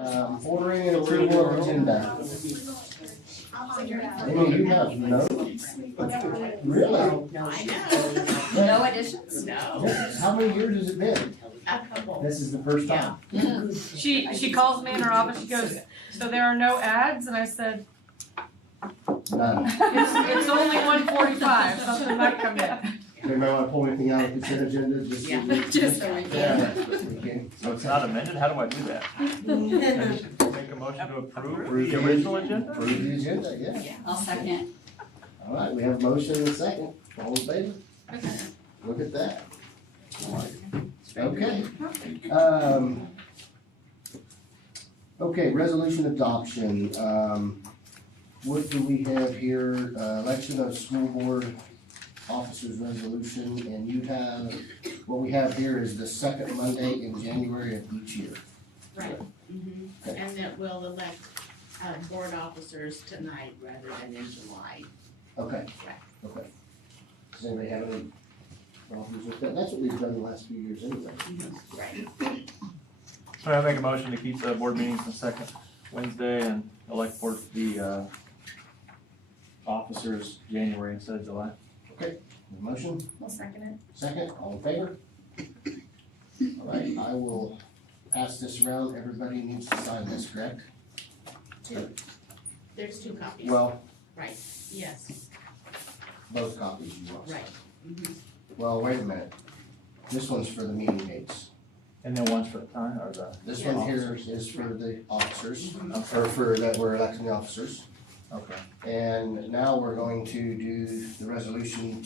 Ordering and approval of agenda. Amy, you have no? Really? No additions? No, How many years has it been? a couple. This is the first time. She calls me in her office, she goes, so there are no ads, and I said, None. it's only 1:45, something might come in. Anybody want to pull anything out of the consent agenda? Yeah. Just so we can. Okay. So it's not amended, how do I do that? I just make a motion to approve the original agenda? Approve the agenda, yeah. I'll second. All right, we have a motion and a second. All in favor? Look at that. Okay. Okay, resolution adoption. What do we have here? Election of school board officers resolution, and you have, what we have here is the second Monday in January of each year. Right. Okay. And that we'll elect, board officers tonight rather than in July. Okay, okay. Does anybody have any problems with that? That's what we've done the last few years anyway. Right. So I make a motion to keep the board meetings the second Wednesday and elect board the officers January instead of July. Motion, I'll second it. second, all in favor? All right, I will pass this around. Everybody needs to sign this, correct? There's two copies. Well, Right, yes, both copies you want. right. Well, wait a minute. This one's for the meeting dates. And then one's for the time, or the, This Yeah. one here is for the officers, okay, or for that we're electing the officers. okay. And now we're going to do the resolution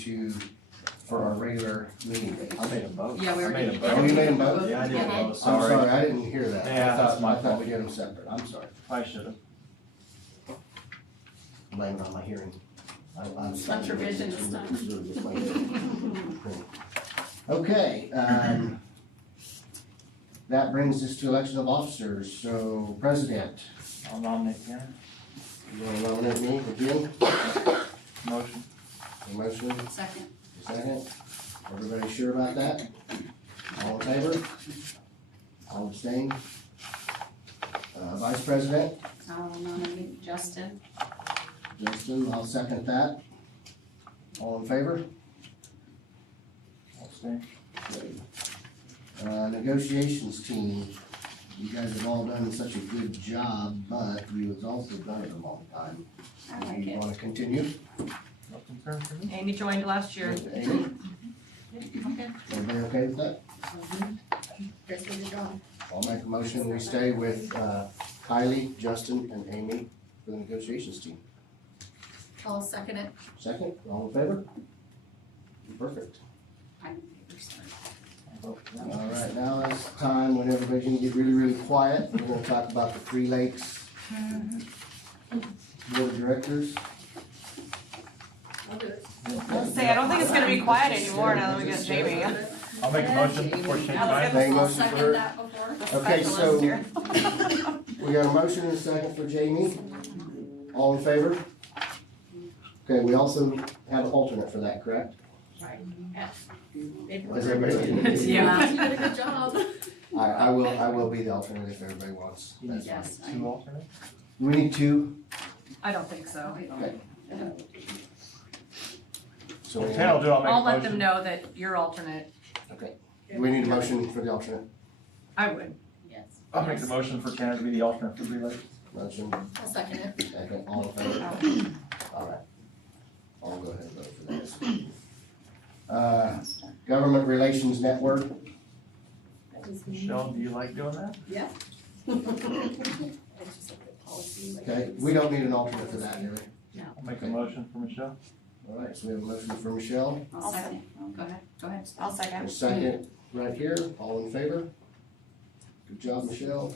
for our regular meeting dates. I made them both. Yeah, we I already- made them Oh, both. you made them both? Yeah, I did them both, I'm sorry. sorry, I didn't hear that. Yeah, that's my I thought fault. we did them separate. I'm sorry. I should've. Blame it on my hearing. It's not your vision this time. Okay, that brings us to election of officers. So, President, I'll nominate Karen. you want to nominate me again? Motion. A motion, Second. a second. Everybody sure about that? All in favor? All abstain? Vice President, I'll nominate Justin. Justin, I'll second that. All in favor? I'll stay. Negotiations team, you guys have all done such a good job, but you have also done it a long time. I like You it. wanna continue? No concern for me? Amy joined last year. Amy, Okay. everybody okay with that? Chris, where's it going? I'll make a motion, we stay with, Kylie, Justin, and Amy for the negotiations team. I'll second it. Second, all in favor? Perfect. I'm in favor, sorry. All right, now it's time when everybody's gonna get really, really quiet. We're gonna talk about the Three Lakes Board of Directors. Let's say, I don't think it's gonna be quiet anymore now that we got Jamie. I'll make a motion before she changes I'll mine. Make a I'll motion for second her. that before. Okay, so Specialist here. we got a motion and a second for Jamie. All in favor? Okay, we also have an alternate for that, correct? Right. Is everybody? Yeah. You did a good job. I will be the alternate if everybody wants. That's fine. Yes. Two alternates? We need two, I don't think so. so Okay, I'll make a motion. I'll let them know that you're alternate. we need a motion for the alternate. I would. Yes. I'll make the motion for Karen to be the alternate for Three Lakes. Motion, I'll second it. second, all in favor? All right. I'll go ahead and vote for this. Government Relations Network, Michelle, do you like doing that? Yeah. okay, we don't need an alternate for that, do we? I'll make a motion for Michelle. All right, so we have a motion for Michelle, I'll second. Go ahead. I'll a second. second right here, all in favor? Good job, Michelle.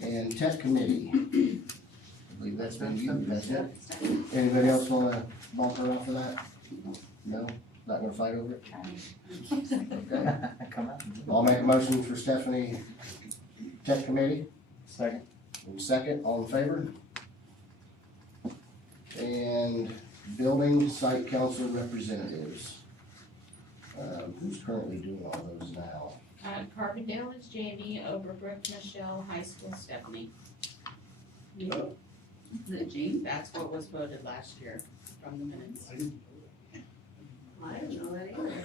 And Tech Committee, I believe that's been you, that's it. Anybody else wanna bump her off of that? No, not gonna fight over it? Okay, Come on. I'll make a motion for Stephanie, Tech Committee, Second. and second, all in favor? And Building Site Council Representatives. Who's currently doing all those now? Carbondale is Jamie, Overbrook, Michelle, High School, Stephanie. Is it Jean? That's what was voted last year from the minutes. I didn't know that either.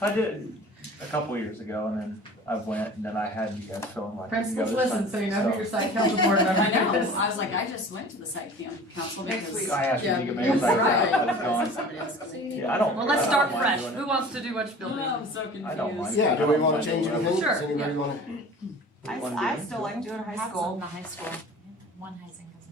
I did a couple years ago, and then I went, and then I had you guys feeling like. you Principals go to listen, so you know who your site council board member I know, is. I was like, I just went to the site council Next because. week. I asked you Yeah. to get maybe I Right. was gone. Somebody else was like, Yeah, I don't. Well, let's I start don't mind fresh. doing it. Who wants to do which building? Oh, I'm so confused. I don't mind. Yeah, do we wanna I change don't mind anything? Sure, Does anybody wanna? I still like doing high Hats school. on the high school. One high single is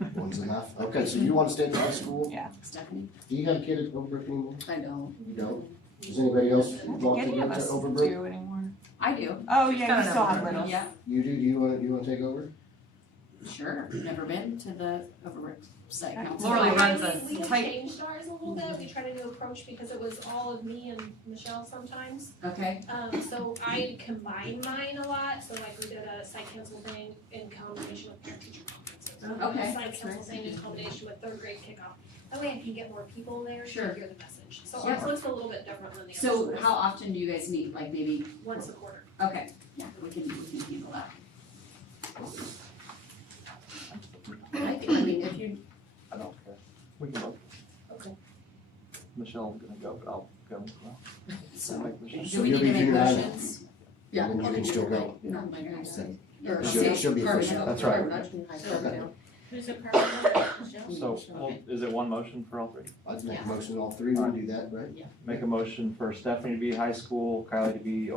enough. One's enough. Okay, so you wanna stay at the high school? Stephanie? Do you have a kid at Overbrook anymore? I don't. You don't? Does anybody else I don't want think to any go of to us Overbrook? do anymore. I do. Oh, She's yeah, got you an still have Overbrook. littles. Yeah, You do, you wanna take over? sure. Never been to the Overbrook site council. Lorelei runs a We have tight. changed ours a little bit, we try to do approach because it was all of me and Michelle sometimes. Okay, So I combine mine a lot, so like we did a site council thing in combination with parent teacher conferences. Okay, Site that's council nice. thing in combination with third grade kickoff, that way I can get more people there to Sure. hear the message. So Sure. ours looks a little bit different than the other so schools. how often do you guys meet? Like maybe, Once a quarter. okay, yeah, we can handle that. I mean, if you, I don't care. We can go. Okay. Michelle's gonna go, but I'll go as well. so, Make Michelle- do So we you'll need to be make junior high. motions? Yeah. And then you can still go. No, my grandson. She'll be official. That's right. Who's a Carbondale? So, well, is it one motion for all three? I'd make a motion, all three would do that, right? Make a motion for Stephanie to be high school, Kylie to be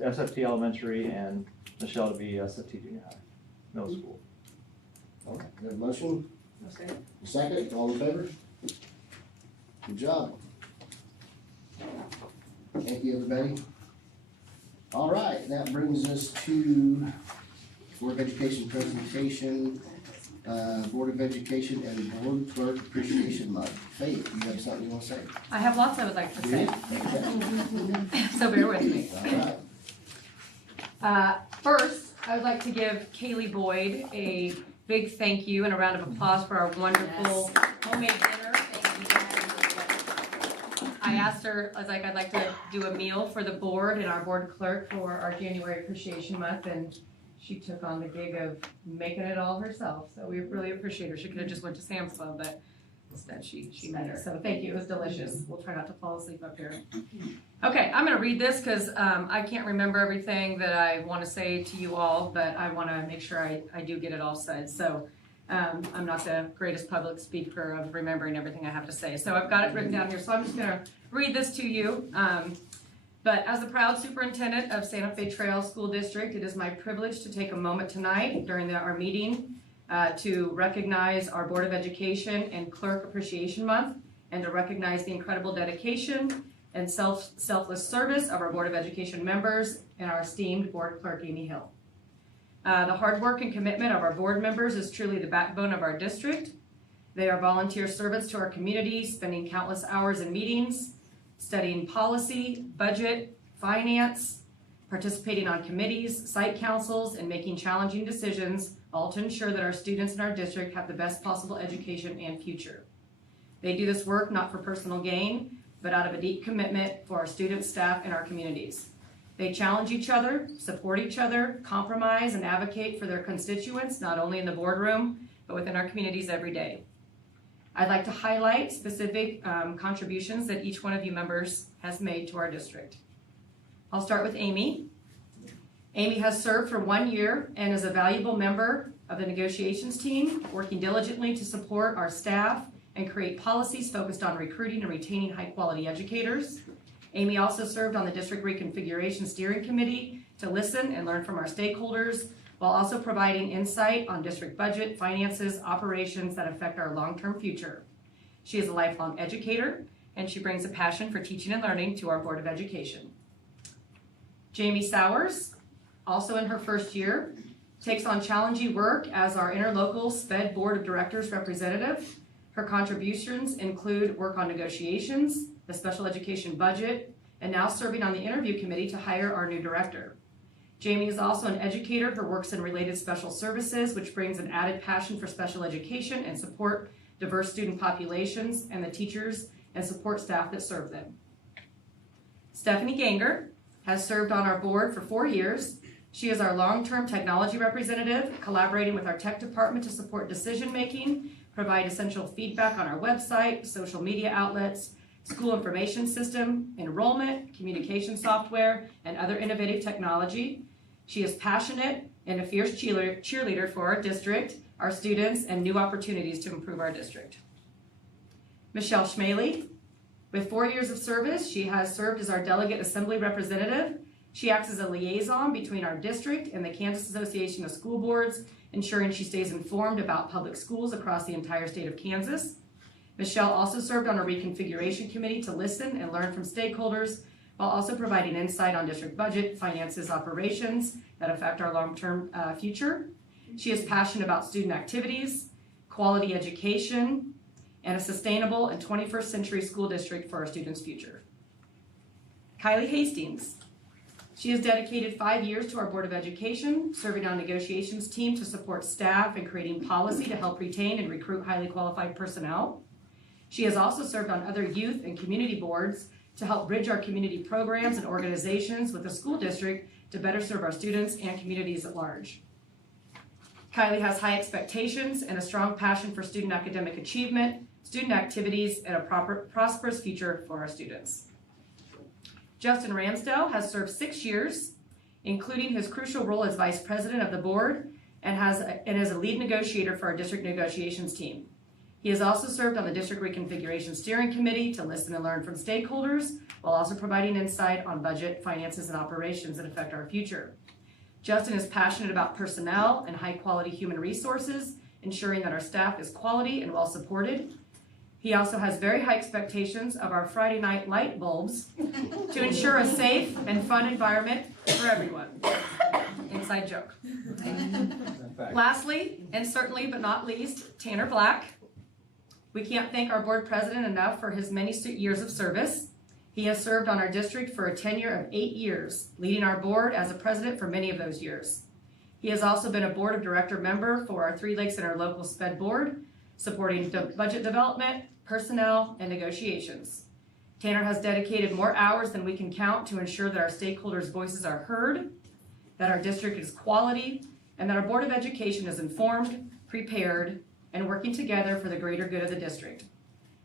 SFT elementary, and Michelle to be SFT junior high, middle school. Okay, got a motion? Second, all in favor? Good job. Thank you, everybody. All right, that brings us to Board of Education presentation, Board of Education and Board Clerk Appreciation Month. Faith, you have something you want to say? I have lots I would like to Do say, you? so bear with me. All right. First, I would like to give Kaylee Boyd a big thank you and a round of applause for our wonderful homemade dinner. I asked her, I was like, I'd like to do a meal for the board and our board clerk for our January Appreciation Month, and she took on the gig of making it all herself, so we really appreciate her. She could have just went to Sam's Club, but instead she made it, so thank you, it was delicious. We'll try not to fall asleep up here. Okay, I'm gonna read this because I can't remember everything that I want to say to you all, but I want to make sure I do get it all said. So I'm not the greatest public speaker of remembering everything I have to say. So I've got it written down here, so I'm just gonna read this to you. But as the proud superintendent of Santa Fe Trail School District, it is my privilege to take a moment tonight during our meeting to recognize our Board of Education and Clerk Appreciation Month, and to recognize the incredible dedication and selfless service of our Board of Education members and our esteemed Board Clerk, Amy Hill. The hard work and commitment of our board members is truly the backbone of our district. They are volunteer servants to our community, spending countless hours in meetings, studying policy, budget, finance, participating on committees, site councils, and making challenging decisions, all to ensure that our students in our district have the best possible education and future. They do this work not for personal gain, but out of a deep commitment for our students, staff, and our communities. They challenge each other, support each other, compromise, and advocate for their constituents, not only in the boardroom, but within our communities every day. I'd like to highlight specific contributions that each one of you members has made to our district. I'll start with Amy. Amy has served for 1 year and is a valuable member of the negotiations team, working diligently to support our staff and create policies focused on recruiting and retaining high-quality educators. Amy also served on the District Reconfiguration Steering Committee to listen and learn from our stakeholders, while also providing insight on district budget, finances, operations that affect our long-term future. She is a lifelong educator, and she brings a passion for teaching and learning to our Board of Education. Jamie Sowers, also in her first year, takes on challenging work as our interlocal SPED Board of Directors representative. Her contributions include work on negotiations, the special education budget, and now serving on the interview committee to hire our new director. Jamie is also an educator who works in related special services, which brings an added passion for special education and support diverse student populations and the teachers and support staff that serve them. Stephanie Ganger has served on our board for 4 years. She is our long-term technology representative, collaborating with our tech department to support decision-making, provide essential feedback on our website, social media outlets, school information system, enrollment, communication software, and other innovative technology. She is passionate and a fierce cheerleader for our district, our students, and new opportunities to improve our district. Michelle Schmaley, with 4 years of service, she has served as our delegate assembly representative. She acts as a liaison between our district and the Kansas Association of School Boards, ensuring she stays informed about public schools across the entire state of Kansas. Michelle also served on a Reconfiguration committee to listen and learn from stakeholders, while also providing insight on district budget, finances, operations that affect our long-term future. She is passionate about student activities, quality education, and a sustainable and 21st century school district for our students' future. Kylie Hastings. She has dedicated 5 years to our Board of Education, serving on negotiations team to support staff and creating policy to help retain and recruit highly qualified personnel. She has also served on other youth and community boards to help bridge our community programs and organizations with the school district to better serve our students and communities at large. Kylie has high expectations and a strong passion for student academic achievement, student activities, and a prosperous future for our students. Justin Ramsdell has served 6 years, including his crucial role as vice president of the board and is a lead negotiator for our district negotiations team. He has also served on the District Reconfiguration Steering Committee to listen and learn from stakeholders, while also providing insight on budget, finances, and operations that affect our future. Justin is passionate about personnel and high-quality human resources, ensuring that our staff is quality and well supported. He also has very high expectations of our Friday night light bulbs to ensure a safe and fun environment for everyone. Inside joke. Lastly, and certainly but not least, Tanner Black. We can't thank our board president enough for his many years of service. He has served on our district for a tenure of 8 years, leading our board as a president for many of those years. He has also been a board of director member for our 3 Lakes Interlocal SPED board, supporting budget development, personnel, and negotiations. Tanner has dedicated more hours than we can count to ensure that our stakeholders' voices are heard, that our district is quality, and that our Board of Education is informed, prepared, and working together for the greater good of the district.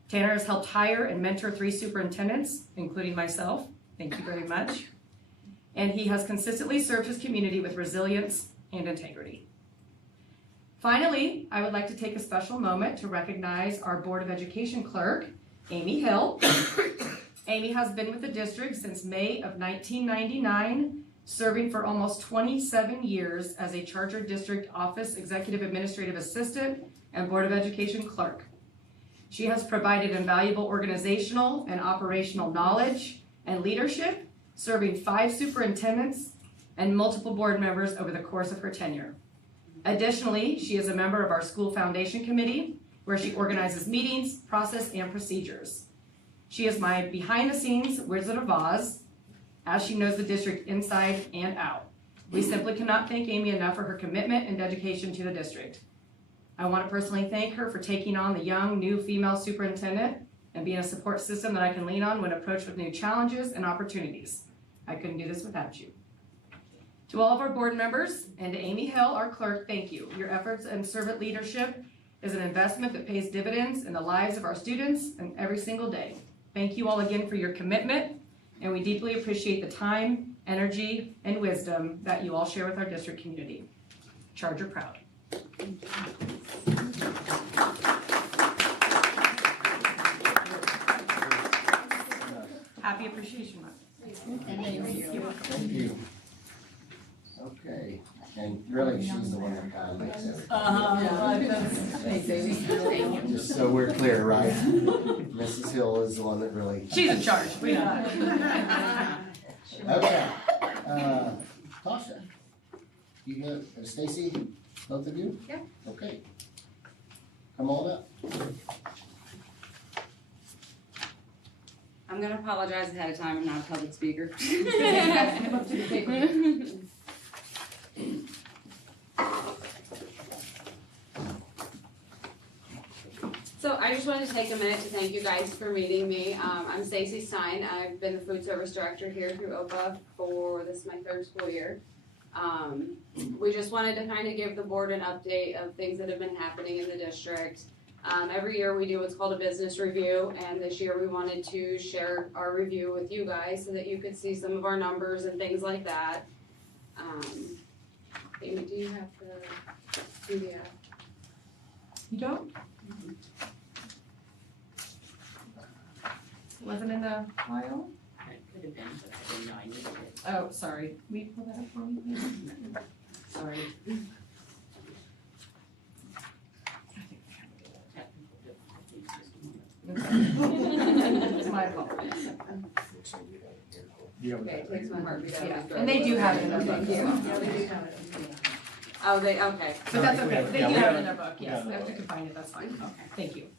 Tanner has helped hire and mentor 3 superintendents, including myself. Thank you very much. And he has consistently served his community with resilience and integrity. Finally, I would like to take a special moment to recognize our Board of Education clerk, Amy Hill. Amy has been with the district since May of 1999, serving for almost 27 years as a Charter District Office Executive Administrative Assistant and Board of Education clerk. She has provided invaluable organizational and operational knowledge and leadership, serving 5 superintendents and multiple board members over the course of her tenure. Additionally, she is a member of our School Foundation Committee, where she organizes meetings, process, and procedures. She is my behind-the-scenes Wizard of Oz, as she knows the district inside and out. We simply cannot thank Amy enough for her commitment and dedication to the district. I want to personally thank her for taking on the young, new female superintendent and being a support system that I can lean on when approached with new challenges and opportunities. I couldn't do this without you. To all of our board members and to Amy Hill, our clerk, thank you. Your efforts and servant leadership is an investment that pays dividends in the lives of our students and every single day. Thank you all again for your commitment, and we deeply appreciate the time, energy, and wisdom that you all share with our district community. Charger proud. Happy Appreciation Month. Thank you. Okay, and really, she's the one that kind of makes everything. Just so we're clear, right? Mrs. Hill is the one that really. She's in charge. We know. Okay, Tasha, you got, Stacy, both of you? Yeah. Okay. Come on up. I'm gonna apologize ahead of time, I'm not a public speaker. Come up to the table. So I just wanted to take a minute to thank you guys for meeting me. I'm Stacy Stein. I've been the food service director here through OPA for, this is my 3rd school year. We just wanted to kind of give the board an update of things that have been happening in the district. Every year we do what's called a business review, and this year we wanted to share our review with you guys so that you could see some of our numbers and things like that. Amy, do you have the PDF? You don't? Wasn't in the file? It could have been, but I didn't know I needed it. Oh, sorry. Will you pull that up for me, please? Sorry. Technical difficulties, just a moment. It's my apologies. You have Okay, it takes my heart to Yeah, go. and they do have it in their book as well. Yeah, we do have it. Oh, okay. But that's okay. They Yeah, do we have have it it. in their book, yes. Yeah. If you can find it, that's fine. Okay, thank you.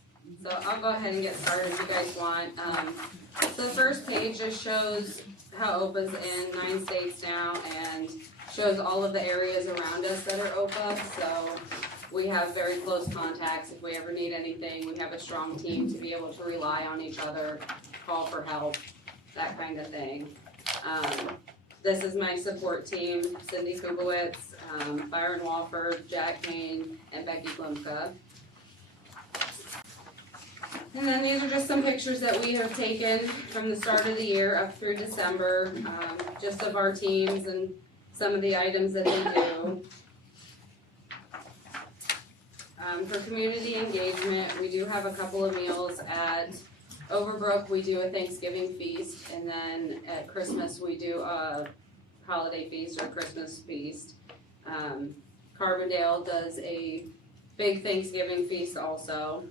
So I'll go ahead and get started if you guys want. So the first page just shows how OPA's in 9 states now and shows all of the areas around us that are OPA. So we have very close contacts. If we ever need anything, we have a strong team to be able to rely on each other, call for help, that kind of thing. This is my support team, Cindy Kubowitz, Byron Walford, Jack Kane, and Becky Klimka. And then these are just some pictures that we have taken from the start of the year up through December, just of our teams and some of the items that they do. For community engagement, we do have a couple of meals at Overbrook. We do a Thanksgiving feast, and then at Christmas we do a holiday feast or a Christmas feast. Carbondale does a big Thanksgiving feast also.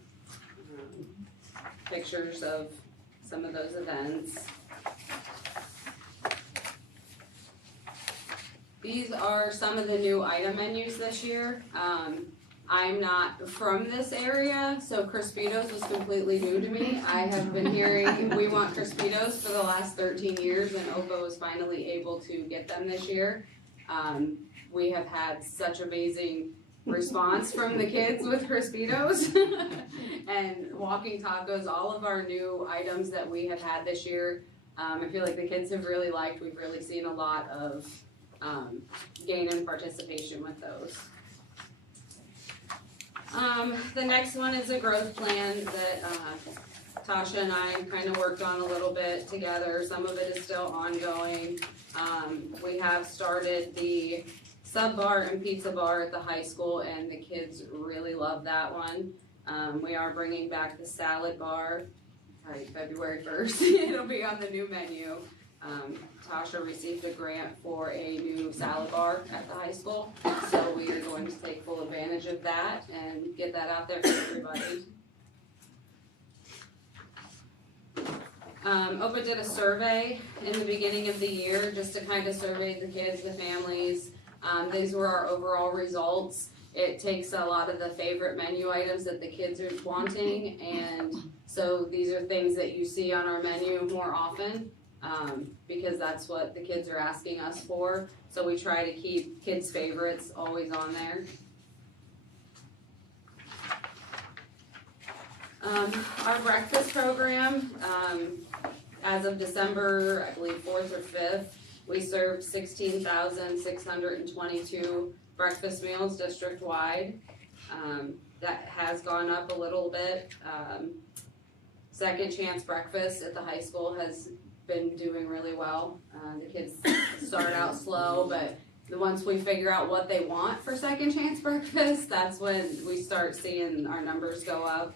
Pictures of some of those events. These are some of the new item menus this year. I'm not from this area, so Crispitos was completely new to me. I have been hearing we want Crispitos for the last 13 years, and OPA was finally able to get them this year. We have had such amazing response from the kids with Crispitos and walking tacos, all of our new items that we have had this year. I feel like the kids have really liked. We've really seen a lot of gain in participation with those. The next one is a growth plan that Tasha and I kind of worked on a little bit together. Some of it is still ongoing. We have started the sub bar and pizza bar at the high school, and the kids really love that one. We are bringing back the salad bar, February 1st. It'll be on the new menu. Tasha received a grant for a new salad bar at the high school, so we are going to take full advantage of that and get that out there for everybody. OPA did a survey in the beginning of the year just to kind of survey the kids, the families. These were our overall results. It takes a lot of the favorite menu items that the kids are wanting, and so these are things that you see on our menu more often. Because that's what the kids are asking us for. So we try to keep kids' favorites always on there. Our breakfast program, as of December, I believe 4th or 5th, we served 16,622 breakfast meals district-wide. That has gone up a little bit. Second Chance Breakfast at the high school has been doing really well. The kids start out slow, but once we figure out what they want for Second Chance Breakfast, that's when we start seeing our numbers go up.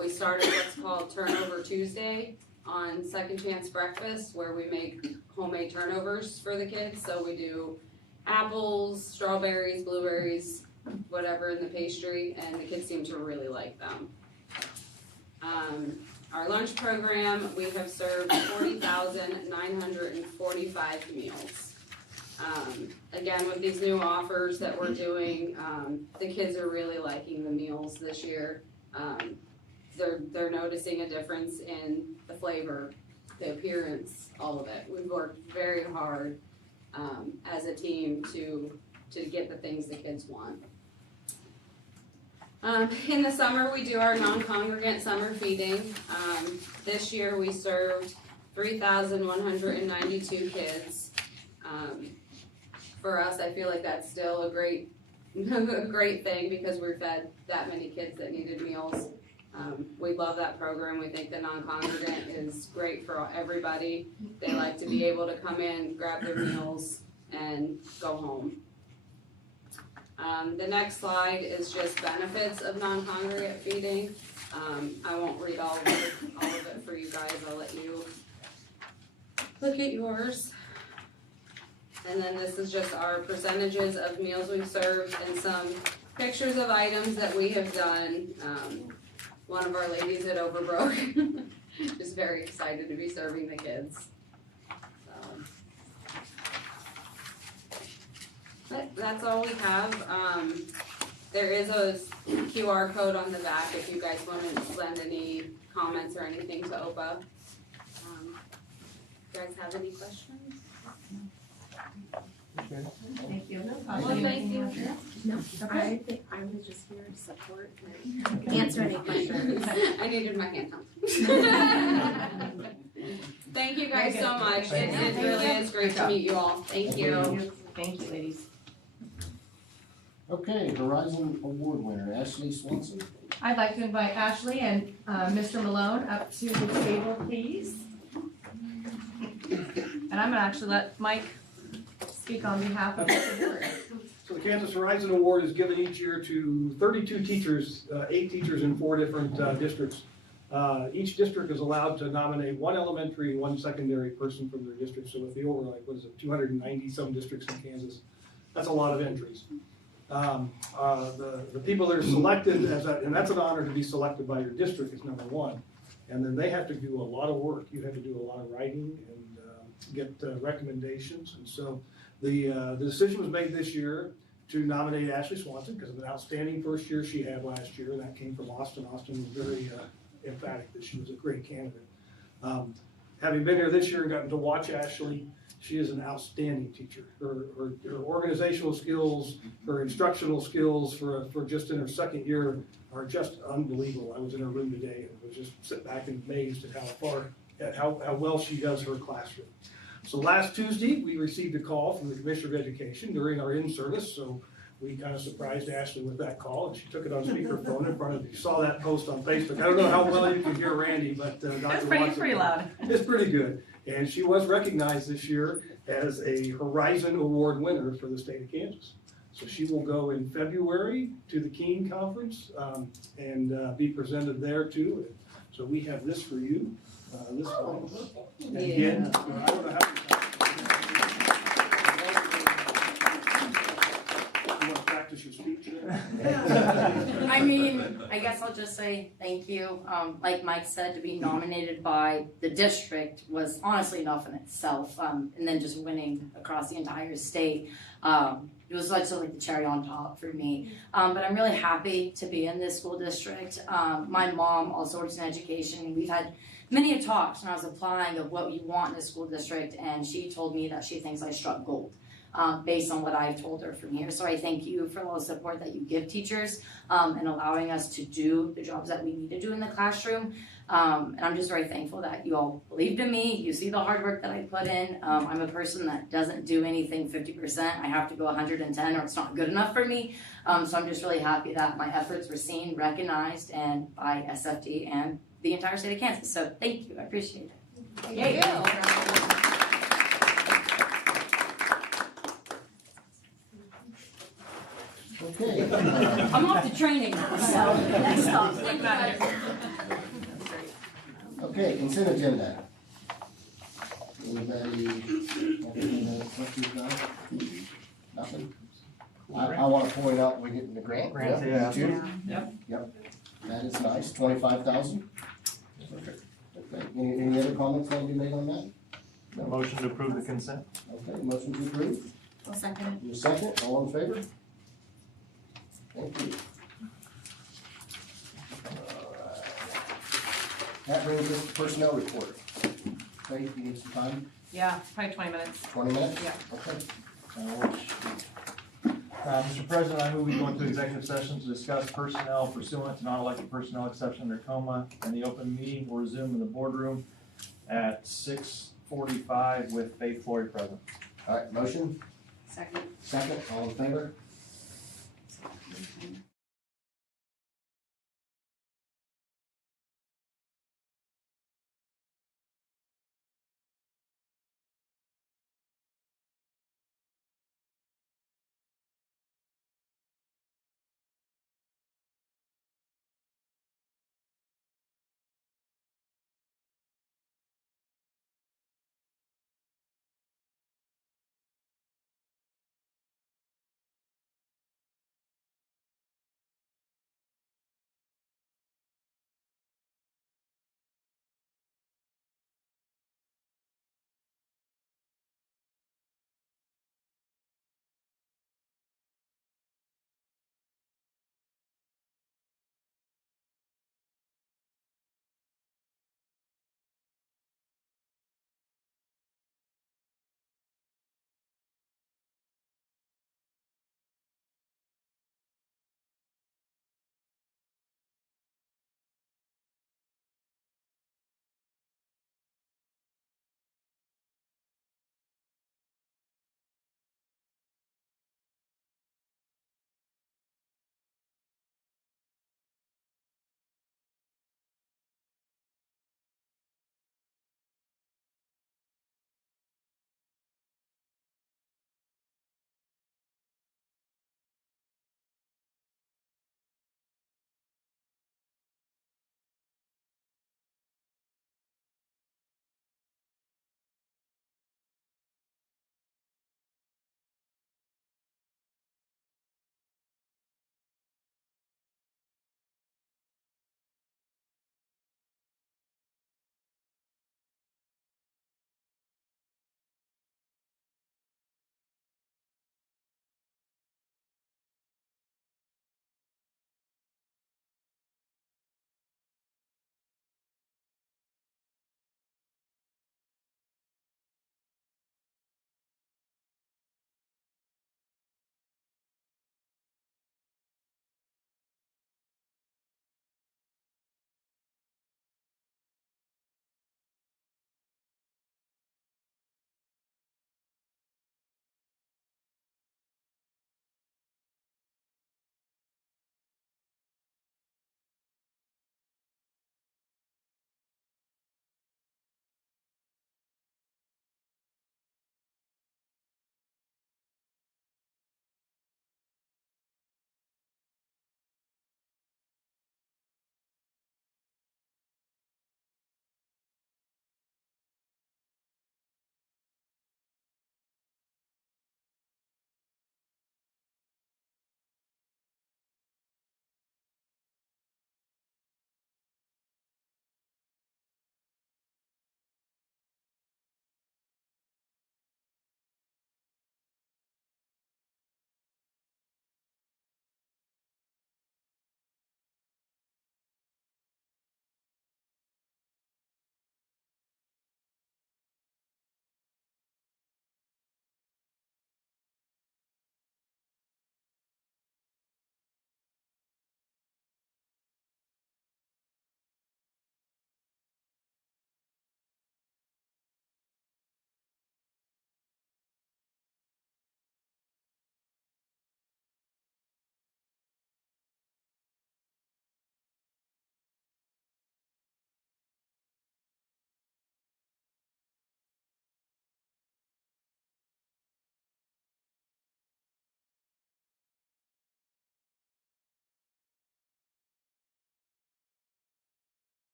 We started what's called Turnover Tuesday on Second Chance Breakfast, where we make homemade turnovers for the kids. So we do apples, strawberries, blueberries, whatever in the pastry, and the kids seem to really like them. Our lunch program, we have served 40,945 meals. Again, with these new offers that we're doing, the kids are really liking the meals this year. They're noticing a difference in the flavor, the appearance, all of it. We've worked very hard as a team to get the things the kids want. In the summer, we do our non-congregant summer feeding. This year, we served 3,192 kids. For us, I feel like that's still a great, a great thing because we're fed that many kids that needed meals. We love that program. We think the non-congregant is great for everybody. They like to be able to come in, grab their meals, and go home. The next slide is just benefits of non-congregate feeding. I won't read all of it for you guys. I'll let you look at yours. And then this is just our percentages of meals we've served and some pictures of items that we have done. One of our ladies at Overbrook is very excited to be serving the kids. But that's all we have. There is a QR code on the back if you guys want to send any comments or anything to OPA. You guys have any questions? Thank you. Well, thank you. No, I was just here to support and answer any questions. I needed my hand held. Thank you guys so much. It really is great to meet you all. Thank you. Thank you, ladies. Okay, Horizon Award winner, Ashley Swanson. I'd like to invite Ashley and Mr. Malone up to the table, please. And I'm gonna actually let Mike speak on behalf of this award. So the Kansas Horizon Award is given each year to 32 teachers, 8 teachers in 4 different districts. Each district is allowed to nominate 1 elementary and 1 secondary person from their district. So if the over, 290 some districts in Kansas, that's a lot of entries. The people that are selected, and that's an honor to be selected by your district is number 1. And then they have to do a lot of work. You have to do a lot of writing and get recommendations. And so the decision was made this year to nominate Ashley Swanson because of an outstanding first year she had last year, and that came from Austin. Austin was very emphatic that she was a great candidate. Having been here this year and gotten to watch Ashley, she is an outstanding teacher. Her organizational skills, her instructional skills for just in her second year are just unbelievable. I was in her room today and was just sitting back and amazed at how well she does her classroom. So last Tuesday, we received a call from the Commissioner of Education during our in-service, so we kind of surprised Ashley with that call, and she took it on speakerphone in front of you. Saw that post on Facebook. I don't know how well you can hear Randy, but Dr. That's Watson, pretty loud. It's pretty good. And she was recognized this year as a Horizon Award winner for the state of Kansas. So she will go in February to the Keene Conference and be presented there too. So we have this for you. This one. And again, I don't know how you want to practice your speech. I mean, I guess I'll just say thank you. Like Mike said, to be nominated by the district was honestly enough in itself. And then just winning across the entire state, it was like the cherry on top for me. But I'm really happy to be in this school district. My mom also works in education. We've had many talks when I was applying of what you want in a school district, and she told me that she thinks I struck gold. Based on what I've told her from here. So I thank you for all the support that you give teachers and allowing us to do the jobs that we need to do in the classroom. And I'm just very thankful that you all believed in me. You see the hard work that I put in. I'm a person that doesn't do anything 50%. I have to go 110 or it's not good enough for me. So I'm just really happy that my efforts were seen, recognized, and by SFD and the entire state of Kansas. So thank you. I appreciate it. Thank you. Okay. I'm off to training, so next stop. Okay, consent agenda. Anybody have any questions on it? Nothing? I want to point out we're getting the grant. Grant, Yep. yeah. Yep. That is nice, 25,000. Okay. Any other comments that you made on that? No. Motion to approve the consent. Okay, motion to approve. I'll second it. Your second, all in favor? Thank you. Alright. That brings us to personnel report. Faith, you need some time? Yeah, probably 20 minutes. 20 minutes? Yeah. Okay. Mr. President, I move we go into executive session to discuss personnel pursuant to non-elected personnel exception under coma, and the open meeting will resume in the boardroom at 6:45 with Faith Flory present. All right, motion, Second. second, all in favor?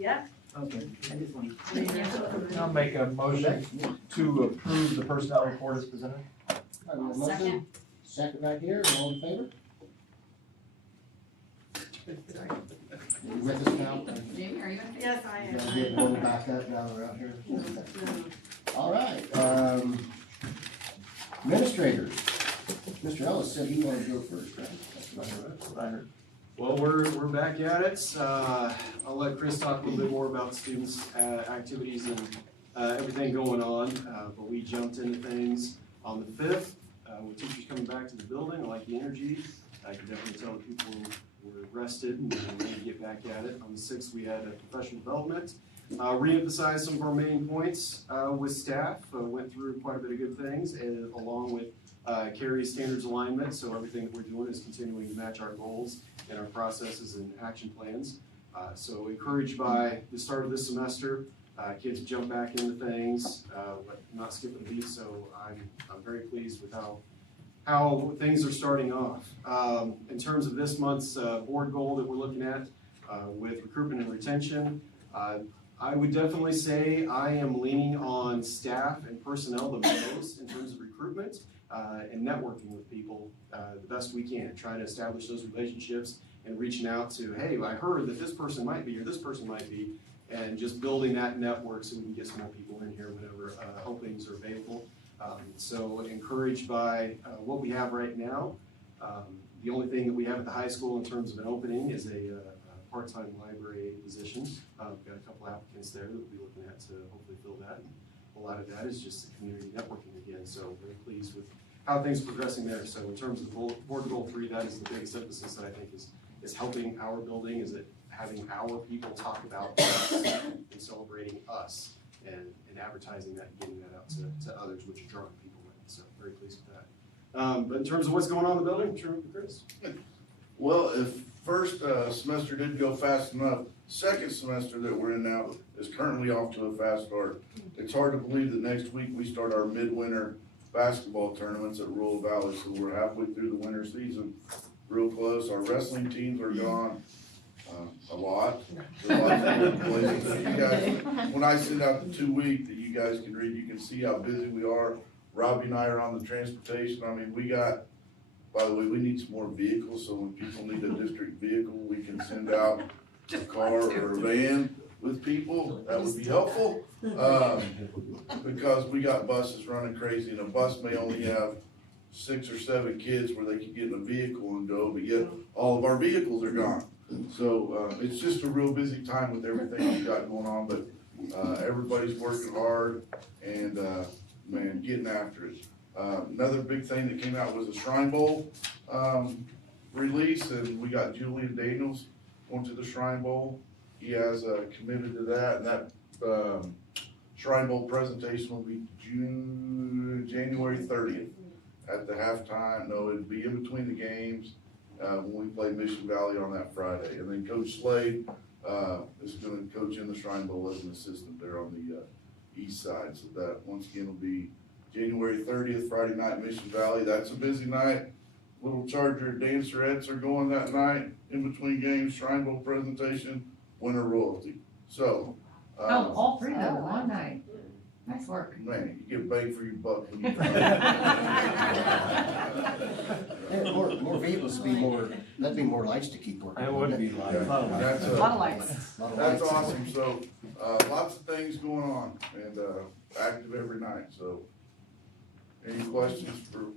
Yeah. Okay. I'll make a motion to approve the personnel report as presented. All right, we have a motion. Second right here, all in favor? You with us now? Jamie, are you gonna? Yes, I You gotta am. get one back up now we're out here. All right, administrators. Mr. Ellis said he wanted to go first, right? That's what I heard. Well, we're back at it. I'll let Chris talk a little bit more about students' activities and everything going on. But we jumped into things on the 5th with teachers coming back to the building. I like the energy. I can definitely tell that people were rested and ready to get back at it. On the 6th, we had professional development. Re-emphasized some of our main points with staff. Went through quite a bit of good things, and along with Carrie's standards alignment. So everything that we're doing is continuing to match our goals and our processes and action plans. So encouraged by the start of this semester, kids jump back into things, but not skipping a beat. So I'm very pleased with how things are starting off. In terms of this month's board goal that we're looking at with recruitment and retention, I would definitely say I am leaning on staff and personnel the most in terms of recruitment and networking with people the best we can, trying to establish those relationships and reaching out to, hey, I heard that this person might be or this person might be, and just building that network so we can get some more people in here whenever openings are available. So encouraged by what we have right now. The only thing that we have at the high school in terms of an opening is a part-time library aide position. We've got a couple applicants there that we'll be looking at to hopefully fill that. And a lot of that is just community networking again, so very pleased with how things are progressing there. So in terms of board goal 3, that is the biggest emphasis that I think is helping our building, is that having our people talk about us and celebrating us and advertising that and getting that out to others, which are drawing people in. So very pleased with that. But in terms of what's going on in the building, turn it over to Chris. Well, if first semester didn't go fast enough, second semester that we're in now is currently off to a fast start. It's hard to believe that next week we start our midwinter basketball tournaments at Rural Valley, so we're halfway through the winter season, real close. Our wrestling teams are gone a lot. You guys, when I send out the 2-week that you guys can read, you can see how busy we are. Robbie and I are on the transportation. I mean, we got, by the way, we need some more vehicles, so when people need a district vehicle, we can send out a car or a van with people. That would be helpful, because we got buses running crazy, and a bus may only have 6 or 7 kids where they can get in a vehicle and go, but yet all of our vehicles are gone. So it's just a real busy time with everything we've got going on, but everybody's working hard and man, getting after it. Another big thing that came out was a Shrine Bowl release, and we got Julian Daniels going to the Shrine Bowl. He has committed to that, and that Shrine Bowl presentation will be January 30th at the halftime. No, it'd be in between the games when we play Mission Valley on that Friday. And then Coach Slade is going to coach in the Shrine Bowl as an assistant there on the east side. So that, once again, will be January 30th, Friday night, Mission Valley. That's a busy night. Little Charger dancerettes are going that night in between games, Shrine Bowl presentation, winter royalty. So. All 3 of them in one night. Nice work. Man, you get bang for your buck when you More vehicles would be more, that'd be more lights to keep working. It would be like, That's A lot of lights. That's awesome. So, lots of things going on and active every night. So, any questions for?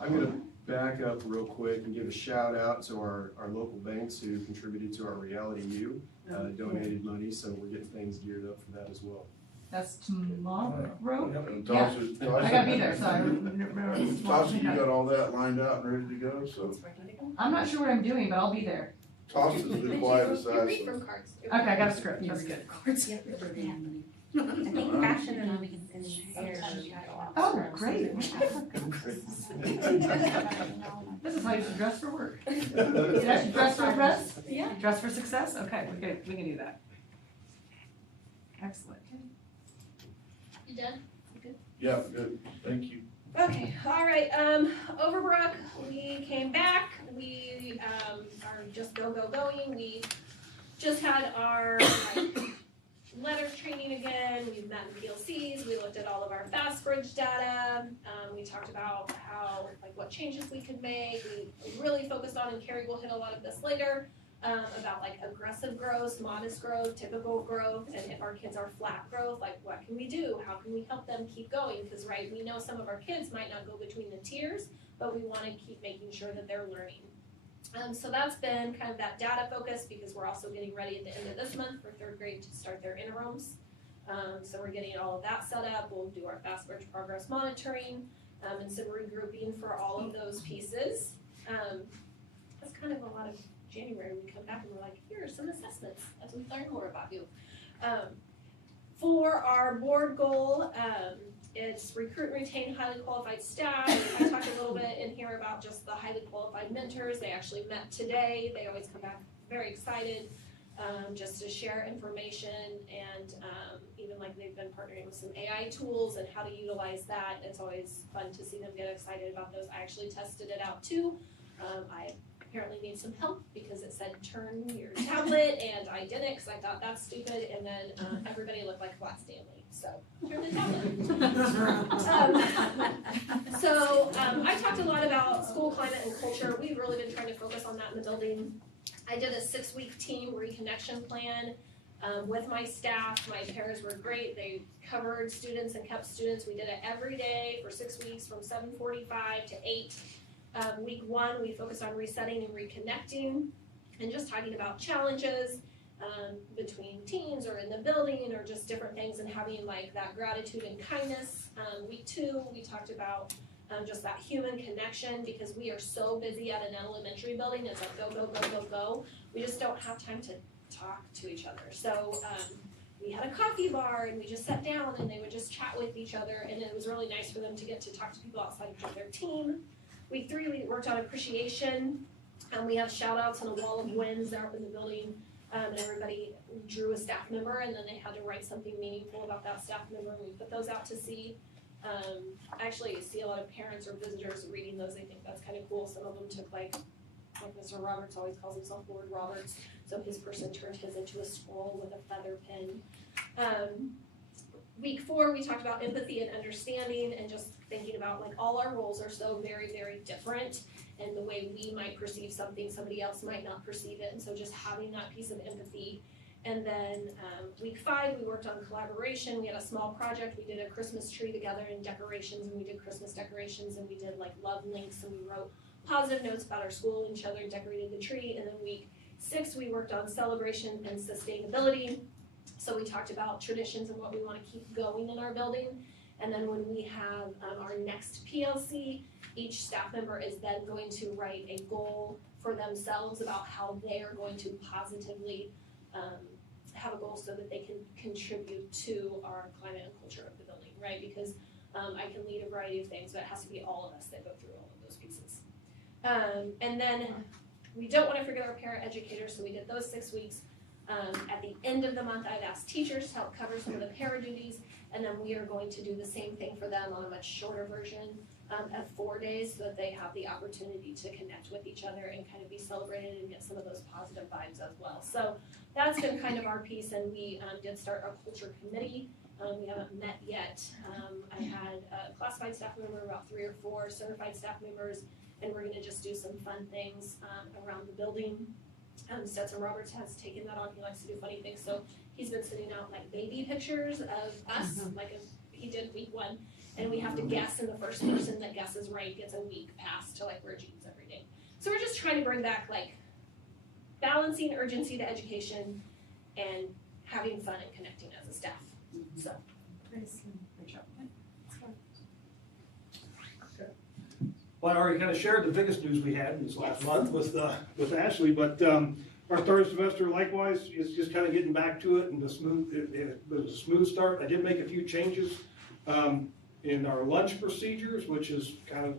I'm gonna back up real quick and give a shout out to our local banks who contributed to our Reality U, donated money, so we're getting things geared up for that as well. That's tomorrow? And Yeah. Tasha, I gotta be there, so I remember. Tasha, you got all that lined out and ready to go, so. I'm not sure what I'm doing, but I'll be there. Tasha's been quiet aside. You read from cards too. Okay, I got a script, that's good. I think fashion and hair. Oh, great. This is how you should dress for work. Did I should dress for press? Yeah. Dress for success? Okay, we can do that. Excellent. You done? Yeah, good, thank you. Okay, all right, Overbrook, we came back, we are just going. We just had our letter training again, we've met in PLCs, we looked at all of our fast bridge data, we talked about how, like, what changes we could make, we really focused on, and Carrie will hit a lot of this later, about like aggressive growth, modest growth, typical growth, and if our kids are flat growth, like what can we do? How can we help them keep going? Because right, we know some of our kids might not go between the tiers, but we want to keep making sure that they're learning. So that's been kind of that data focus, because we're also getting ready at the end of this month for third grade to start their interims. So we're getting all of that set up. We'll do our fast bridge progress monitoring, and some regrouping for all of those pieces. That's kind of a lot of January. We come back and we're like, here are some assessments as we learn more about you. For our board goal, it's recruit and retain highly qualified staff. I talked a little bit in here about just the highly qualified mentors. They actually met today. They always come back very excited, just to share information, and even like they've been partnering with some AI tools and how to utilize that. It's always fun to see them get excited about those. I actually tested it out too. I apparently need some help because it said turn your tablet, and I didn't because I thought that's stupid, and then everybody looked like Flat Stanley, so turn the tablet. I talked a lot about school climate and culture. We've really been trying to focus on that in the building. I did a 6-week team reconnection plan with my staff. My pairs were great. They covered students and kept students. We did it every day for 6 weeks from 7:45 to 8. Week 1, we focused on resetting and reconnecting and just talking about challenges between teams or in the building or just different things, and having like that gratitude and kindness. Week 2, we talked about just that human connection, because we are so busy at an elementary building. It's like go, go, go, go, go. We just don't have time to talk to each other. So we had a coffee bar, and we just sat down and they would just chat with each other, and it was really nice for them to get to talk to people outside of their team. Week 3, we worked on appreciation, and we have shout outs and a wall of wins there up in the building, and everybody drew a staff member, and then they had to write something meaningful about that staff member, and we put those out to see. I actually see a lot of parents or visitors reading those. They think that's kind of cool. Some of them took like Mr. Roberts always calls himself Lord Roberts, so his person turned his into a scroll with a feather pen. Week 4, we talked about empathy and understanding, and just thinking about like all our roles are so very, very different, and the way we might perceive something, somebody else might not perceive it, and so just having that piece of empathy. And then week 5, we worked on collaboration. We had a small project. We did a Christmas tree together and decorations, and we did Christmas decorations, and we did like love links, and we wrote positive notes about our school and each other and decorated the tree. And then week 6, we worked on celebration and sustainability. So we talked about traditions and what we want to keep going in our building. And then when we have our next PLC, each staff member is then going to write a goal for themselves about how they are going to positively have a goal so that they can contribute to our climate and culture of the building, right? Because I can lead a variety of things, but it has to be all of us that go through all of those pieces. And then we don't want to forget our parent educators, so we did those 6 weeks. At the end of the month, I've asked teachers to help cover some of the para duties, and then we are going to do the same thing for them on a much shorter version of 4 days, so that they have the opportunity to connect with each other and kind of be celebrated and get some of those positive vibes as well. So that's been kind of our piece, and we did start a culture committee. We haven't met yet. I had a classified staff member, about 3 or 4 certified staff members, and we're gonna just do some fun things around the building. Stetson Roberts has taken that on. He likes to do funny things, so he's been sending out like baby pictures of us, like he did week 1, and we have to guess, and the first person that guesses right gets a week pass to like wear jeans every day. So we're just trying to bring back like balancing urgency to education and having fun and connecting as a staff. So, Great job. Well, I already kind of shared the biggest news we had in this last month with Ashley, but our third semester likewise is just kind of getting back to it, and it was a smooth start. I did make a few changes in our lunch procedures, which is kind of,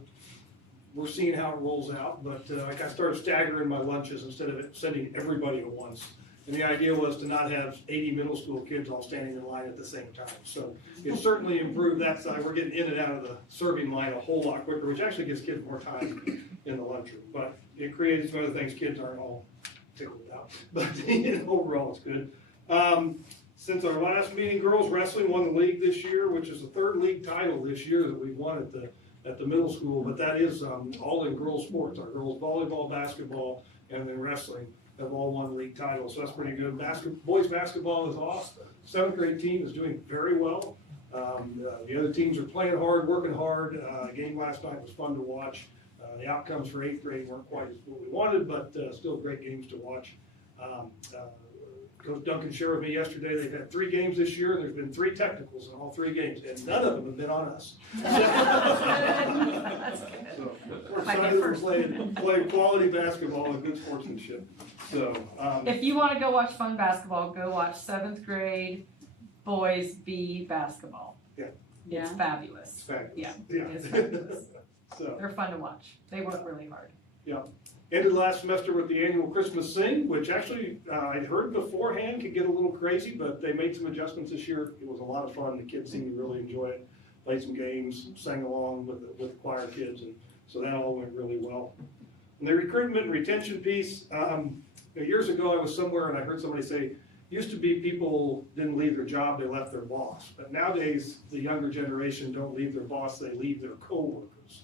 we're seeing how it rolls out, but I started staggering my lunches instead of sending everybody at once. And the idea was to not have 80 middle school kids all standing in line at the same time. So it certainly improved that side. We're getting in and out of the serving line a whole lot quicker, which actually gives kids more time in the lunchroom. But it created some other things. Kids aren't all tickled out, but overall it's good. Since our last meeting, girls wrestling won the league this year, which is the third league title this year that we've won at the middle school, but that is all in girls sports. Our girls volleyball, basketball, and then wrestling have all won league titles, so that's pretty good. Boys basketball is off. 7th grade team is doing very well. The other teams are playing hard, working hard. Game last night was fun to watch. The outcomes for 8th grade weren't quite as what we wanted, but still great games to watch. Coach Duncan shared with me yesterday, they've had 3 games this year, and there's been 3 technicals in all 3 games, and none of them have been on us. So, we're excited to play quality basketball and good sportsmanship. So, if you want to go watch fun basketball, go watch 7th grade boys B basketball. Yeah. It's fabulous. It's fabulous. Yeah, Yeah. it is fabulous. So. They're fun to watch. They work really hard. Yeah. Ended last semester with the annual Christmas Sing, which actually I'd heard beforehand could get a little crazy, but they made some adjustments this year. It was a lot of fun. The kids seemed to really enjoy it. Played some games, sang along with the choir kids, and so that all went really well. And the recruitment and retention piece, years ago I was somewhere and I heard somebody say, used to be people didn't leave their job, they left their boss. But nowadays, the younger generation don't leave their boss, they leave their coworkers.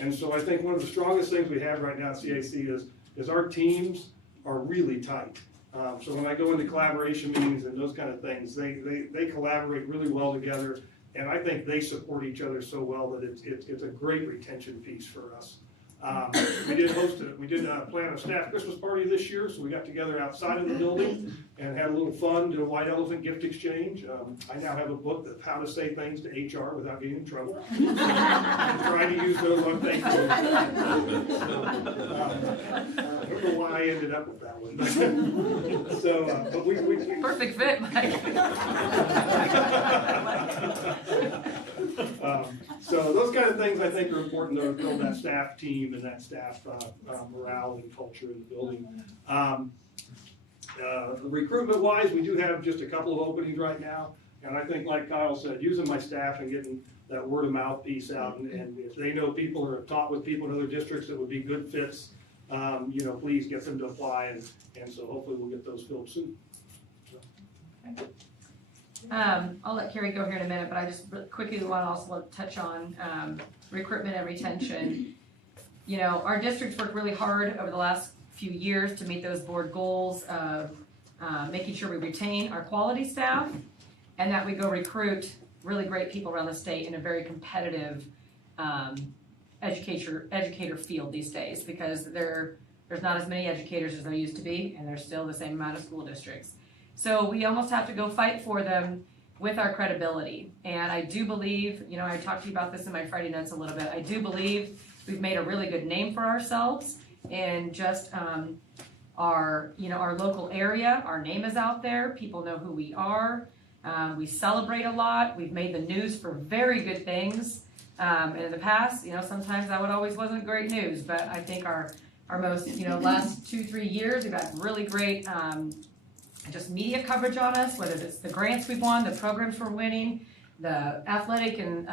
And so I think one of the strongest things we have right now at CAC is our teams are really tight. So when I go into collaboration meetings and those kind of things, they collaborate really well together, and I think they support each other so well that it's a great retention piece for us. We did plan a staff Christmas party this year, so we got together outside of the building and had a little fun, did a white elephant gift exchange. I now have a book of how to say things to HR without getting in trouble. I'm trying to use those on Facebook. I don't know why I ended up with that one. So, but we Perfect fit, Mike. So those kind of things I think are important to build that staff team and that staff morale and culture in the building. Recruitment wise, we do have just a couple of openings right now, and I think like Kyle said, using my staff and getting that word of mouth piece out, and if they know people or have taught with people in other districts that would be good fits, please get them to apply, and so hopefully we'll get those filled soon. So. I'll let Carrie go here in a minute, but I just quickly want to also touch on recruitment and retention. Our district's worked really hard over the last few years to meet those board goals of making sure we retain our quality staff and that we go recruit really great people around the state in a very competitive educator field these days, because there's not as many educators as there used to be, and there's still the same amount of school districts. So we almost have to go fight for them with our credibility. And I do believe, I talked to you about this in my Friday notes a little bit, I do believe we've made a really good name for ourselves in just our local area. Our name is out there. People know who we are. We celebrate a lot. We've made the news for very good things. And in the past, sometimes that wasn't great news, but I think our most, last 2-3 years, we've had really great just media coverage on us, whether it's the grants we've won, the programs we're winning, the athletic and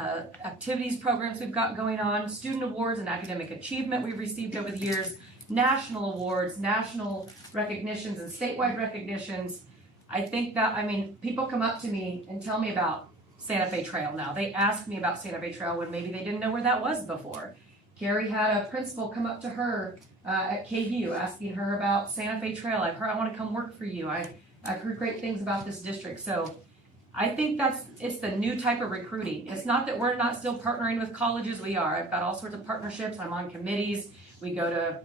activities programs we've got going on, student awards and academic achievement we've received over the years, national awards, national recognitions, and statewide recognitions. I think that, people come up to me and tell me about Santa Fe Trail now. They ask me about Santa Fe Trail when maybe they didn't know where that was before. Carrie had a principal come up to her at KU asking her about Santa Fe Trail. I've heard I want to come work for you. I've heard great things about this district. So I think it's the new type of recruiting. It's not that we're not still partnering with colleges. We are. I've got all sorts of partnerships. I'm on committees. We go to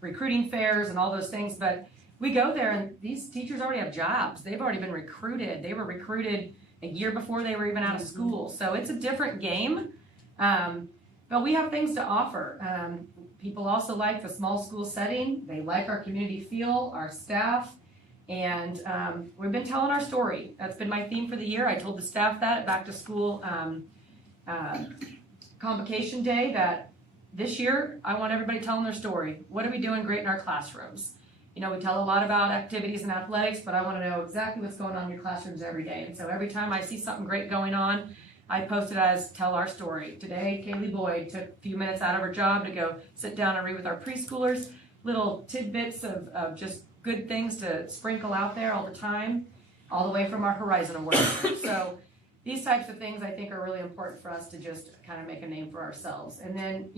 recruiting fairs and all those things. But we go there and these teachers already have jobs. They've already been recruited. They were recruited a year before they were even out of school. So it's a different game. But we have things to offer. People also like the small school setting. They like our community feel, our staff. And we've been telling our story. That's been my theme for the year. I told the staff that at back to school convocation day that this year I want everybody telling their story. What are we doing great in our classrooms? We tell a lot about activities and athletics, but I want to know exactly what's going on in your classrooms every day. And so every time I see something great going on, I post it as tell our story. Today, Kaylee Boyd took a few minutes out of her job to go sit down and read with our preschoolers, little tidbits of just good things to sprinkle out there all the time, all the way from our Horizon Award. So these types of things I think are really important for us to just kind of make a name for ourselves. And then,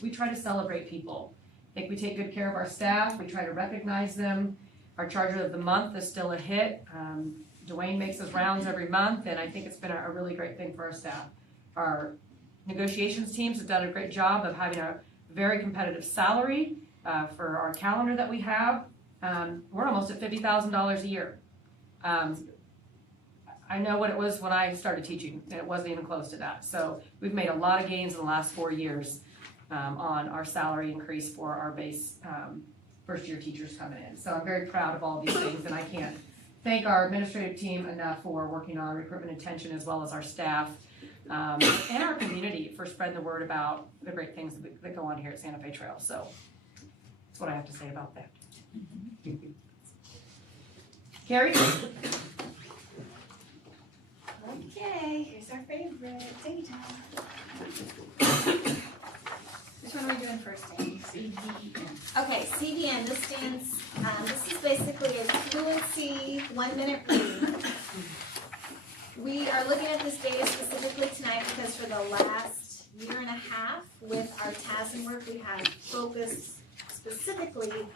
we try to celebrate people. I think we take good care of our staff. We try to recognize them. Our Charger of the Month is still a hit. Dwayne makes his rounds every month, and I think it's been a really great thing for our staff. Our negotiations teams have done a great job of having a very competitive salary for our calendar that we have. We're almost at $50,000 a year. I know what it was when I started teaching, and it wasn't even close to that. So we've made a lot of gains in the last 4 years on our salary increase for our base first-year teachers coming in. So I'm very proud of all of these things, and I can't thank our administrative team enough for working on recruitment and retention, as well as our staff and our community for spreading the word about the great things that go on here at Santa Fe Trail. So that's what I have to say about that. Carrie? Okay, here's our favorite, date time. Which one are we doing first, Amy? CDN. Okay, CDN, this is basically a fluency 1-minute reading. We are looking at this data specifically tonight because for the last year and a half with our TASM work, we have focused specifically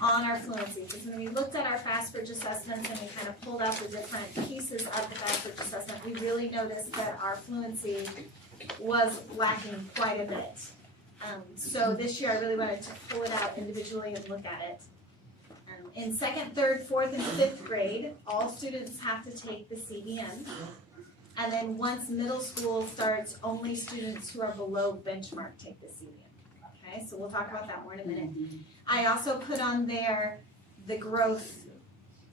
on our fluency. Because when we looked at our FastBridge assessments and we kind of pulled out the different pieces of the FastBridge assessment, we really noticed that our fluency was lacking quite a bit. So this year I really wanted to pull it out individually and look at it. In 2nd, 3rd, 4th, and 5th grade, all students have to take the CDN. And then once middle school starts, only students who are below benchmark take the CDN. Okay, so we'll talk about that more in a minute. I also put on there the growth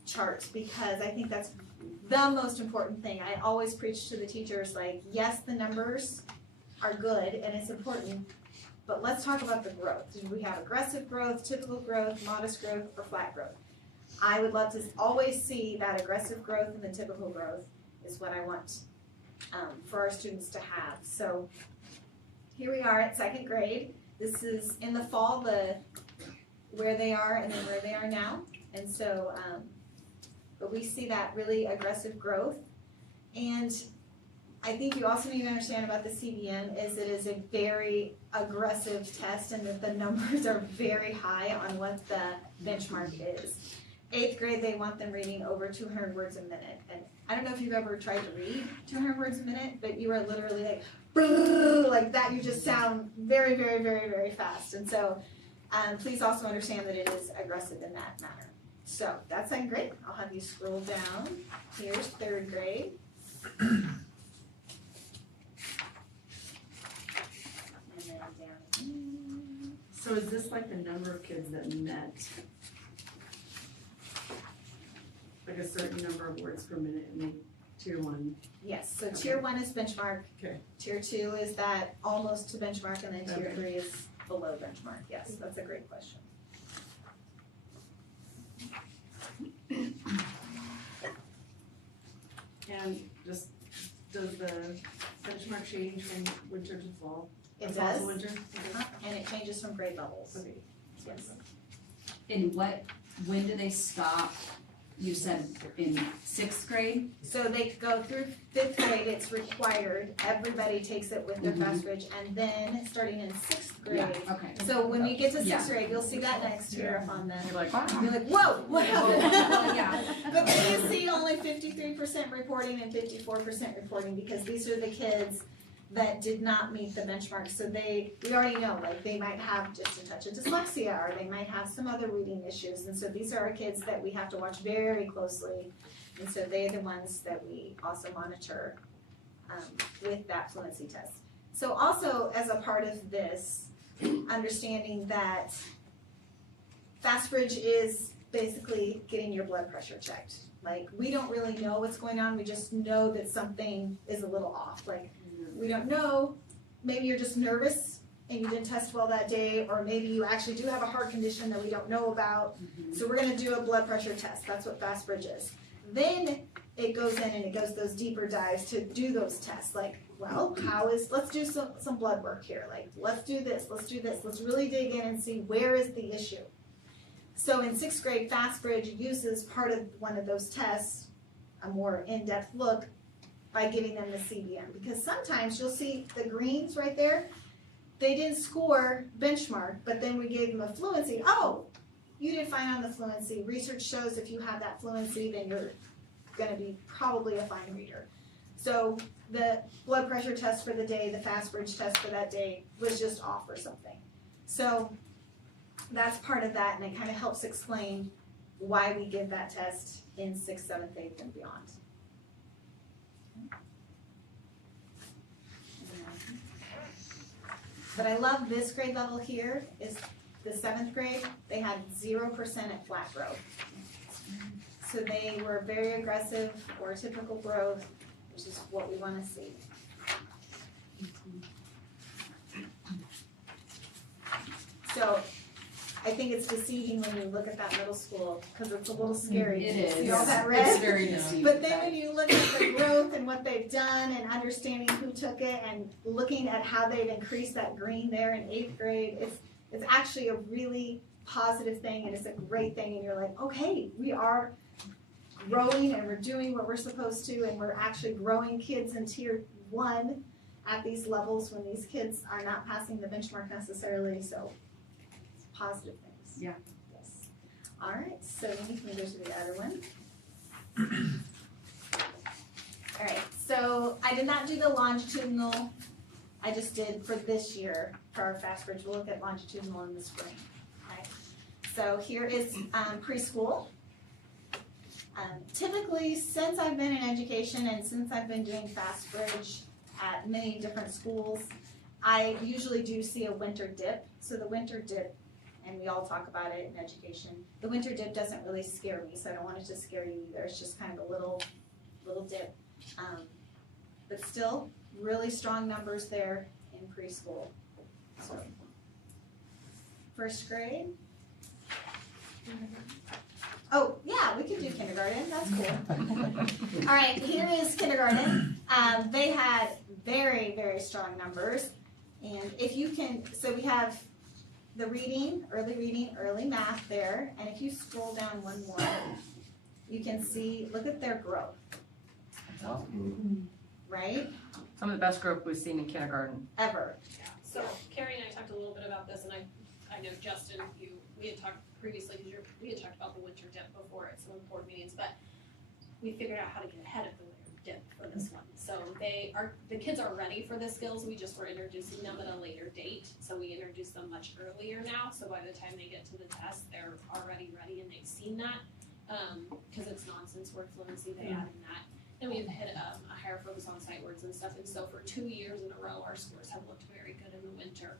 charts because I think that's the most important thing. I always preach to the teachers, like, yes, the numbers are good and it's important, but let's talk about the growth. Do we have aggressive growth, typical growth, modest growth, or flat growth? I would love to always see that aggressive growth and the typical growth is what I want for our students to have. So here we are at 2nd grade. This is in the fall, where they are and then where they are now. And so, but we see that really aggressive growth. And I think you also need to understand about the CDN is it is a very aggressive test and that the numbers are very high on what the benchmark is. 8th grade, they want them reading over 200 words a minute. And I don't know if you've ever tried to read 200 words a minute, but you are literally like that. You just sound very, very, very, very fast. And so please also understand that it is aggressive in that manner. So that's 2nd grade. I'll have you scroll down. Here's 3rd grade. So is this like the number of kids that met like a certain number of words per minute in Tier 1? Yes, so Tier 1 is benchmark. Okay. Tier 2 is that almost to benchmark, and then Tier 3 is below benchmark. Yes, that's a great question. And just, does the benchmark change from winter to fall? It Fall does. to winter? And it changes from grade levels. Okay. Yes. And when do they stop? You said in 6th grade? So they go through 5th grade, it's required, everybody takes it with their FastBridge, and then starting in 6th grade. Yeah, okay. So when we get to 6th Yeah. grade, you'll see that next year up on the, You're like, wow. you're like, whoa, what happened? Yeah. But then you see only 53% reporting and 54% reporting because these are the kids that did not meet the benchmark. So we already know, like they might have just a touch of dyslexia or they might have some other reading issues. And so these are our kids that we have to watch very closely. And so they're the ones that we also monitor with that fluency test. So also as a part of this, understanding that FastBridge is basically getting your blood pressure checked. Like we don't really know what's going on, we just know that something is a little off. Like we don't know, maybe you're just nervous and you didn't test well that day, or maybe you actually do have a heart condition that we don't know about. So we're gonna do a blood pressure test, that's what FastBridge is. Then it goes in and it goes those deeper dives to do those tests, like, well, let's do some blood work here, like, let's do this, let's really dig in and see where is the issue. So in sixth grade, FastBridge uses part of one of those tests, a more in-depth look, by giving them the CBM. Because sometimes you'll see the greens right there, they didn't score benchmark, but then we gave them a fluency. Oh, you did fine on the fluency. Research shows if you have that fluency, then you're gonna be probably a fine reader. So the blood pressure test for the day, the FastBridge test for that day was just off or something. So that's part of that, and it kind of helps explain why we give that test in 6th, 7th, 8th, and beyond. But I love this grade level here is the 7th grade. They had 0% at flat growth. So they were very aggressive or typical growth, which is what we want to see. So I think it's deceiving when you look at that middle school, because it's a little scary to see all that red. It's very deceiving. But then when you look at the growth and what they've done and understanding who took it and looking at how they've increased that green there in 8th grade, it's actually a really positive thing, and it's a great thing, and you're like, okay, we are growing and we're doing what we're supposed to, and we're actually growing kids in tier 1 at these levels when these kids are not passing the benchmark necessarily, so positive things. Yeah. Yes. All right, so then you can go to the other one. All right, so I did not do the longitudinal, I just did for this year for our FastBridge. We'll look at longitudinal in the spring. Okay. So here is preschool. Typically, since I've been in education and since I've been doing FastBridge at many different schools, I usually do see a winter dip. So the winter dip, and we all talk about it in education, the winter dip doesn't really scare me, so I don't want it to scare you either. It's just kind of a little dip. But still, really strong numbers there in preschool. So, 1st grade. Oh, yeah, we could do kindergarten, that's cool. All right, here is kindergarten. They had very, very strong numbers. And if you can, so we have the reading, early math there. And if you scroll down one more, you can see, look at their growth. Right? Some of the best growth we've seen in kindergarten. Ever. Yeah, so Carrie and I talked a little bit about this, and I know Justin, we had talked previously, because we had talked about the winter dip before at some of the board meetings, but we figured out how to get ahead of the winter dip for this one. So the kids are ready for the skills, we just were introducing them at a later date, so we introduced them much earlier now, so by the time they get to the test, they're already ready and they've seen that, because it's nonsense word fluency, they add in that. And we've hit a higher focus on sight words and stuff, and so for 2 years in a row, our scores have looked very good in the winter.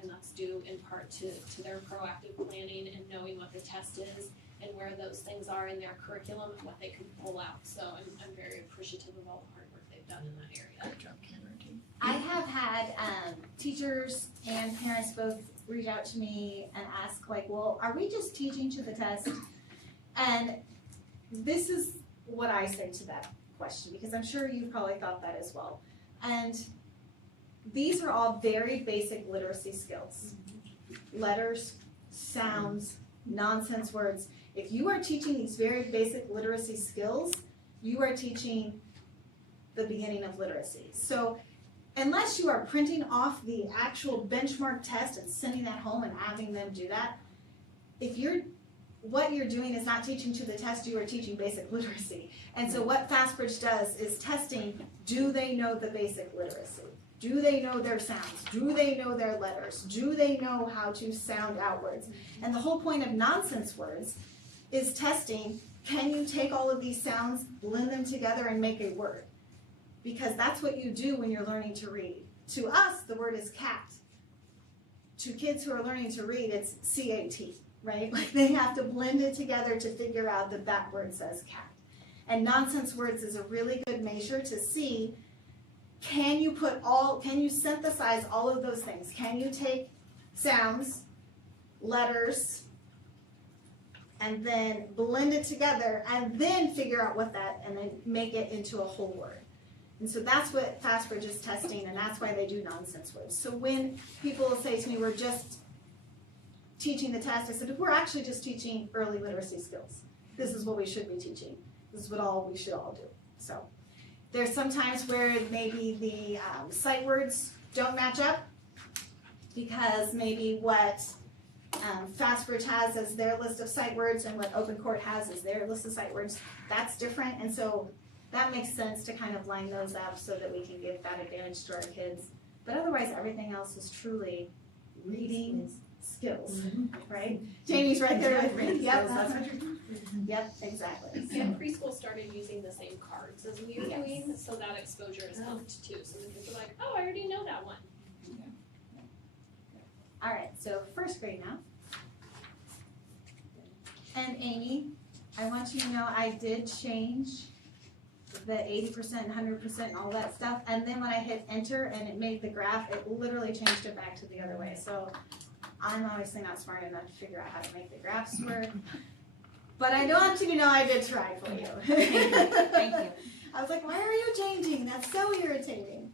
And that's due in part to their proactive planning and knowing what the test is and where those things are in their curriculum and what they can pull out. So I'm very appreciative of all the hard work they've done in that area. Good job, kindergarten. I have had teachers and parents both reach out to me and ask, like, well, are we just teaching to the test? And this is what I say to that question, because I'm sure you probably thought that as well. And these are all very basic literacy skills. Letters, sounds, nonsense words. If you are teaching these very basic literacy skills, you are teaching the beginning of literacy. So unless you are printing off the actual benchmark test and sending that home and having them do that, what you're doing is not teaching to the test, you are teaching basic literacy. And so what FastBridge does is testing, do they know the basic literacy? Do they know their sounds? Do they know their letters? Do they know how to sound outwards? And the whole point of nonsense words is testing, can you take all of these sounds, blend them together, and make a word? Because that's what you do when you're learning to read. To us, the word is cat. To kids who are learning to read, it's C-A-T, right? Like they have to blend it together to figure out that that word says cat. And nonsense words is a really good measure to see, can you synthesize all of those things? Can you take sounds, letters, and then blend it together and then figure out and then make it into a whole word? And so that's what FastBridge is testing, and that's why they do nonsense words. So when people say to me, we're just teaching the test, I said, we're actually just teaching early literacy skills. This is what we should be teaching. This is what we should all do. So there's some times where maybe the sight words don't match up because maybe what FastBridge has as their list of sight words and what Open Court has as their list of sight words, that's different. And so that makes sense to kind of line those up so that we can give that advantage to our kids. But otherwise, everything else is truly reading skills, right? Jamie's right there with me. Yep, yep, exactly. Yeah, preschool started using the same cards as we are doing, so that exposure is helped too. So the kids are like, oh, I already know that one. All right, so first grade now. And Amy, I want you to know I did change the 80%, 100% and all that stuff. And then when I hit enter and it made the graph, it literally changed it back to the other way. So I'm obviously not smart enough to figure out how to make the graphs work. But I want you to know I did try for you. Thank you. I was like, why are you changing? That's so irritating.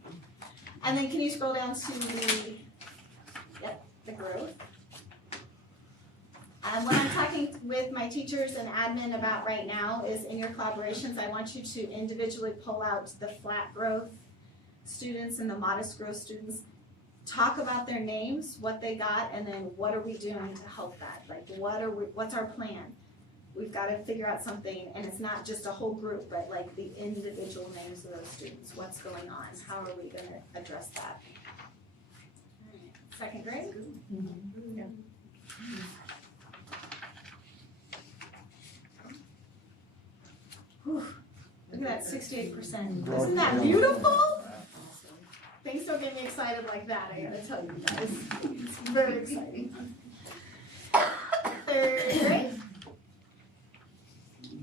And then can you scroll down to the growth? What I'm talking with my teachers and admin about right now is in your collaborations, I want you to individually pull out the flat growth students and the modest growth students. Talk about their names, what they got, and then what are we doing to help that? Like, what's our plan? We've got to figure out something, and it's not just a whole group, but like the individual names of those students. What's going on? How are we going to address that? All right. Second grade? Mm-hmm. Yeah. Whew. Look at that, 68%. Isn't that beautiful? Things don't get me excited like that, I gotta tell you guys. It's very exciting. Third grade?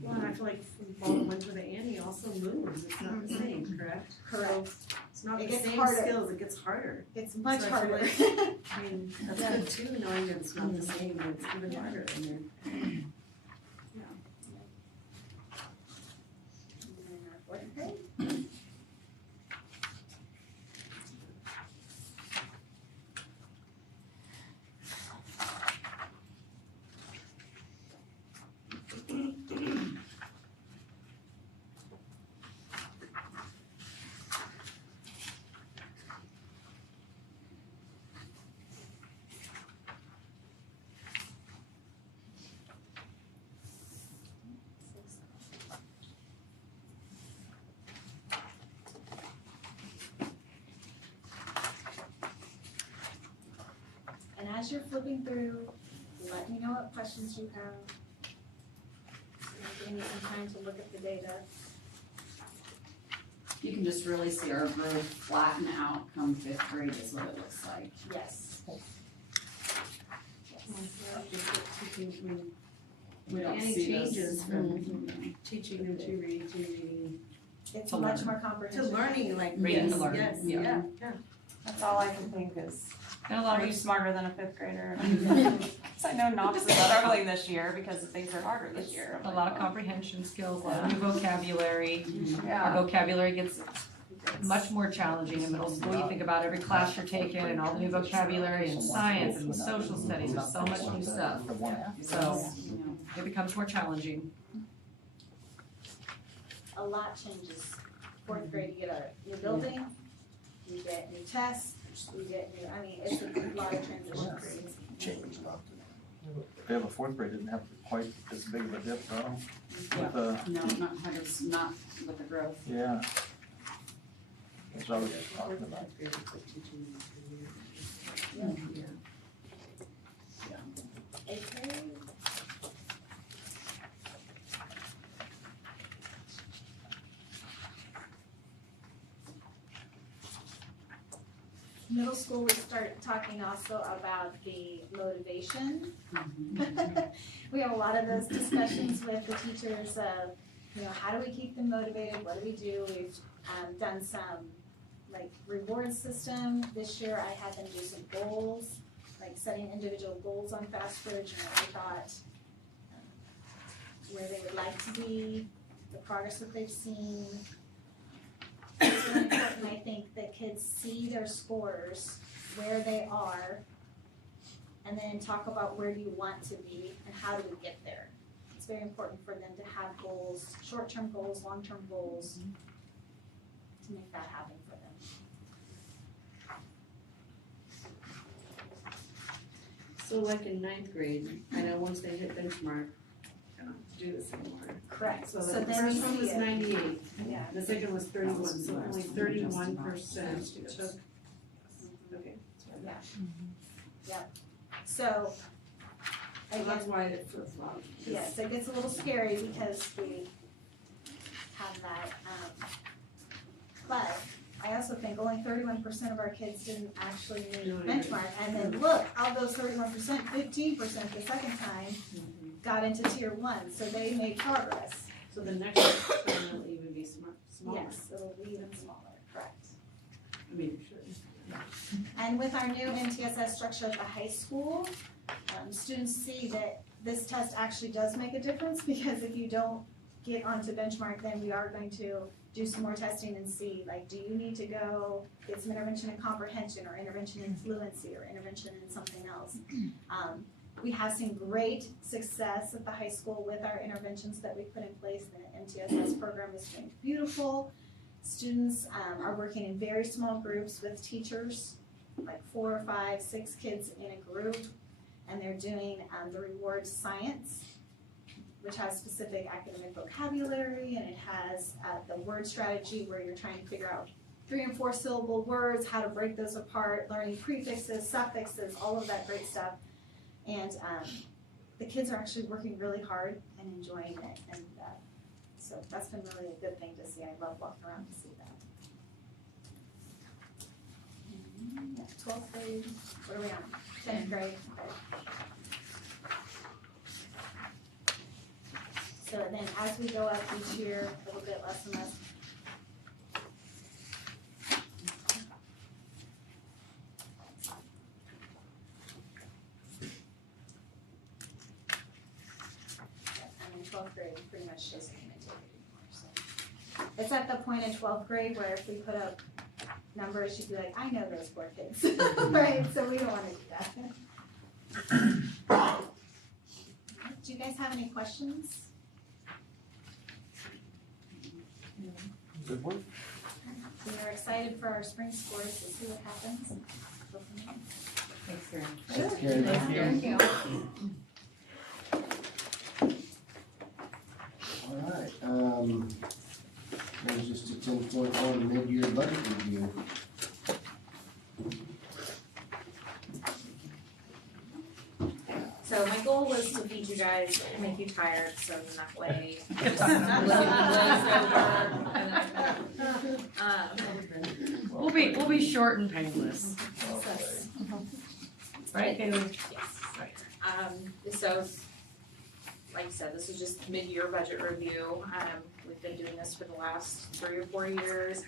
Well, and I feel like fall and winter, the Annie also moves, it's not the same, correct? Correct. It's not It the gets same harder. skills, it gets harder. It's much So I feel harder. like- I mean, that's good too, knowing that it's not the same, but it's even harder in there. Fourth grade? And as you're flipping through, let me know what questions you have. Give me some time to look at the data. You can just really see our growth flatten out come fifth grade is what it looks like. Yes. We don't Any see those. changes from teaching them to read to reading It's To much learn. more to comprehensive. learning, like Reading to yes, learn, yes, yeah. yeah. That's all I can think is, And a lot are of you smarter than a fifth grader? So I know Knox is struggling this year because things are harder this year. a lot of comprehension skills, a lot of new vocabulary. Our Yeah. vocabulary gets much more challenging in middle school. You think about every class you're taking and all the new vocabulary and science and social studies, there's so much new stuff. So it becomes more challenging. A lot changes. Fourth grade, you get a new building, you get new tests, you get new, I mean, it's a lot of transitions. Yeah, the fourth grade didn't have quite as big of a dip though. With the, No, not with the growth. yeah. That's what I was talking about. Eighth grade? Middle school, we start talking also about the motivation. We have a lot of those discussions with the teachers of, how do we keep them motivated? What do we do? We've done some like reward system. This year I had them do some goals, like setting individual goals on FastBridge and what they thought, where they would like to be, the progress that they've seen. It's really important, I think, that kids see their scores, where they are, and then talk about where do you want to be and how do we get there. It's very important for them to have goals, short-term goals, long-term goals, to make that happen for them. So like in ninth grade, I know once they hit benchmark, they don't have to do this anymore. Correct. So So the then first you one see was it. 98, Yeah. the second was 31, so only 31% took. Okay. So, So that's again, why it flip-flopped. yes, it gets a little scary because we have that, but I also think only 31% of our kids didn't actually meet benchmark, and then look, of those 31%, 15% the second time got into tier 1, so they made progress. So the next one will even be smaller. Yes, it'll be even smaller, correct. I mean, it should. And with our new MTSS structure at the high school, students see that this test actually does make a difference, because if you don't get onto benchmark, then we are going to do some more testing and see, like, do you need to go get some intervention in comprehension, or intervention in fluency, or intervention in something else. We have seen great success at the high school with our interventions that we put in place. The MTSS program is doing beautiful. Students are working in very small groups with teachers, like 4, 5, 6 kids in a group, and they're doing the reward science, which has specific academic vocabulary, and it has the word strategy where you're trying to figure out 3 and 4 syllable words, how to break those apart, learning prefixes, suffixes, all of that great stuff. And the kids are actually working really hard and enjoying it, and so that's been really a good thing to see. I love walking around to see that. Yeah, 12th grade, what are we on? 10th grade. Okay. So then as we go up each year, a little bit less and less. And in 12th grade, pretty much doesn't even take it anymore, so. It's at the point in 12th grade where if we put up numbers, you'd be like, I know those poor kids, right? So we don't wanna do that. Do you guys have any questions? Good work. We are excited for our spring scores to see what happens. Go from there. Thanks, Karen. Thanks, Karen. Thank you. All right, there's just a 10.1 mid-year budget review. So my goal was to feed you guys, make you tired, so in that way. We'll be short and painless. Right, Kaylee? Yes. So, like I said, this is just mid-year budget review. We've been doing this for the last 3 or 4 years.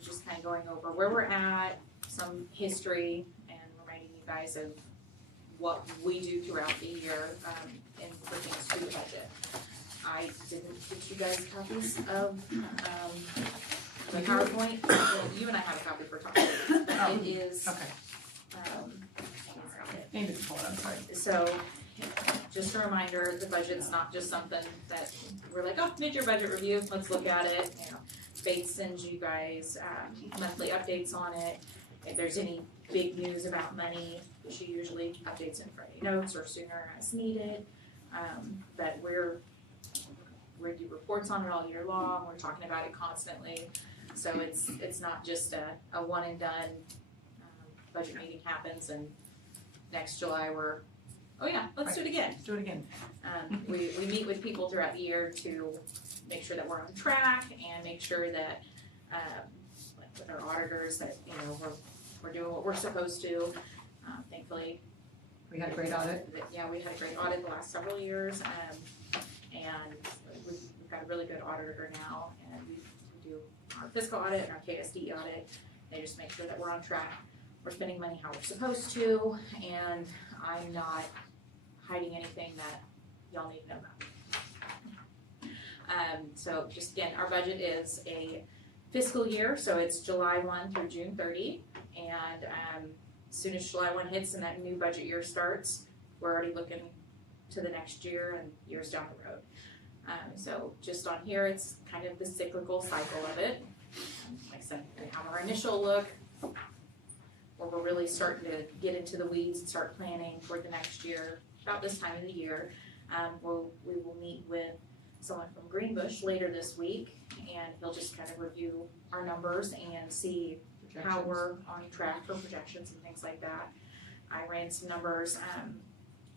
Just kind of going over where we're at, some history, and reminding you guys of what we do throughout the year in pertains to the budget. I didn't get you guys copies of the PowerPoint. You and I have a copy for talking. Oh, It is. okay. Maybe it's full, I'm sorry. So, just a reminder, the budget's not just something that we're like, oh, mid-year budget review, let's look at it, you know. Faith sends you guys monthly updates on it. If there's any big news about money, she usually updates in Friday notes or sooner as needed. But we do reports on it all year long, we're talking about it constantly. So it's not just a one and done budget meeting happens and next July we're, oh yeah, let's do it again. Do it again. We meet with people throughout the year to make sure that we're on track and make sure that, like with our auditors, that, you know, we're doing what we're supposed to. Thankfully. We had a great audit. Yeah, we had a great audit the last several years, and we've got a really good auditor now, and we do our fiscal audit and our KASB audit. They just make sure that we're on track. We're spending money how we're supposed to, and I'm not hiding anything that y'all need to know about. So just again, our budget is a fiscal year, so it's July 1 through June 30, and as soon as July 1 hits and that new budget year starts, we're already looking to the next year and years down the road. So just on here, it's kind of the cyclical cycle of it. Like I said, we have our initial look, where we're really starting to get into the weeds and start planning for the next year, about this time of the year. We will meet with someone from Greenbush later this week, and he'll just kind of review our numbers and see how we're on track for projections and things like that. I ran some numbers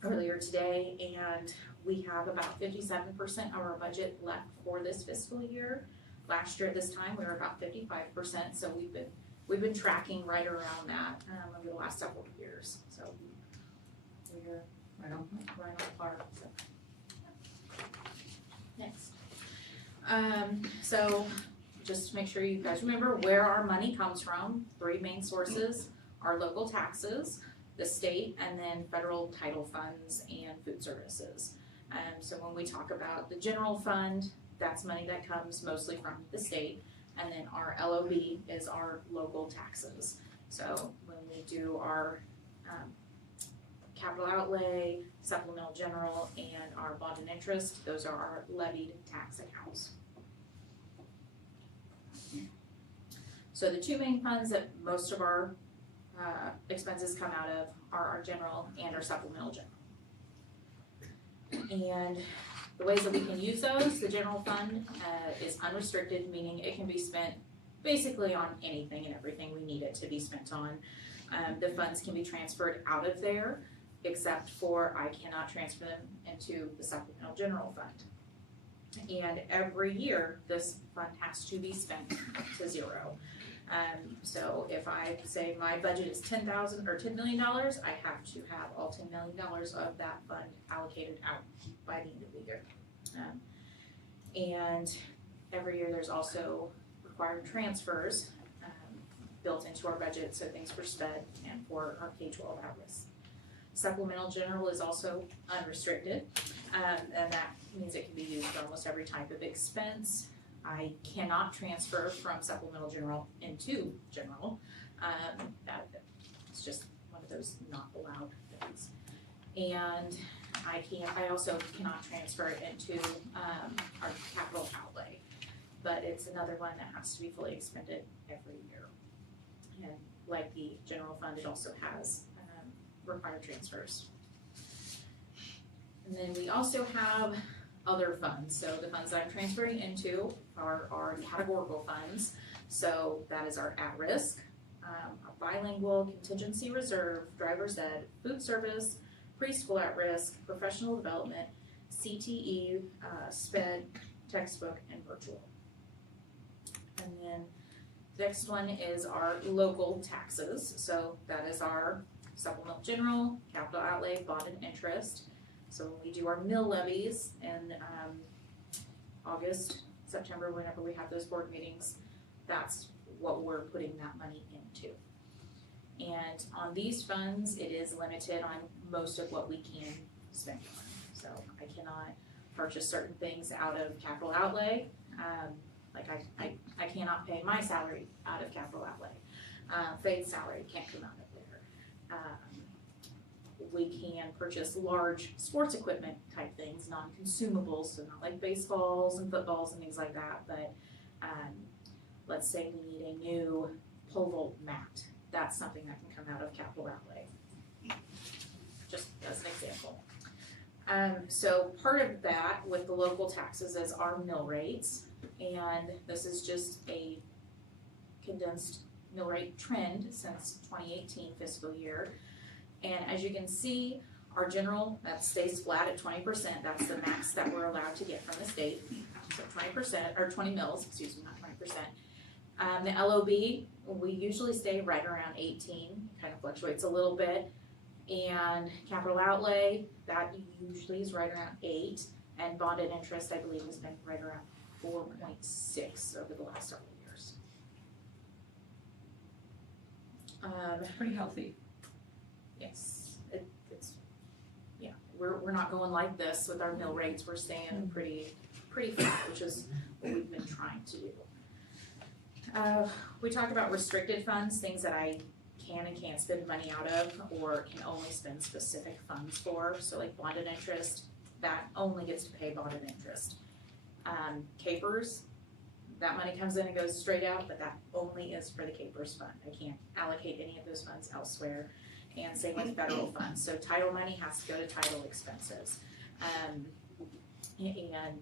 earlier today, and we have about 57% of our budget left for this fiscal year. Last year at this time, we were about 55%, so we've been tracking right around that over the last several years. So we're right on par. So. Next. So just to make sure you guys remember where our money comes from. 3 main sources: our local taxes, the state, and then federal title funds and food services. So when we talk about the general fund, that's money that comes mostly from the state, and then our LOB is our local taxes. So when we do our capital outlay, supplemental general, and our bond and interest, those are our levied tax accounts. So the 2 main funds that most of our expenses come out of are our general and our supplemental general. And the ways that we can use those, the general fund is unrestricted, meaning it can be spent basically on anything and everything we need it to be spent on. The funds can be transferred out of there, except for I cannot transfer them into the supplemental general fund. And every year, this fund has to be spent to 0. So if I say my budget is $10 million, I have to have all $10 million of that fund allocated out by the end of the year. And every year there's also required transfers built into our budget, so things for SPED and for our K-12 at-risk. Supplemental general is also unrestricted, and that means it can be used for almost every type of expense. I cannot transfer from supplemental general into general. It's just one of those not allowed things. And I also cannot transfer it into our capital outlay, but it's another one that has to be fully expended every year. And like the general fund, it also has required transfers. And then we also have other funds. So the funds that I'm transferring into are categorical funds. So that is our at-risk, our bilingual, contingency reserve, driver's ed, food service, preschool at-risk, professional development, CTE, SPED, textbook, and virtual. And then the next one is our local taxes. So that is our supplemental general, capital outlay, bond and interest. So when we do our mill levies in August, September, whenever we have those board meetings, that's what we're putting that money into. And on these funds, it is limited on most of what we can spend on. So I cannot purchase certain things out of capital outlay. Like I cannot pay my salary out of capital outlay. Faith's salary can't come out of there. We can purchase large sports equipment type things, non-consumables, so not like baseballs and footballs and things like that, but let's say we need a new pole vault mat. That's something that can come out of capital outlay, just as an example. So part of that with the local taxes is our mill rates, and this is just a condensed mill rate trend since 2018 fiscal year. And as you can see, our general, that stays flat at 20%. That's the max that we're allowed to get from the state. So 20%, or 20 mils, excuse me, not 20%. The LOB, we usually stay right around 18, kind of fluctuates a little bit. And capital outlay, that usually is right around 8. And bonded interest, I believe, has been right around 4.6 over the last several years. Pretty healthy. Yes, it's, yeah, we're not going like this with our mill rates. We're staying pretty flat, which is what we've been trying to do. We talked about restricted funds, things that I can and can't spend money out of, or can only spend specific funds for, so like bond and interest, that only gets to pay bond and interest. Capers, that money comes in and goes straight out, but that only is for the Capers fund. I can't allocate any of those funds elsewhere. And same with federal funds. So title money has to go to title expenses. And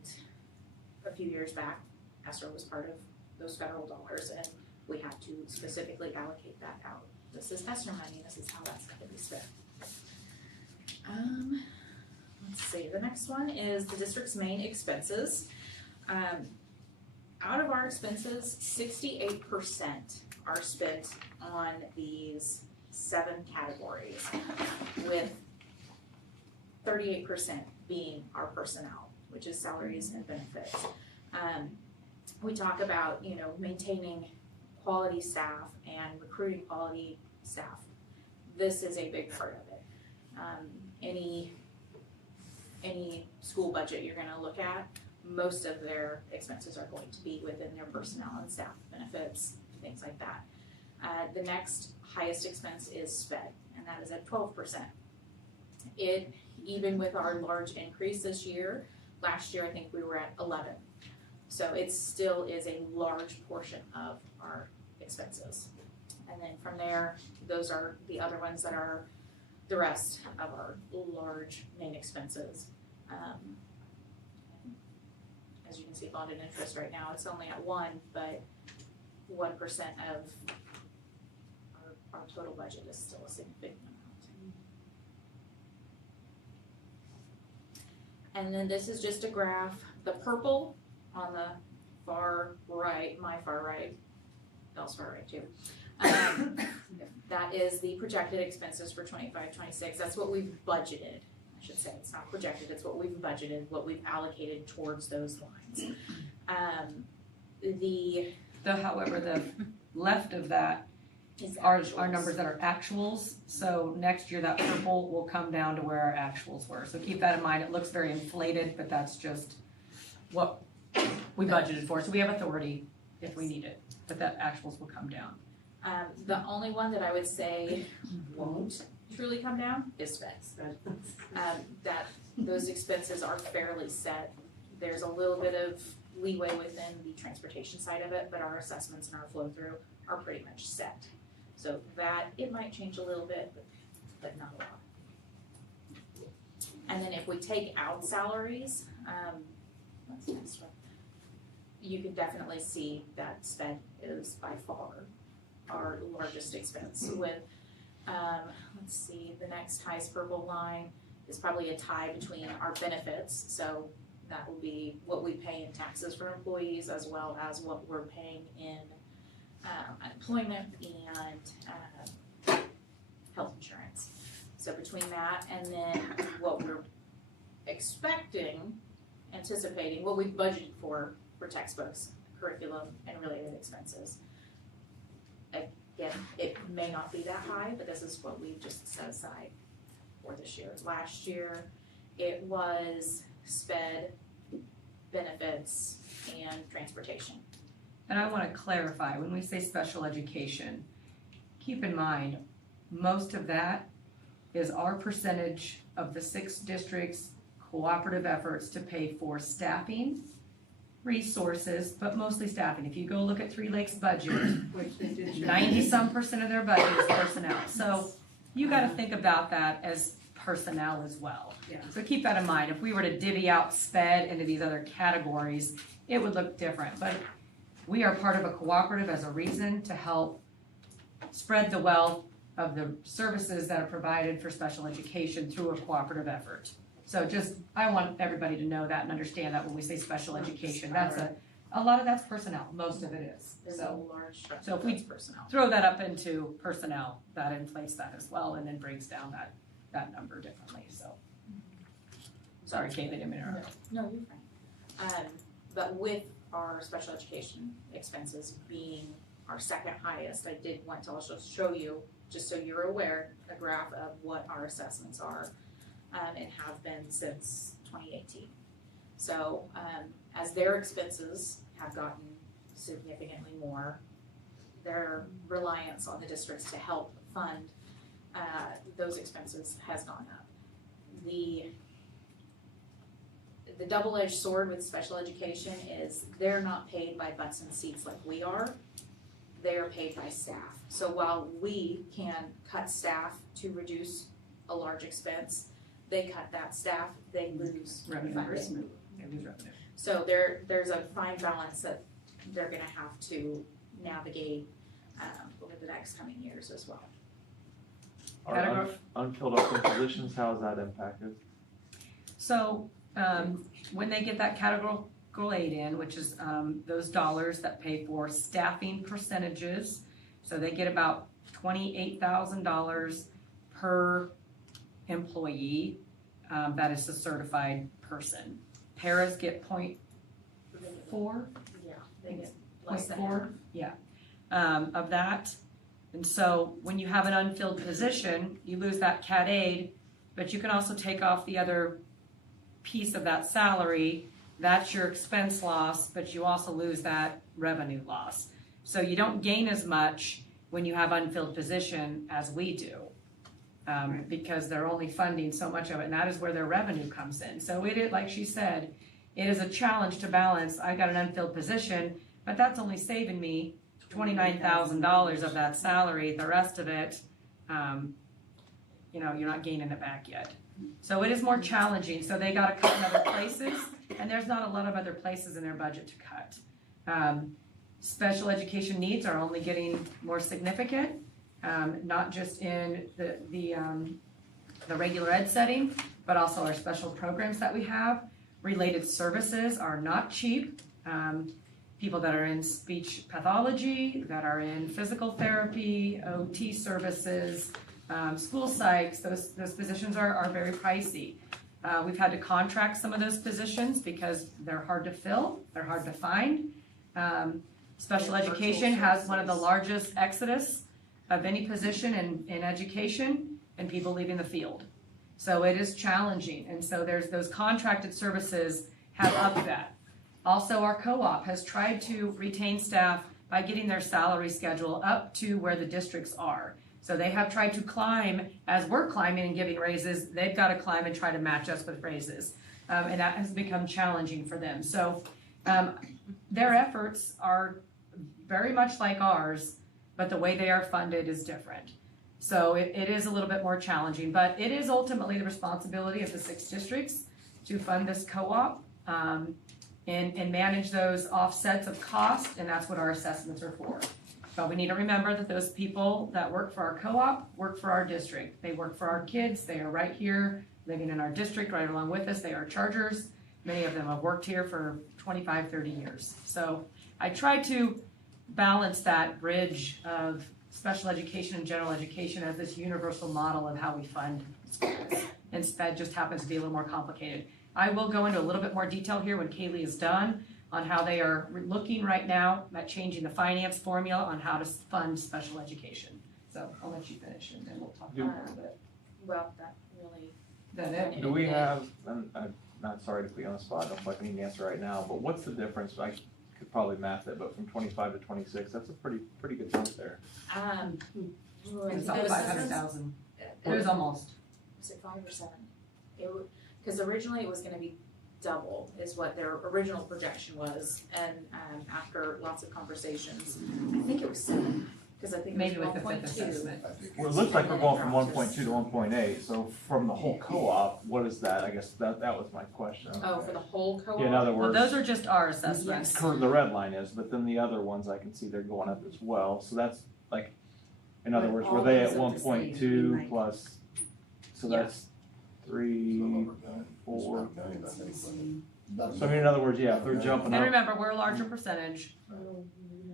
a few years back, Esther was part of those federal dollars, and we have to specifically allocate that out. This is Esther money, this is how that's going to be spent. Let's see, the next one is the district's main expenses. Out of our expenses, 68% are spent on these 7 categories, with 38% being our personnel, which is salaries and benefits. We talk about, maintaining quality staff and recruiting quality staff. This is a big part of it. Any school budget you're gonna look at, most of their expenses are going to be within their personnel and staff benefits, things like that. The next highest expense is SPED, and that is at 12%. Even with our large increase this year, last year I think we were at 11. So it still is a large portion of our expenses. And then from there, those are the other ones that are the rest of our large main expenses. As you can see, bond and interest right now, it's only at 1, but 1% of our total budget is still a significant amount. And then this is just a graph. The purple on the far right, my far right, Bell's far right too. That is the projected expenses for 25-26. That's what we've budgeted. I should say it's not projected, it's what we've budgeted, what we've allocated towards those lines. However, the left of that are numbers that are actuals. So next year that purple will come down to where our actuals were. So keep that in mind. It looks very inflated, but that's just what we budgeted for. So we have authority if we need it, but that actuals will come down. The only one that I would say won't truly come down is SPED. Those expenses are fairly set. There's a little bit of leeway within the transportation side of it, but our assessments and our flow through are pretty much set. So that, it might change a little bit, but not a lot. And then if we take out salaries, what's the next one? You can definitely see that SPED is by far our largest expense with, let's see, the next highest purple line is probably a tie between our benefits. So that will be what we pay in taxes for employees as well as what we're paying in unemployment and health insurance. So between that and then what we're anticipating, what we've budgeted for textbooks, curriculum, and related expenses. Again, it may not be that high, but this is what we've just set aside for this year. Last year, it was SPED, benefits, and transportation. And I want to clarify, when we say special education, keep in mind, most of that is our percentage of the 6 districts' cooperative efforts to pay for staffing, resources, but mostly staffing. If you go look at Three Lakes' budget, 90-some% of their budget is personnel. So you got to think about that as personnel as well. Yeah. So keep that in mind. If we were to divvy out SPED into these other categories, it would look different. But we are part of a cooperative as a reason to help spread the wealth of the services that are provided for special education through a cooperative effort. So I want everybody to know that and understand that when we say special education, that's a lot of that's personnel, most of it is. There's a large structure So if we that's personnel. throw that up into personnel, that inflates that as well and then brings down that number differently, so. Sorry, Kate, I didn't mean to interrupt. No, you're fine. But with our special education expenses being our second highest, I did want to also show you, just so you're aware, a graph of what our assessments are and have been since 2018. So as their expenses have gotten significantly more, their reliance on the districts to help fund, those expenses has gone up. The double-edged sword with special education is they're not paid by butts and seats like we are. They are paid by staff. So while we can cut staff to reduce a large expense, they cut that staff, they lose funding. So there's a fine balance that they're gonna have to navigate over the next coming years as well. Are unfilled open positions, how is that impacted? So, when they get that categorical aid in, which is, those dollars that pay for staffing percentages, so they get about $28,000 per employee, that is a certified person. Paras get 0.4? Yeah, they get less than 0.4, yeah, of that. And so when you have an unfilled position, you lose that CAT aid, but you can also take off the other piece of that salary. That's your expense loss, but you also lose that revenue loss. So you don't gain as much when you have unfilled position as we do, because they're only funding so much of it, and that is where their revenue comes in. So it is, like she said, it is a challenge to balance. I got an unfilled position, but that's only saving me $29,000 of that salary. The rest of it, you're not gaining it back yet. So it is more challenging. So they got to cut in other places, and there's not a lot of other places in their budget to cut. Special education needs are only getting more significant, not just in the regular ed setting, but also our special programs that we have. Related services are not cheap. People that are in speech pathology, that are in physical therapy, OT services, school psychs, those positions are very pricey. We've had to contract some of those positions because they're hard to fill, they're hard to find. Special education has one of the largest exodus of any position in education, and people leaving the field. So it is challenging, and so there's those contracted services have upped that. Also, our co-op has tried to retain staff by getting their salary schedule up to where the districts are. So they have tried to climb, as we're climbing and giving raises, they've got to climb and try to match us with raises. And that has become challenging for them. So their efforts are very much like ours, but the way they are funded is different. So it is a little bit more challenging, but it is ultimately the responsibility of the 6 districts to fund this co-op and manage those offsets of cost, and that's what our assessments are for. But we need to remember that those people that work for our co-op work for our district. They work for our kids. They are right here living in our district right along with us. They are chargers. Many of them have worked here for 25, 30 years. So I try to balance that bridge of special education and general education as this universal model of how we fund schools. And that just happens to be a little more complicated. I will go into a little bit more detail here when Kaylee is done on how they are looking right now at changing the finance formula on how to fund special education. So I'll let you finish and then we'll talk about it a little bit. Well, that really. That it? Do we have, I'm not sorry to put you on the spot, I don't know if I need an answer right now, but what's the difference? I could probably math it, but from 25 to 26, that's a pretty good jump there. It's about 500,000. It was almost. Was it 5 or 7? Because originally it was gonna be double is what their original projection was, and after lots of conversations, I think it was 7. Because I think maybe it was with the 5th assessment. Well, it looks like we're going from 1.2 to 1.8, so from the whole co-op, what is that? I guess that was my question. Oh, for the whole co-op? Yeah, in other Well, words. those are just our assessments. Yes. The red line is, but then the other ones I can see they're going up as well, so that's like, in other words, were they at 1.2 plus, so that's 3, 4. So I mean, in other words, yeah, if they're jumping And up. remember, we're a larger percentage.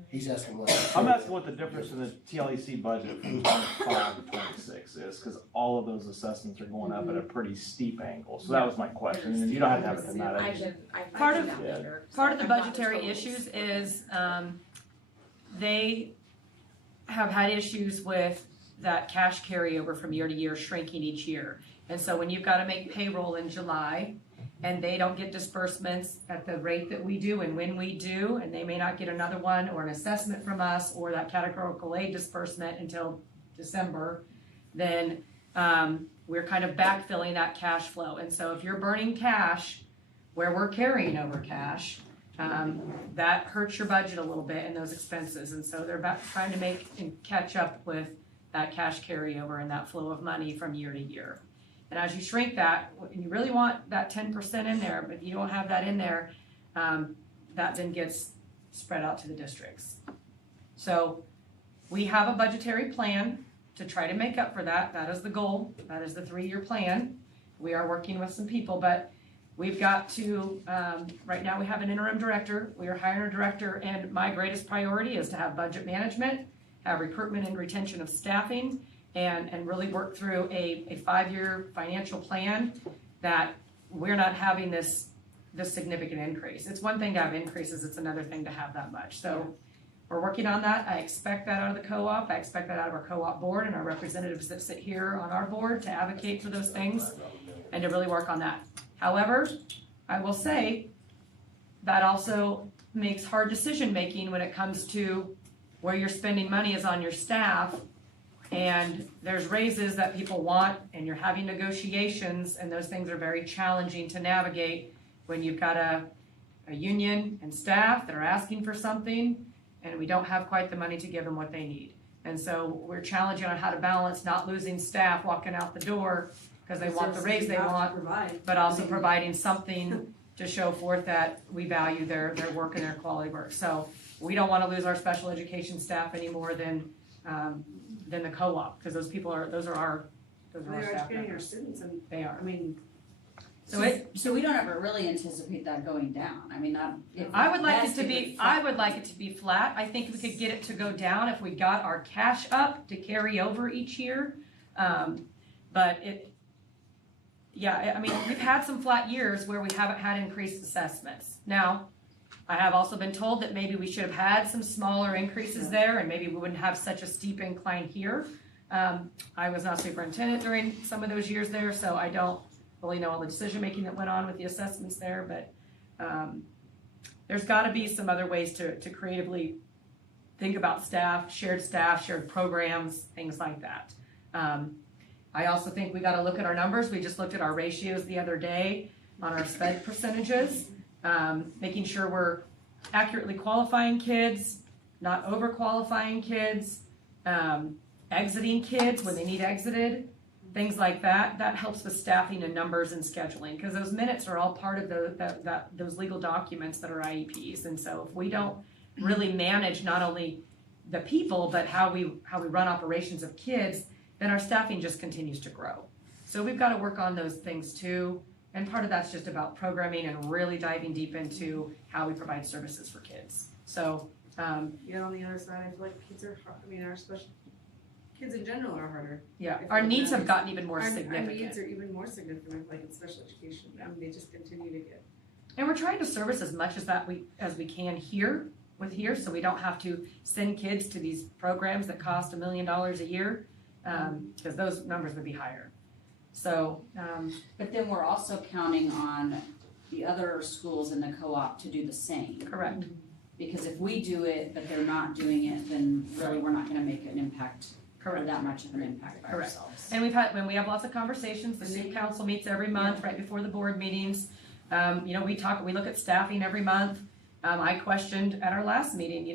He's asking what. I'm asking what the difference in the TLEC budget from 25 to 26 is, because all of those assessments are going up at a pretty steep angle. So that was my question, and you don't have to have it tonight. Part of the budgetary issues is they have had issues with that cash carryover from year to year shrinking each year. And so when you've got to make payroll in July, and they don't get disbursements at the rate that we do and when we do, and they may not get another one or an assessment from us or that categorical aid disbursement until December, then we're kind of backfilling that cash flow. And so if you're burning cash where we're carrying over cash, that hurts your budget a little bit in those expenses. And so they're trying to make and catch up with that cash carryover and that flow of money from year to year. And as you shrink that, and you really want that 10% in there, but you don't have that in there, that then gets spread out to the districts. So we have a budgetary plan to try to make up for that. That is the goal. That is the 3-year plan. We are working with some people, but we've got to, right now we have an interim director. We are hiring a director, and my greatest priority is to have budget management, have recruitment and retention of staffing, and really work through a 5-year financial plan that we're not having this significant increase. It's one thing to have increases, it's another thing to have that much. So we're working on that. I expect that out of the co-op. I expect that out of our co-op board and our representatives that sit here on our board to advocate for those things and to really work on that. However, I will say that also makes hard decision making when it comes to where you're spending money is on your staff, and there's raises that people want, and you're having negotiations, and those things are very challenging to navigate when you've got a union and staff that are asking for something, and we don't have quite the money to give them what they need. And so we're challenging on how to balance not losing staff walking out the door because they want the raise they want, but also providing something to show forth that we value their work and their quality work. So we don't want to lose our special education staff any more than the co-op, because those are our staff educating our members. students, and They are. I mean, So we don't ever really anticipate that going down. I mean, I would like it to be flat. I think we could get it to go down if we got our cash up to carry over each year. But I mean, we've had some flat years where we haven't had increased assessments. Now, I have also been told that maybe we should have had some smaller increases there, and maybe we wouldn't have such a steep incline here. I was not superintendent during some of those years there, so I don't really know all the decision-making that went on with the assessments there, but there's gotta be some other ways to creatively think about staff, shared programs, things like that. I also think we gotta look at our numbers. We just looked at our ratios the other day on our SPED percentages, making sure we're accurately qualifying kids, not over-qualifying kids, exiting kids when they need exited, things like that. That helps with staffing and numbers and scheduling, because those minutes are all part of those legal documents that are IEPs. And so if we don't really manage not only the people, but how we run operations of kids, then our staffing just continues to grow. So we've got to work on those things too. And part of that's just about programming and really diving deep into how we provide services for kids. So, on the other side, I feel like kids are hard. I mean, our special kids in general are harder. Yeah, our needs have gotten even more Our significant. needs are even more significant, like in special education. I mean, they just continue to get. And we're trying to service as much as we can here, so we don't have to send kids to these programs that cost $1 million a year, because those numbers would be higher. So, But then we're also counting on the other schools in the co-op to do the same. correct. Because if we do it, but they're not doing it, then really we're not gonna make an impact, or Correct. that much of an impact by Correct. ourselves. And we have lots of conversations. The city council meets every month, right before the board meetings. We look at staffing every month. I questioned at our last meeting,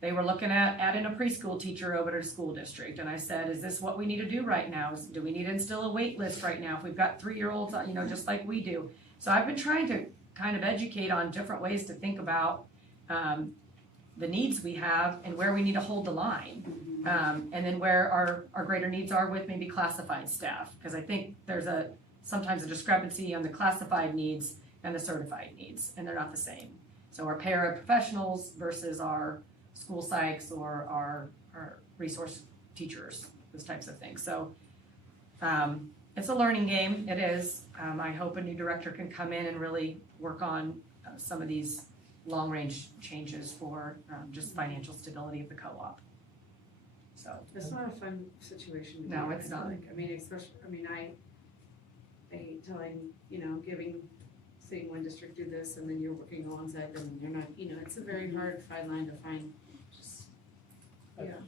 they were looking at adding a preschool teacher over to the school district. And I said, is this what we need to do right now? Do we need to instill a wait list right now if we've got 3-year-olds, just like we do? So I've been trying to kind of educate on different ways to think about the needs we have and where we need to hold the line. And then where our greater needs are with maybe classified staff. Because I think there's sometimes a discrepancy on the classified needs and the certified needs, and they're not the same. So our paraprofessionals versus our school psychs or our resource teachers, those types of things. So it's a learning game, it is. I hope a new director can come in and really work on some of these long-range changes for just financial stability of the co-op. So It's not a fun situation. To No, be it's in. not. I hate telling, seeing one district do this and then you're working alongside them and you're not, it's a very hard fine line to find. Just, yeah.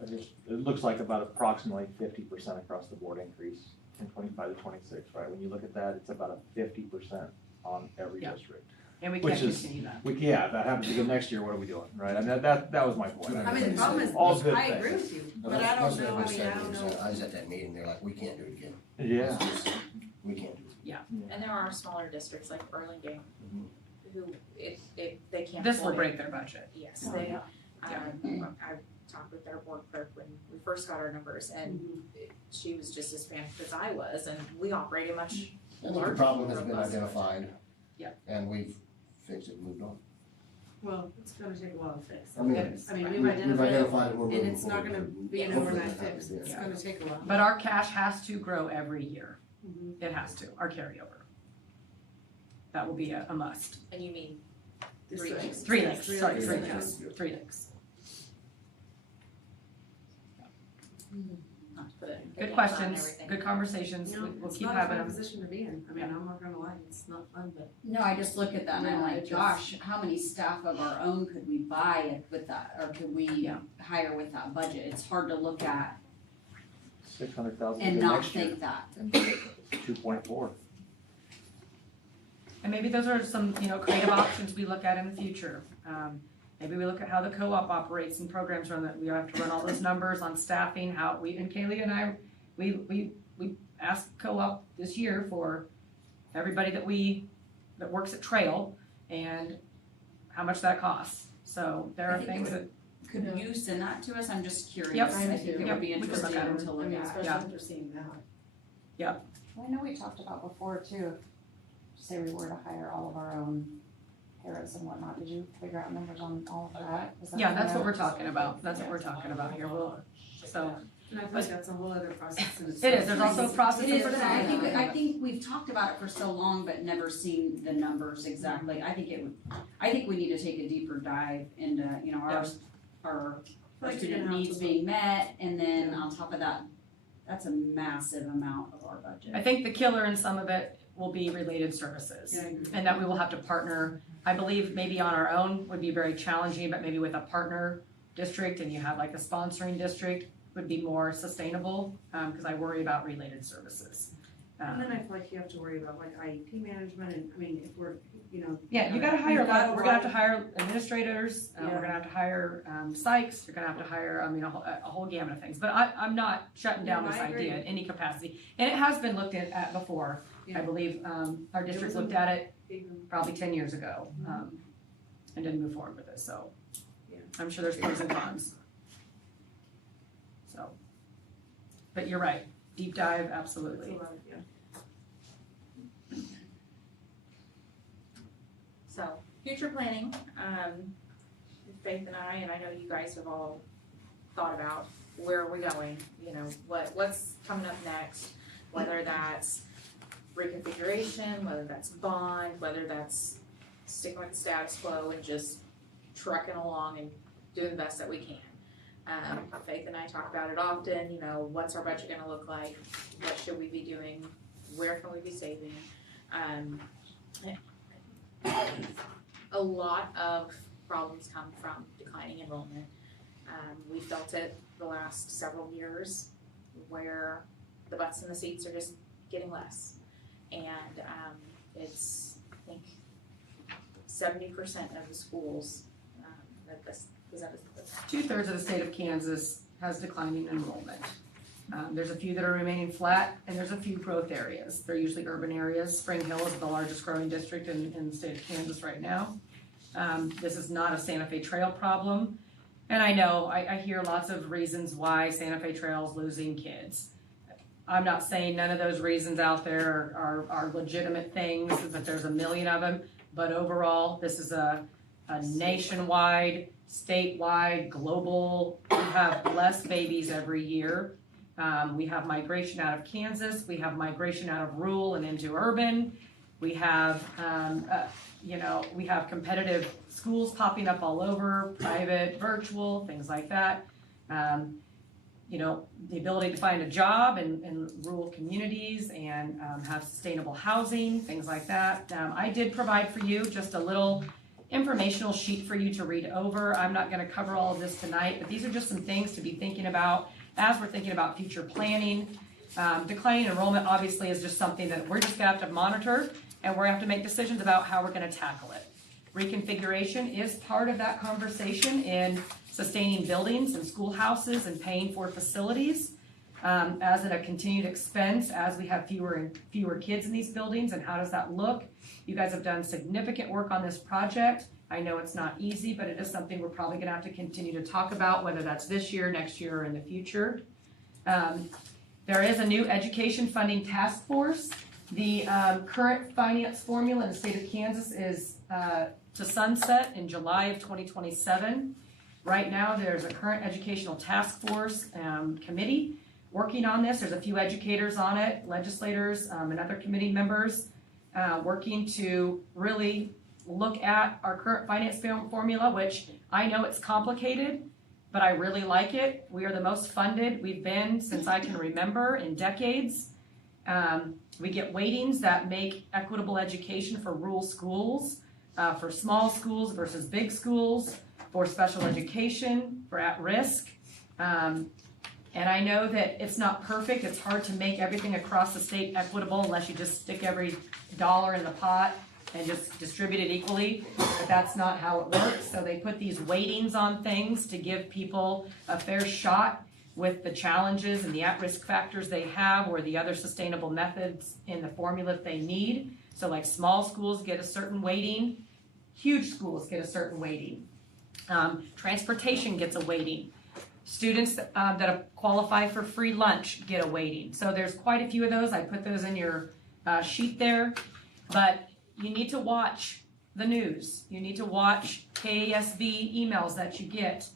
I it looks like about approximately 50% across the board increase from 25 to 26, right? When you look at that, it's about a 50% on every Yeah. district. And we Which can't is- continue that. Yeah, if that happens again next year, what are we doing, right? I mean, that was my point. I I mean, the problem is, All good I things. agree with you, Well, but I that's don't what know, I everybody mean, I said don't when know. I was at that meeting, they're like, we can't do it again. Yeah. It's just- We can't do it. And there are smaller districts like Burlingame Mhm. who, if they can't. This will afford it, break their budget. Yes, they, I talked with their board clerk when we first got our numbers, and she was just as panicked as I was, and we operate a much I think the larger, problem has been robust budget. identified. Yep. And we've fixed it, and moved on. Well, it's gonna take a while to fix. I mean, we've identified it, it, we're and moving it's not forward. gonna be an Hopefully overnight that happens, fix, it's yeah. gonna take a while. But our cash has to grow every year. Mhm. It has to, our carryover. That will be a must. And you mean Just Three like- links. Three links, Three sorry, links, three yeah. links, three links. not to put it. Good questions, good conversations, No, we'll it's keep not a having fun them. position to be in, I mean, I'm not gonna lie, it's not fun, but. No, I just look at that and I'm Yeah, like, it just- gosh, how many staff of our own could we buy with that, or could we Yeah. hire with that budget? It's hard to look at 600,000 and again not next year. think that. 2.4. And maybe those are some, creative options we look at in the future. Maybe we look at how the co-op operates and programs run, that we have to run all those numbers on staffing, and Kaylee and I, we asked co-op this year for everybody that works at Trail and how much that costs. So there I are think things it that, Could you send that to us? I'm just curious. Yep. I think it Yep, would be we can look interesting at it. to I look mean, at. especially Yeah. after seeing that. Well, I know we talked about before too, if, say we were to hire all of our own paras and whatnot, did you figure out numbers on all of that? Is that yeah, that's what fair? we're talking about. That's what we're talking about here. So, And I feel like that's a whole other process in it itself. is, there's also a process. It is, for but that. I think we've talked about it for so long, but never seen the numbers exactly. I think we need to take a deeper dive into, our Like student you're gonna have needs to being met, and then on top of that, that's a massive amount of our budget. I think the killer in some of it will be related services. Yeah, I agree. And that we will have to partner, I believe maybe on our own would be very challenging, but maybe with a partner district and you have like a sponsoring district would be more sustainable, because I worry about related services. And then I feel like you have to worry about like IEP management, and I mean, if we're, Yeah, you gotta hire, you've got a we're gonna have to lot hire administrators, we're Yeah. gonna have to hire psychs, you're gonna have to hire, a whole gamut of things. But I'm not shutting down No, this I agree. idea in any capacity. And it has been looked at before. I Yeah. believe, our district was a- looked at it even- probably 10 years ago, and didn't move forward with it, so. Yeah. I'm sure there's pros and cons. So, but you're right, deep dive, it's absolutely. a lot, yeah. So, future planning, Faith and I know you guys have all thought about where are we going, what's coming up next, whether that's reconfiguration, whether that's bond, whether that's sticking with the status quo and just trucking along and doing the best that we can. Faith and I talk about it often, what's our budget gonna look like, what should we be doing, where can we be saving? A lot of problems come from declining enrollment. We felt it the last several years where the butts in the seats are just getting less. And it's, I think, 70% of the schools, is that 2/3 of the state of Kansas has declining enrollment. There's a few that are remaining flat, and there's a few growth areas. They're usually urban areas. Spring Hill is the largest growing district in the state of Kansas right now. This is not a Santa Fe Trail problem. And I know, I hear lots of reasons why Santa Fe Trail is losing kids. I'm not saying none of those reasons out there are legitimate things, that there's a million of them. But overall, this is a nationwide, statewide, global, we have less babies every year. We have migration out of Kansas, we have migration out of rural and into urban. We have, we have competitive schools popping up all over, private, virtual, things like that. The ability to find a job in rural communities and have sustainable housing, things like that. I did provide for you just a little informational sheet for you to read over. I'm not gonna cover all of this tonight, but these are just some things to be thinking about as we're thinking about future planning. Declining enrollment obviously is just something that we're just gonna have to monitor, and we're gonna have to make decisions about how we're gonna tackle it. Reconfiguration is part of that conversation in sustaining buildings and schoolhouses and paying for facilities as a continued expense as we have fewer and fewer kids in these buildings, and how does that look? You guys have done significant work on this project. I know it's not easy, but it is something we're probably gonna have to continue to talk about, whether that's this year, next year, or in the future. There is a new education funding task force. The current finance formula in the state of Kansas is to sunset in July of 2027. Right now, there's a current educational task force committee working on this. There's a few educators on it, legislators, and other committee members working to really look at our current finance formula, which I know it's complicated, but I really like it. We are the most funded we've been since I can remember in decades. We get weightings that make equitable education for rural schools, for small schools versus big schools, for special education, for at-risk. And I know that it's not perfect. It's hard to make everything across the state equitable unless you just stick every dollar in the pot and just distribute it equally, but that's not how it works. So they put these weightings on things to give people a fair shot with the challenges and the at-risk factors they have, or the other sustainable methods in the formula that they need. So like small schools get a certain weighting, huge schools get a certain weighting. Transportation gets a weighting. Students that qualify for free lunch get a weighting. So there's quite a few of those. I put those in your sheet there, but you need to watch the news. You need to watch KASB emails that you get,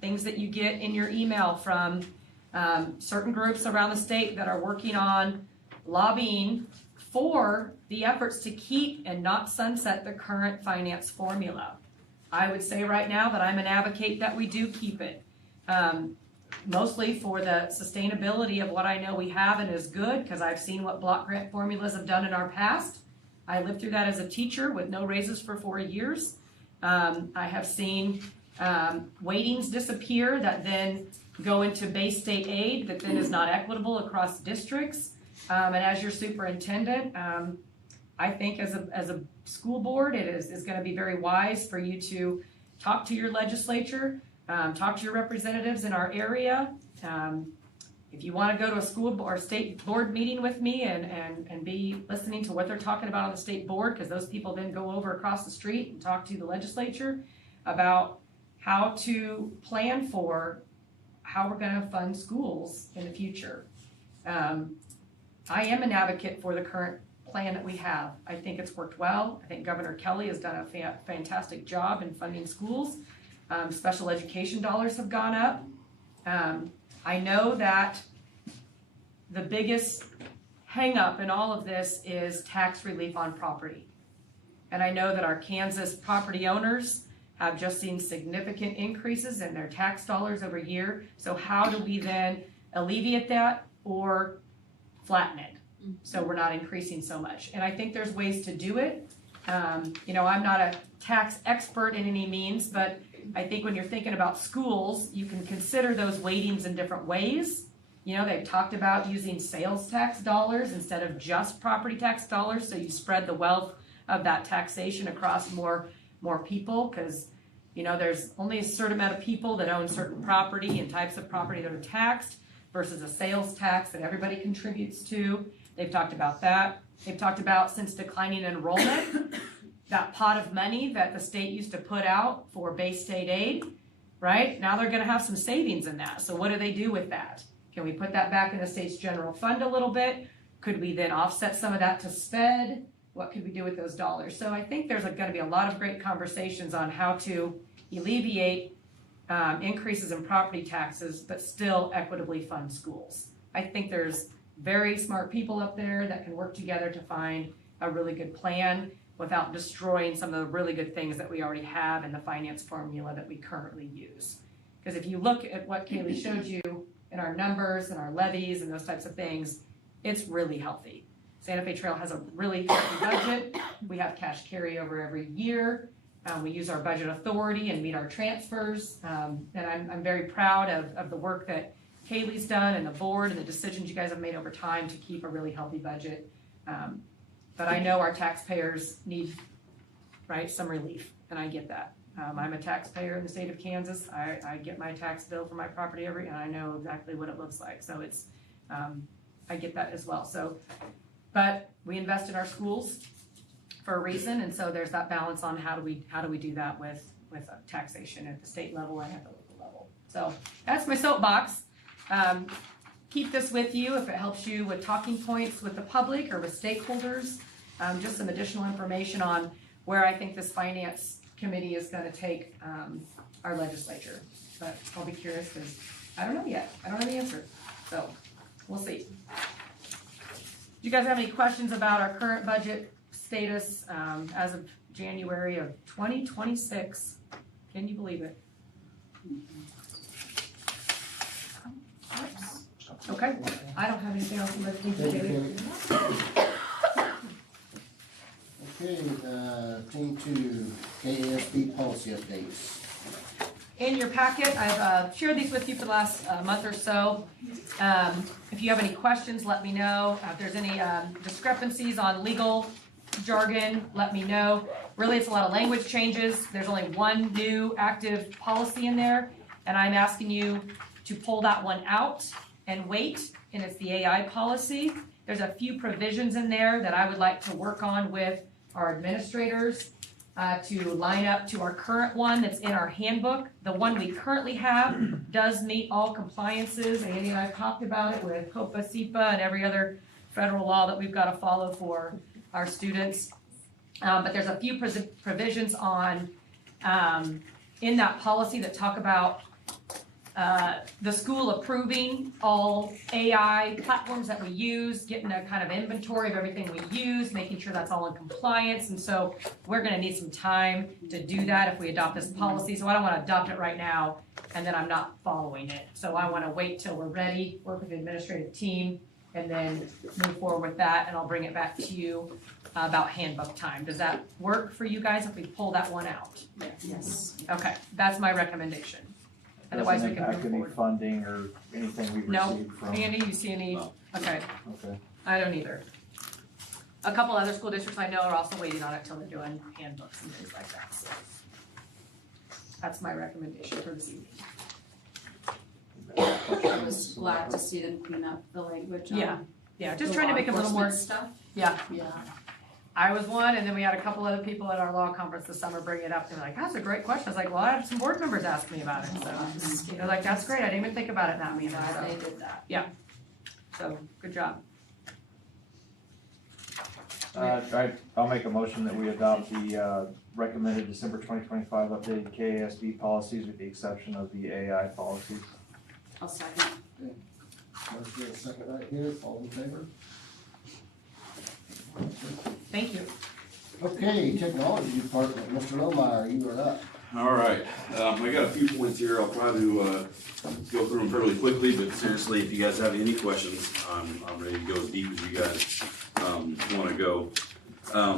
things that you get in your email from certain groups around the state that are working on lobbying for the efforts to keep and not sunset the current finance formula. I would say right now that I'm an advocate that we do keep it. Mostly for the sustainability of what I know we have and is good, because I've seen what block grant formulas have done in our past. I lived through that as a teacher with no raises for 4 years. I have seen weightings disappear that then go into base state aid that then is not equitable across districts. And as your superintendent, I think as a school board, it is going to be very wise for you to talk to your legislature, talk to your representatives in our area. If you want to go to a school or state board meeting with me and be listening to what they're talking about on the state board, because those people then go over across the street and talk to the legislature about how to plan for how we're going to fund schools in the future. I am an advocate for the current plan that we have. I think it's worked well. I think Governor Kelly has done a fantastic job in funding schools. Special education dollars have gone up. I know that the biggest hang up in all of this is tax relief on property. And I know that our Kansas property owners have just seen significant increases in their tax dollars over year. So how do we then alleviate that or flatten it so we're not increasing so much? And I think there's ways to do it. I'm not a tax expert in any means, but I think when you're thinking about schools, you can consider those weightings in different ways. They've talked about using sales tax dollars instead of just property tax dollars, so you spread the wealth of that taxation across more people, because there's only a certain amount of people that own certain property and types of property that are taxed versus a sales tax that everybody contributes to. They've talked about that. They've talked about, since declining enrollment, that pot of money that the state used to put out for base state aid, right? Now they're going to have some savings in that. So what do they do with that? Can we put that back in the state's general fund a little bit? Could we then offset some of that to SPED? What could we do with those dollars? So I think there's going to be a lot of great conversations on how to alleviate increases in property taxes, but still equitably fund schools. I think there's very smart people up there that can work together to find a really good plan without destroying some of the really good things that we already have in the finance formula that we currently use. Because if you look at what Kaylee showed you in our numbers and our levies and those types of things, it's really healthy. Santa Fe Trail has a really healthy budget. We have cash carryover every year. We use our budget authority and meet our transfers. And I'm very proud of the work that Kaylee's done and the board and the decisions you guys have made over time to keep a really healthy budget. But I know our taxpayers need, right, some relief, and I get that. I'm a taxpayer in the state of Kansas. I get my tax bill for my property and I know exactly what it looks like. So it's, I get that as well. So, but we invest in our schools for a reason, and so there's that balance on how do we do that with taxation at the state level and at the local level. So that's my soapbox. Keep this with you if it helps you with talking points with the public or with stakeholders. Just some additional information on where I think this finance committee is going to take our legislature. But I'll be curious because I don't know yet. I don't have the answer. So we'll see. Do you guys have any questions about our current budget status as of January of 2026? Can you believe it? Okay, I don't have anything else. Okay, team 2, KASB policy updates. In your packet, I've shared these with you for the last month or so. If you have any questions, let me know. If there's any discrepancies on legal jargon, let me know. Really, it's a lot of language changes. There's only one new active policy in there, and I'm asking you to pull that one out and wait, and it's the AI policy. There's a few provisions in there that I would like to work on with our administrators to line up to our current one that's in our handbook. The one we currently have does meet all compliances. Andy and I talked about it with COPA, SEPA, and every other federal law that we've got to follow for our students. But there's a few provisions on in that policy that talk about the school approving all AI platforms that we use, getting a kind of inventory of everything we use, making sure that's all in compliance. And so we're going to need some time to do that if we adopt this policy. So I don't want to adopt it right now and then I'm not following it. So I want to wait till we're ready, work with the administrative team, and then move forward with that. And I'll bring it back to you about handbook time. Does that work for you guys if we pull that one out? Yes. Okay, that's my recommendation. Otherwise, we can move Doesn't forward. impact any funding or anything we've No. received from? Andy, you see any? No. Okay, Okay. I don't either. A couple other school districts I know are also waiting on it till they're doing handbooks and things like that, so. That's my recommendation for this evening. I was glad to see them clean up the language on Yeah, just the trying to law make it a little more, enforcement stuff. yeah. Yeah. I was one, and then we had a couple other people at our law conference this summer bring it up. They're like, that's a great question. I was like, well, I had some board members ask me about it, so. They're like, that's great. I didn't even think about it that way. Glad they did that. So, good job. I'll make a motion that we adopt the recommended December 2025 updated KASB policies with the exception of the AI policies. I'll second. Motion and a second right here, all in favor? Thank you. Okay, technology department, Mr. Lohmeyer, you are up. All right, I got a few points here. I'll try to go through them fairly quickly, but seriously, if you guys have any questions, I'm ready to go as deep as you guys want to go.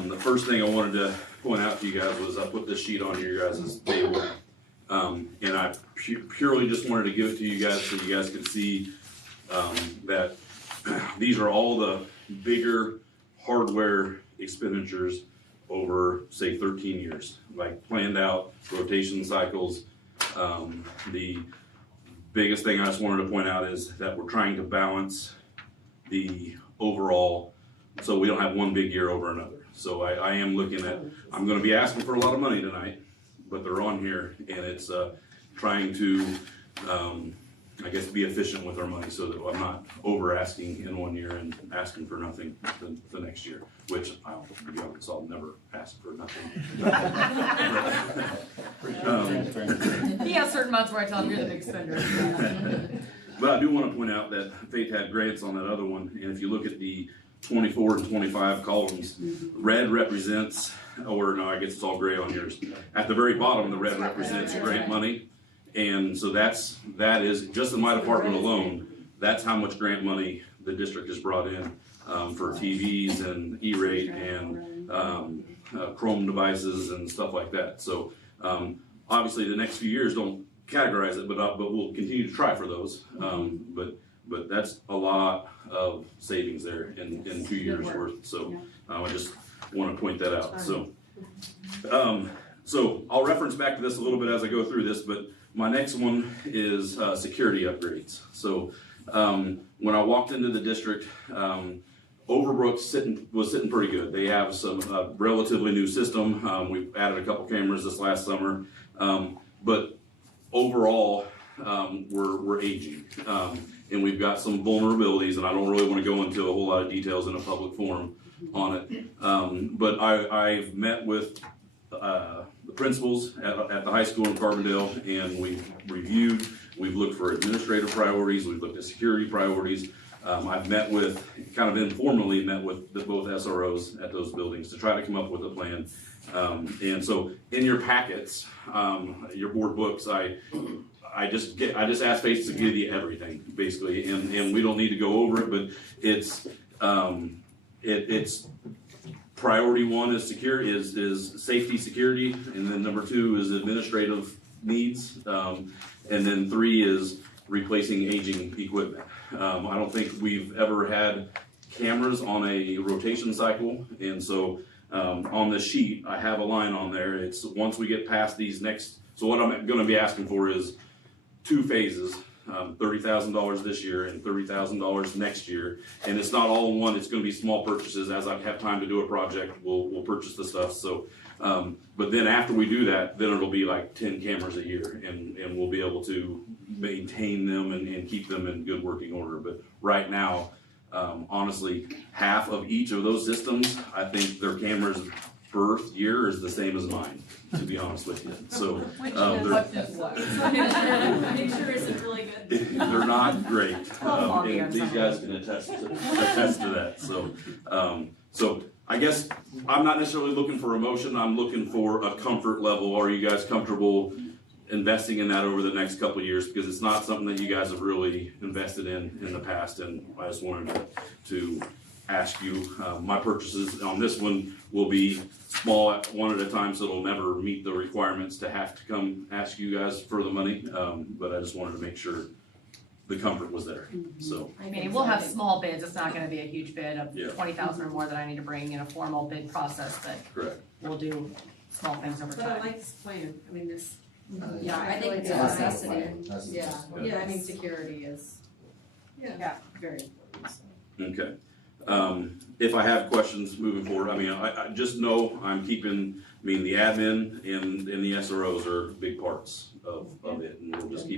The first thing I wanted to point out to you guys was I put this sheet on your guys' table, and I purely just wanted to give it to you guys so you guys could see that these are all the bigger hardware expenditures over, say, 13 years, like planned out rotation cycles. The biggest thing I just wanted to point out is that we're trying to balance the overall, so we don't have one big year over another. So I am looking at, I'm gonna be asking for a lot of money tonight, but they're on here, and it's trying to, I guess, be efficient with our money so that I'm not over asking in one year and asking for nothing the next year, which I'll be honest, I'll never ask for nothing. He has certain months where I tell him you're the big spender. But I do want to point out that Faith had grants on that other one, and if you look at the 24 and 25 columns, red represents, or no, I guess it's all gray on yours. At the very bottom, the red represents grant money. And so that is, just in my department alone, that's how much grant money the district has brought in for TVs and E-rate and Chrome devices and stuff like that. So obviously the next few years don't categorize it, but we'll continue to try for those. But that's a lot of savings there in 2 years worth. So I just want to point that out. So I'll reference back to this a little bit as I go through this, but my next one is security upgrades. So when I walked into the district, Overbrook was sitting pretty good. They have some relatively new system. We've added a couple cameras this last summer, but overall we're aging, and we've got some vulnerabilities. And I don't really want to go into a whole lot of details in a public forum on it. But I've met with the principals at the high school in Carbondale, and we've reviewed. We've looked for administrative priorities. We've looked at security priorities. I've met with, kind of informally met with both SROs at those buildings to try to come up with a plan. And so in your packets, your board books, I just ask Faith to give you everything basically, and we don't need to go over it, but it's priority one is safety, security, and then number 2 is administrative needs, and then 3 is replacing aging equipment. I don't think we've ever had cameras on a rotation cycle, and so on the sheet I have a line on there. It's once we get past these next, so what I'm going to be asking for is 2 phases, $30,000 this year and $30,000 next year, and it's not all in one. It's going to be small purchases. As I have time to do a project, we'll purchase the stuff. So but then after we do that, then it'll be like 10 cameras a year, and we'll be able to maintain them and keep them in good working order. But right now, honestly, half of each of those systems, I think their cameras birth year is the same as mine, to be honest with you. So Picture isn't really good. they're not great, and these guys can attest to that. So I guess I'm not necessarily looking for a motion. I'm looking for a comfort level. Are you guys comfortable investing in that over the next couple of years? Because it's not something that you guys have really invested in the past, and I just wanted to ask you. My purchases on this one will be small, one at a time, so it'll never meet the requirements to have to come ask you guys for the money. But I just wanted to make sure the comfort was there. So I mean, we'll have small bids. It's not going to be a huge bid of 20,000 or more that I need to bring in a formal bid process, but correct. We'll do small things over But I time. like this plan. I mean, this. Yeah, I think it's a necessity. Yeah, I mean, security is, very important, so. Okay. If I have questions moving forward, I mean, I just know I'm keeping, I mean, the admin and the SROs are big parts of it, and we'll just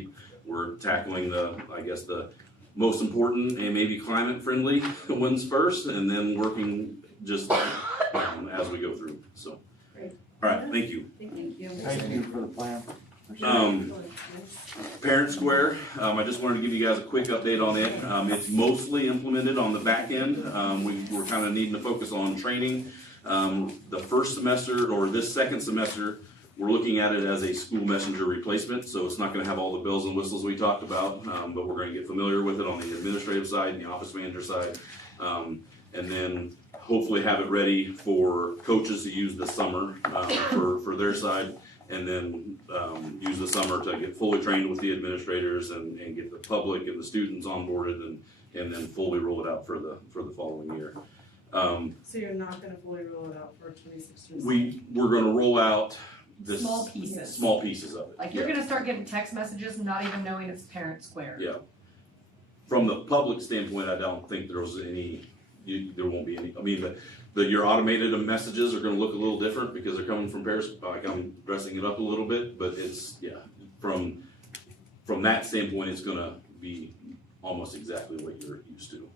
we're tackling I guess the most important and maybe climate friendly ones first, and then working just as we go through. So, Great. All right, thank you. Thank you. Thank you for the plan. Parent Square, I just wanted to give you guys a quick update on it. It's mostly implemented on the back end. We're kind of needing to focus on training. The first semester, or this second semester, we're looking at it as a school messenger replacement, so it's not going to have all the bells and whistles we talked about, but we're going to get familiar with it on the administrative side and the office manager side, and then hopefully have it ready for coaches to use this summer for their side, and then use the summer to get fully trained with the administrators and get the public and the students onboarded, and then fully roll it out for the following year. So you're not gonna fully roll it out for 2016? We're gonna roll out this Small pieces. Small pieces of it. Like you're gonna start getting text messages and not even knowing it's Parent Square. Yeah. From the public standpoint, I don't think there was there won't be any. I mean, your automated messages are gonna look a little different because they're coming from Paris. Like I'm dressing it up a little bit, but it's, from that standpoint, it's gonna be almost exactly what you're used to.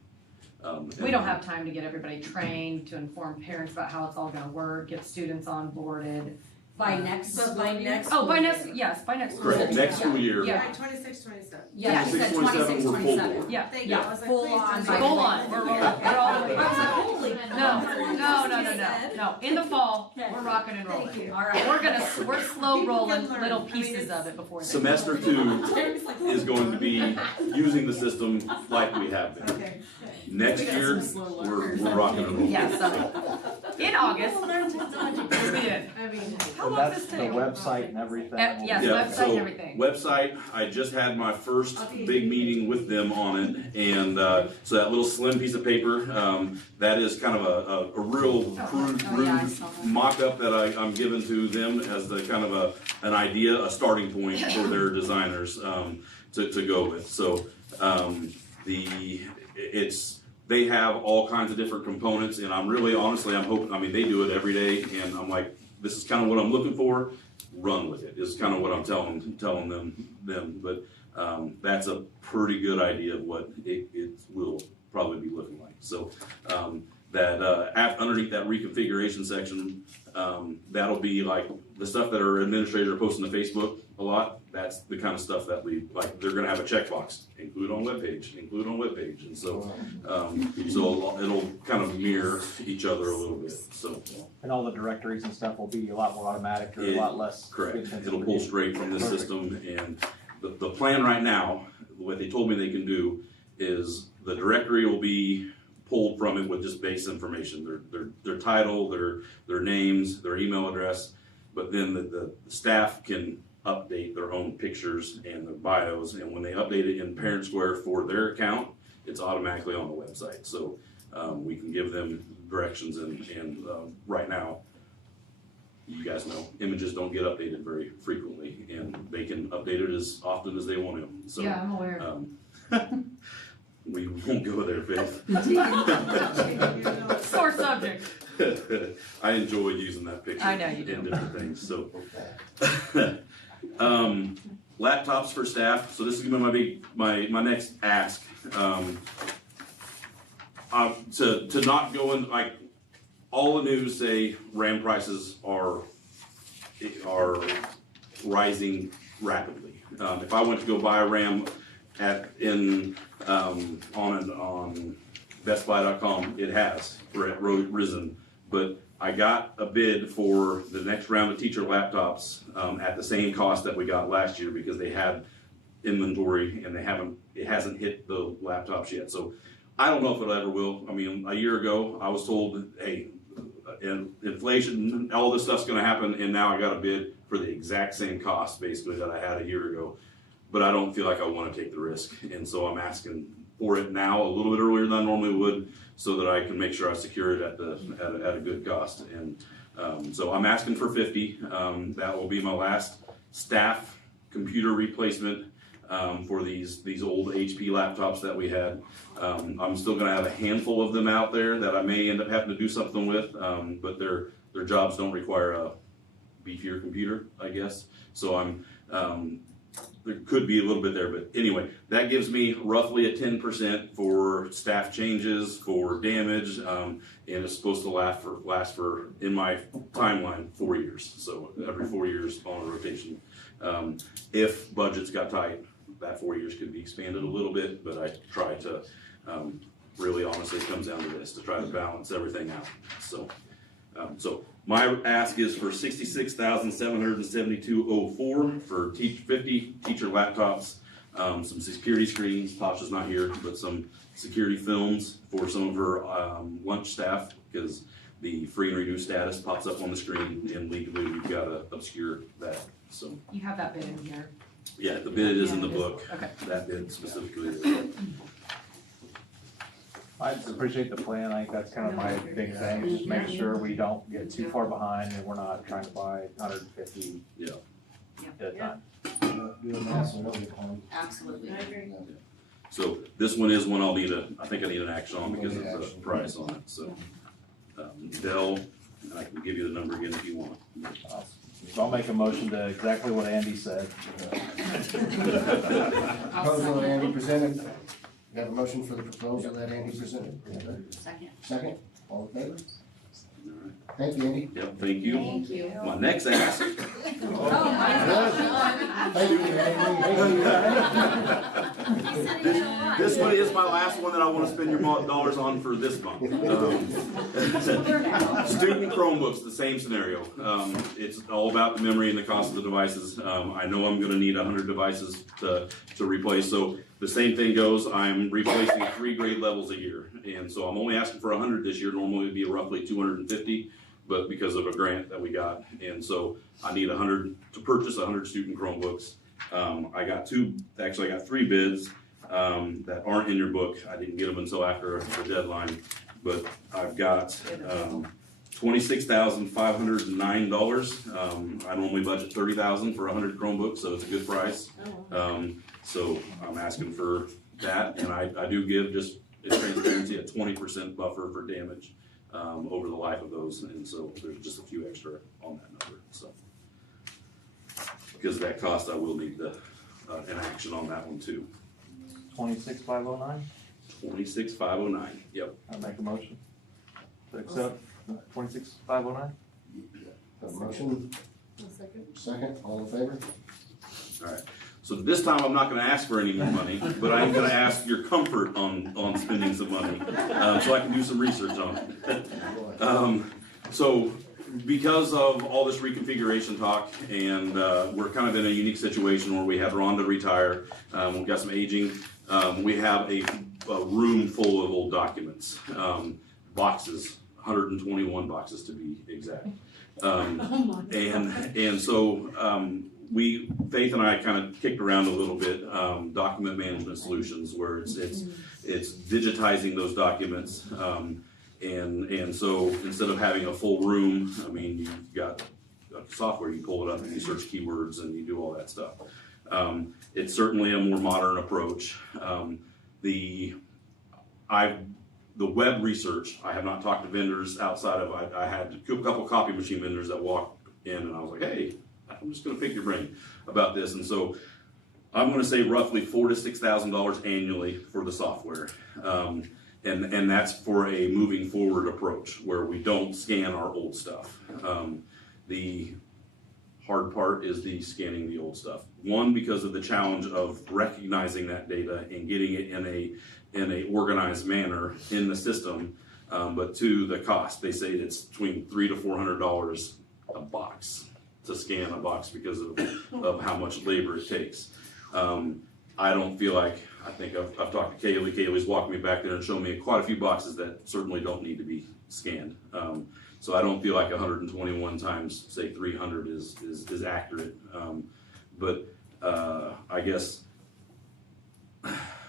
We don't have time to get everybody trained, to inform parents about how it's all gonna work, get students onboarded. By next school year? By next school year. Correct, next school year. Yeah. 26, 27. Yeah, you said 26, 27. Yeah. Thank you. I was like, Full please on. don't- Full on, we're all the way. I was like, holy. No, in the fall, we're rocking and rolling. Thank you, all right. We're slow rolling You can learn. little I mean, pieces of it before then. Semester 2 is going to be using the system like we have been. Okay. Next year, we're rocking and rolling. Yeah, so In August. We'll learn technology. We did. I mean, How And long that's does the this take? website and everything. Yes, Yeah, website so and everything. website, I just had my first big meeting with them on it, and so that little slim piece of paper, that is kind of a real crude mock-up that I'm giving to them as the kind of an idea, a starting point for their designers to go with. So they have all kinds of different components, and I'm really honestly I'm hoping. I mean, they do it every day, and I'm like, this is kind of what I'm looking for. Run with it is kind of what I'm telling them. But that's a pretty good idea of what it will probably be looking like. So underneath that reconfiguration section, that'll be like the stuff that our administrators are posting to Facebook a lot. That's the kind of stuff that we like. They're going to have a checkbox: include on webpage, and so so it'll kind of mirror each other a little bit. So And all the directories and stuff will be a lot more automatic or a lot less. correct. It'll pull straight from this system, and the plan right now, what they told me they can do is the directory will be pulled from it with just base information, their title, their names, their email address, but then the staff can update their own pictures and their bios, and when they update it in Parent Square for their account, it's automatically on the website. So we can give them directions, and right now, you guys know, images don't get updated very frequently, and they can update it as often as they want to. So, Yeah, I'm aware. We won't go there, Faith. Sore subject. I enjoyed using that picture. I know you do. In different things, so. Laptops for staff, so this is gonna be my next ask. To not go in, like, all the news say RAM prices are rising rapidly. If I went to go buy a RAM on bestbuy.com, it has risen, but I got a bid for the next round of teacher laptops at the same cost that we got last year because they had inventory and it hasn't hit the laptops yet. So I don't know if it ever will. I mean, a year ago I was told, hey, inflation, all this stuff's gonna happen, and now I got a bid for the exact same cost basically that I had a year ago. But I don't feel like I want to take the risk, and so I'm asking for it now a little bit earlier than I normally would, so that I can make sure I secure it at a good cost. And so I'm asking for 50. That will be my last staff computer replacement for these old HP laptops that we had. I'm still going to have a handful of them out there that I may end up having to do something with, but their jobs don't require a beefier computer, I guess. So there could be a little bit there, but anyway, that gives me roughly a 10% for staff changes, for damage, and it's supposed to last for in my timeline, 4 years. So every 4 years on a rotation. If budgets got tight, that 4 years could be expanded a little bit, but I try to, really honestly, it comes down to this, to try to balance everything out. So my ask is for $66,772.04 for 50 teacher laptops, some security screens. Tasha's not here, but some security films for some of her lunch staff, because the free and reduced status pops up on the screen, and legally we've got to obscure that. So You have that bid in here. yeah, the bid is in the book. Okay. That bid specifically. I just appreciate the plan. I think that's kind of my big thing, is just make sure we don't get too far behind and we're not trying to buy 150 at a time. Absolutely. I agree. So this one is one I think I need an action on because of the price on it. So Dell, and I can give you the number again if you want. So I'll make a motion to exactly what Andy said. Proposal that Andy presented. You have a motion for the proposal that Andy presented. Second. Second, all in favor? Thank you, Andy. Yep, thank you. Thank you. My next ask. Thank you, Andy. This one is my last one that I want to spend your dollars on for this month. Student Chromebooks, the same scenario. It's all about the memory and the cost of the devices. I know I'm going to need 100 devices to replace, so the same thing goes. I'm replacing 3 grade levels a year, and so I'm only asking for 100 this year. Normally it'd be roughly 250, but because of a grant that we got, and so I need 100 to purchase 100 student Chromebooks. I got 3 bids that aren't in your book. I didn't get them until after the deadline, but I've got $26,509. I normally budget $30,000 for 100 Chromebooks, so it's a good price. So I'm asking for that, and I do give, just in transparency, a 20% buffer for damage over the life of those, and so there's just a few extra on that number. So because of that cost, I will need an action on that one too. 26,509. 26,509. Yep. I'll make a motion to accept 26,509. Got a motion? Second, all in favor? All right. So this time I'm not going to ask for any more money, but I'm going to ask your comfort on spending some money, so I can do some research on it. So because of all this reconfiguration talk, and we're kind of in a unique situation where we had Rhonda retire, we've got some aging, we have a room full of old documents, boxes, 121 boxes to be exact. And so Faith and I kind of kicked around a little bit, document management solutions, where it's digitizing those documents. And so instead of having a full room, I mean, you've got software, you pull it up and you search keywords and you do all that stuff. It's certainly a more modern approach. The web research, I have not talked to vendors outside of, I had a couple copy machine vendors that walked in, and I was like, hey, I'm just going to pick your brain about this. And so I'm going to say roughly $4,000 to $6,000 annually for the software. And that's for a moving forward approach where we don't scan our old stuff. The hard part is the scanning the old stuff. One, because of the challenge of recognizing that data and getting it in a organized manner in the system. But two, the cost. They say it's between $300 to $400 a box to scan a box because of how much labor it takes. I don't feel like, I think I've talked to Kaylee. Kaylee's walked me back there and shown me quite a few boxes that certainly don't need to be scanned. So I don't feel like 121 times, say 300 is accurate. But I guess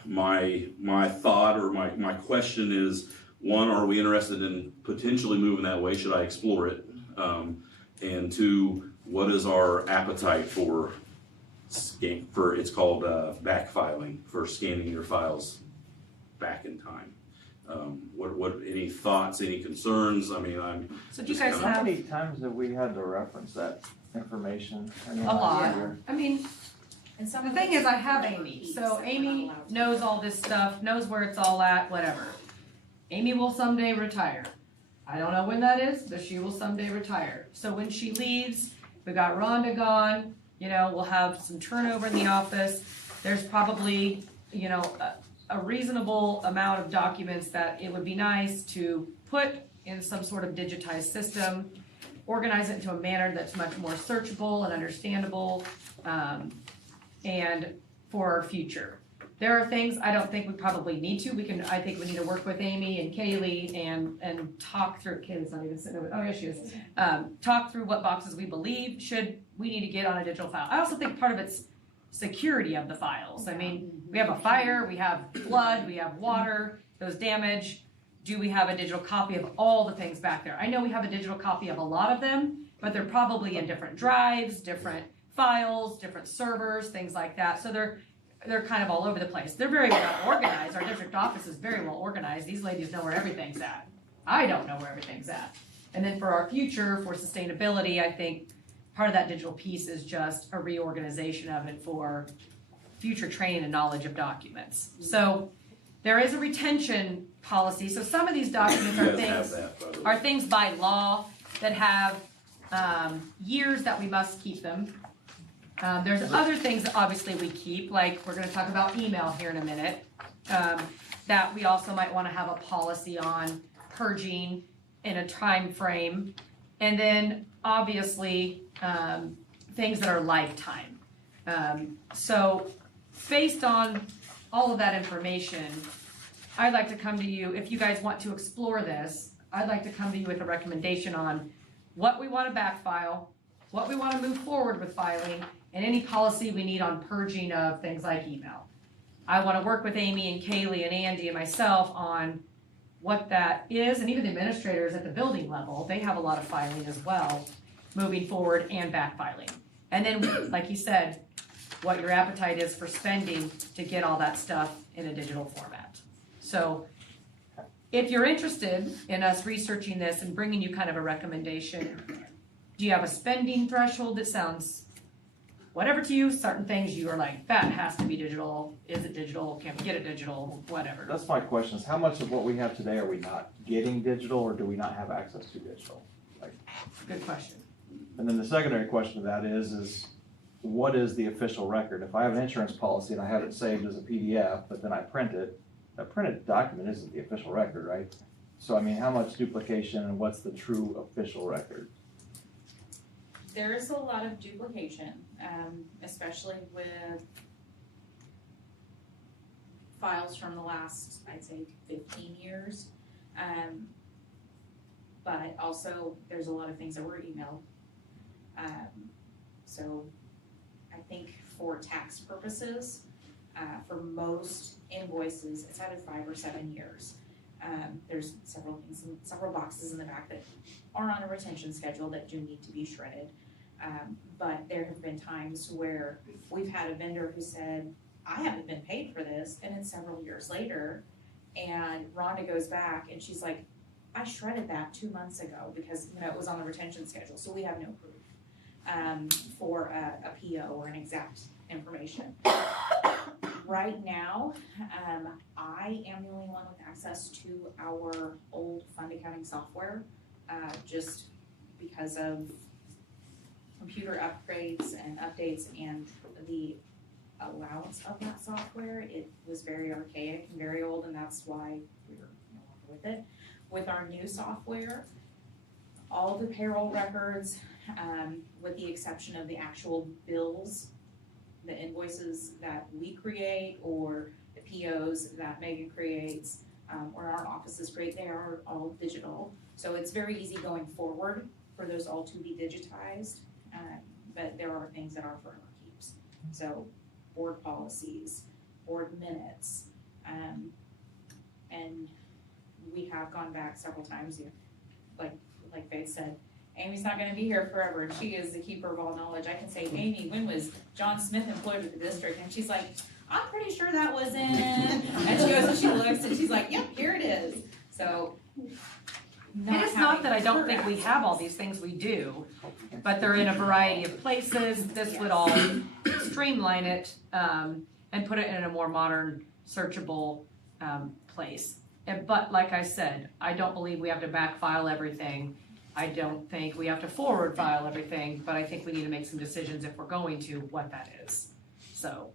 my thought or my question is, one, are we interested in potentially moving that way? Should I explore it? And two, what is our appetite for it's called backfiling, for scanning your files back in time? What any thoughts, any concerns? I mean, So do you guys have? How many times have we had to reference that information? A lot. I mean, the thing is, I have Amy, so Amy knows all this stuff, knows where it's all at, whatever. Amy will someday retire. I don't know when that is, but she will someday retire. So when she leaves, we got Rhonda gone, we'll have some turnover in the office. There's probably, a reasonable amount of documents that it would be nice to put in some sort of digitized system, organize it into a manner that's much more searchable and understandable, and for our future. There are things I don't think we probably need to. I think we need to work with Amy and Kaylee and talk through. Kaylee's not even sitting over. Oh, yeah, she is. Talk through what boxes we believe we need to get on a digital file. I also think part of it's security of the files. I mean, we have a fire, we have flood, we have water, those damage. Do we have a digital copy of all the things back there? I know we have a digital copy of a lot of them, but they're probably in different drives, different files, different servers, things like that. So they're kind of all over the place. They're very well organized. Our district office is very well organized. These ladies know where everything's at. I don't know where everything's at. And then for our future, for sustainability, I think part of that digital piece is just a reorganization of it for future training and knowledge of documents. So there is a retention policy. So some of these documents are things by law that have years that we must keep them. There's other things that obviously we keep, like we're gonna talk about email here in a minute, that we also might wanna have a policy on purging in a time frame. And then obviously, things that are lifetime. So based on all of that information, I'd like to come to you, if you guys want to explore this, I'd like to come to you with a recommendation on what we want to backfile, what we want to move forward with filing, and any policy we need on purging of things like email. I want to work with Amy and Kaylee and Andy and myself on what that is, and even the administrators at the building level, they have a lot of filing as well, moving forward and backfiling. And then, like you said, what your appetite is for spending to get all that stuff in a digital format. So if you're interested in us researching this and bringing you kind of a recommendation, do you have a spending threshold that sounds whatever to you? Certain things you are like, that has to be digital. Is it digital? Can we get it digital? Whatever. That's my question, is how much of what we have today are we not getting digital, or do we not have access to digital? Good question. And then the secondary question to that is what is the official record? If I have an insurance policy and I have it saved as a PDF, but then I print it, that printed document isn't the official record, right? So I mean, how much duplication and what's the true official record? There is a lot of duplication, especially with files from the last, I'd say, 15 years. But also, there's a lot of things that were emailed. So I think for tax purposes, for most invoices, it's either 5 or 7 years. There's several things, several boxes in the back that are on a retention schedule that do need to be shredded. But there have been times where we've had a vendor who said, I haven't been paid for this, and it's several years later, and Rhonda goes back and she's like, I shredded that 2 months ago because it was on the retention schedule, so we have no proof for a PO or an exact information. Right now, I am the only one with access to our old fund accounting software, just because of computer upgrades and updates and the allowance of that software. It was very archaic and very old, and that's why we're no longer with it. With our new software, all the payroll records, with the exception of the actual bills, the invoices that we create or the POs that Megan creates, or our offices create, they are all digital. So it's very easy going forward for those all to be digitized, but there are things that are forever keeps. So board policies, board minutes, and we have gone back several times, like Faith said, Amy's not gonna be here forever, and she is the keeper of all knowledge. I can say, Amy, when was John Smith employed with the district? And she's like, I'm pretty sure that was in, and she goes and she looks and she's like, yep, here it is. So. And it's not that I don't think we have all these things, we do, but they're in a variety of places. This would all streamline it, and put it in a more modern, searchable, place. But like I said, I don't believe we have to backfile everything. I don't think we have to forward file everything, but I think we need to make some decisions if we're going to, what that is. So.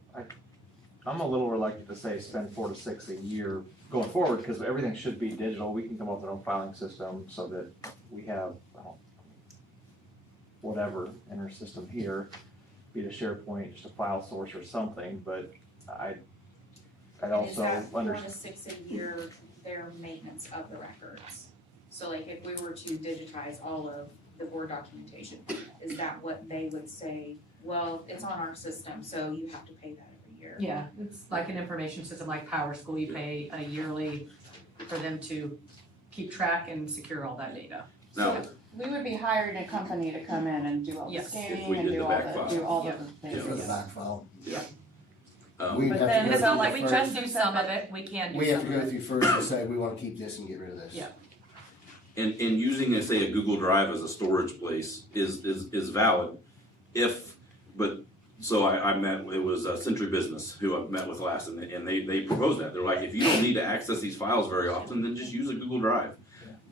I'm a little reluctant to say spend 4 to 6 a year going forward, because everything should be digital. We can come up with our own filing system so that we have whatever in our system here, be it a SharePoint, just a file source or something, but I'd also Is that 4 understand. to 6 a year, their maintenance of the records? So like if we were to digitize all of the board documentation, is that what they would say, well, it's on our system, so you have to pay that every year? Yeah, it's like an information system like Power School, you pay a yearly for them to keep track and secure all that data. Now, We would be hiring a company to come in and do all the Yes. If scanning we and did do the all backfile. the, do all the Yeah. things. For the back file. um, We'd But have then to It's go not through that we first. just do some of it, we can do We have some to of go it. through first and say, we wanna keep this and get rid of this. Yeah. and using, say, a Google Drive as a storage place is valid so I met, it was Century Business who I met with last, and they proposed that. They're like, if you don't need to access these files very often, then just use a Google Drive.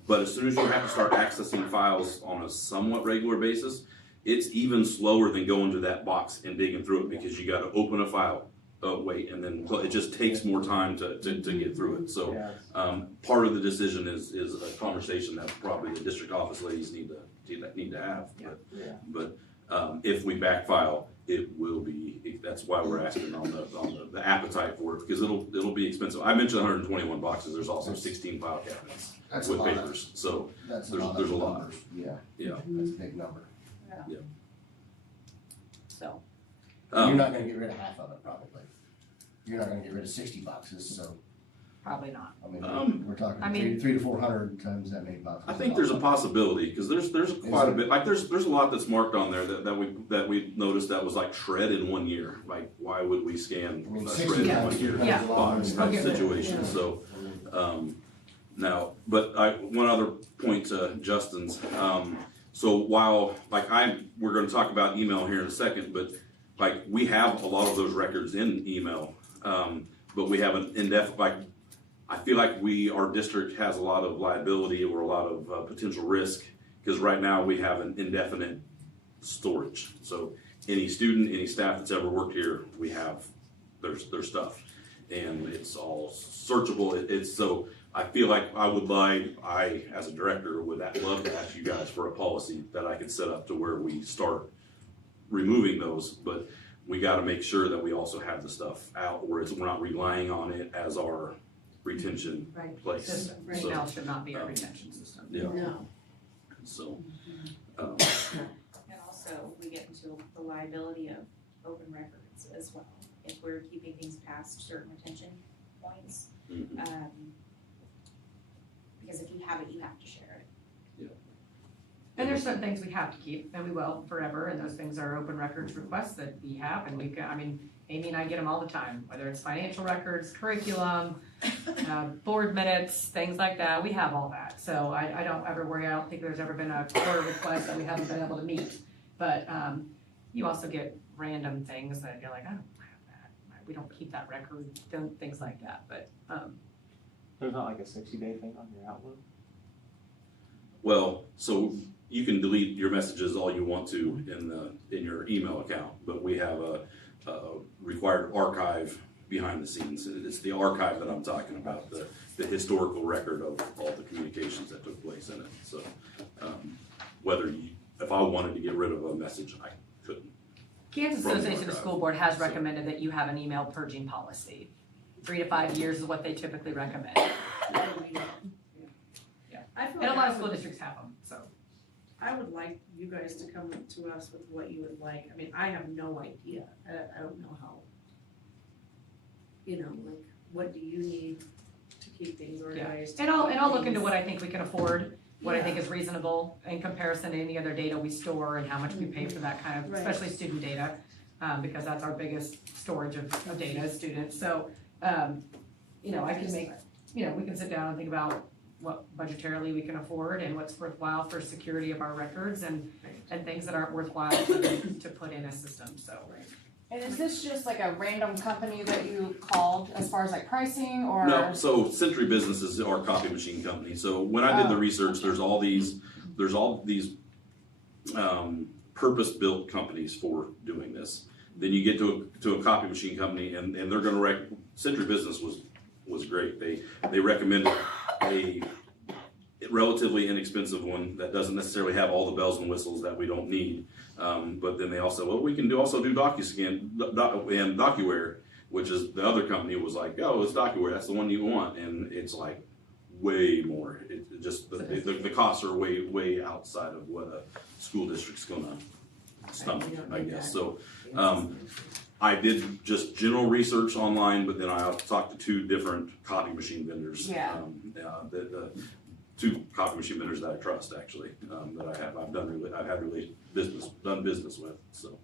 But as soon as you have to start accessing files on a somewhat regular basis, it's even slower than going to that box and digging through it because you gotta open a file, wait, and then it just takes more time to get through it. So, part of the decision is a conversation that probably the district office ladies need to have. But if we backfile, it will be, that's why we're asking on the appetite for it, because it'll be expensive. I mentioned 121 boxes, there's also 16 file cabinets with papers, so there's a lot. Yeah. Yeah. That's a big number. Yeah. So, You're not gonna get rid of half of it, probably. You're not gonna get rid of 60 boxes, so, Probably not. I mean, we're talking 300 to 400 times that many boxes. I think there's a possibility, because there's quite a bit, like there's a lot that's marked on there that we noticed that was like shred in 1 year. Like, why would we scan a shred in 1 year box type situation? So, now, but one other point to Justin's, so while, like we're gonna talk about email here in a second, but like, we have a lot of those records in email, but we have an in-depth, like, I feel like our district has a lot of liability or a lot of potential risk, because right now we have an indefinite storage. So any student, any staff that's ever worked here, we have their stuff, and it's all searchable. It's so I feel like I as a director would love to ask you guys for a policy that I could set up to where we start removing those, but we got to make sure that we also have the stuff out, or we're not relying on it as our retention place. System. So, Email should not be a retention system. Yeah. No. So, And also, we get into the liability of open records as well, if we're keeping things past certain retention points. Because if you have it, you have to share it. And there's certain things we have to keep, and we will forever, and those things are open records requests that we have, and we can, I mean, Amy and I get them all the time, whether it's financial records, curriculum, board minutes, things like that, we have all that. So I don't ever worry, I don't think there's ever been a core request that we haven't been able to meet. But you also get random things that you're like, I don't have that, we don't keep that record, things like that, but. There's not like a 60-day thing on your Outlook? well, so you can delete your messages all you want to in your email account, but we have a required archive behind the scenes. It's the archive that I'm talking about, the historical record of all the communications that took place in it. So if I wanted to get rid of a message, I couldn't. Kansas Association of School Board has recommended that you have an email purging policy. 3 to 5 years is what they typically recommend. And a lot of school districts have them, so. I would like you guys to come to us with what you would like. I mean, I have no idea. I don't know how, like, what do you need to keep things organized? And I'll look into what I think we can afford, what I think is reasonable in comparison to any other data we store and how much we pay for that kind of, especially student data, because that's our biggest storage of data as students. So, I can make, we can sit down and think about what budgetarily we can afford and what's worthwhile for security of our records and things that aren't worthwhile to put in a system, so. And is this just like a random company that you called as far as like pricing or? No, so Century Business is our copy machine company. So when I did the research, there's all these purpose-built companies for doing this. Then you get to a copy machine company and they're gonna Century Business was great. They recommended a relatively inexpensive one that doesn't necessarily have all the bells and whistles that we don't need. But then they also, we can also do DocuScan and DocuWare, which is the other company was like, oh, it's DocuWare, that's the one you want, and it's like way more. It just the costs are way outside of what a school district's gonna stomach, I guess. So I did just general research online, but then I talked to 2 different copy machine vendors. The 2 copy machine vendors that I trust, actually, that I've had done business with. So.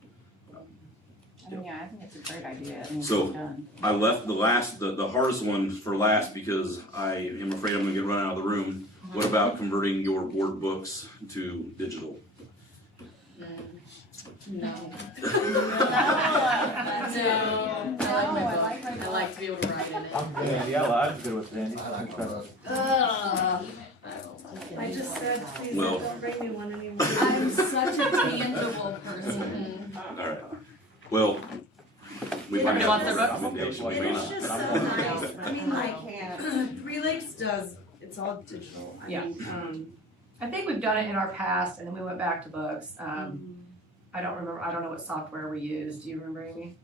I think it's a great idea. So I left the hardest one for last because I am afraid I'm going to get run out of the room. What about converting your board books to digital? No. I like to be able to write in it. I'm good with Sandy. I like I just said, please Well- don't bring me one anymore. I'm such a tangible person. All right. Well, we might Everybody wants have their a book? recommendation. We It may is not. just so nice, I mean, like, Three Lakes does, it's all digital, I Yeah. mean, I think we've done it in our past, and then we went back to books. I don't know what software we used. Do you remember, Amy?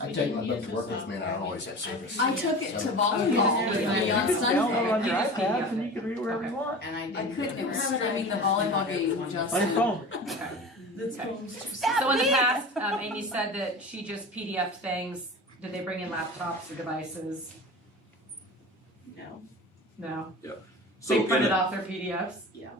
I take my book to work with me and I don't always have service. I took it to So- volleyball with me on Download Sunday. on your iPad and you can read it wherever you want. And I couldn't, it was streaming the volleyball game just. On your phone. So in the past, Amy said that she just PDF'd things. Did they bring in laptops or devices? no. No. So They in printed a- off their PDFs? Yeah.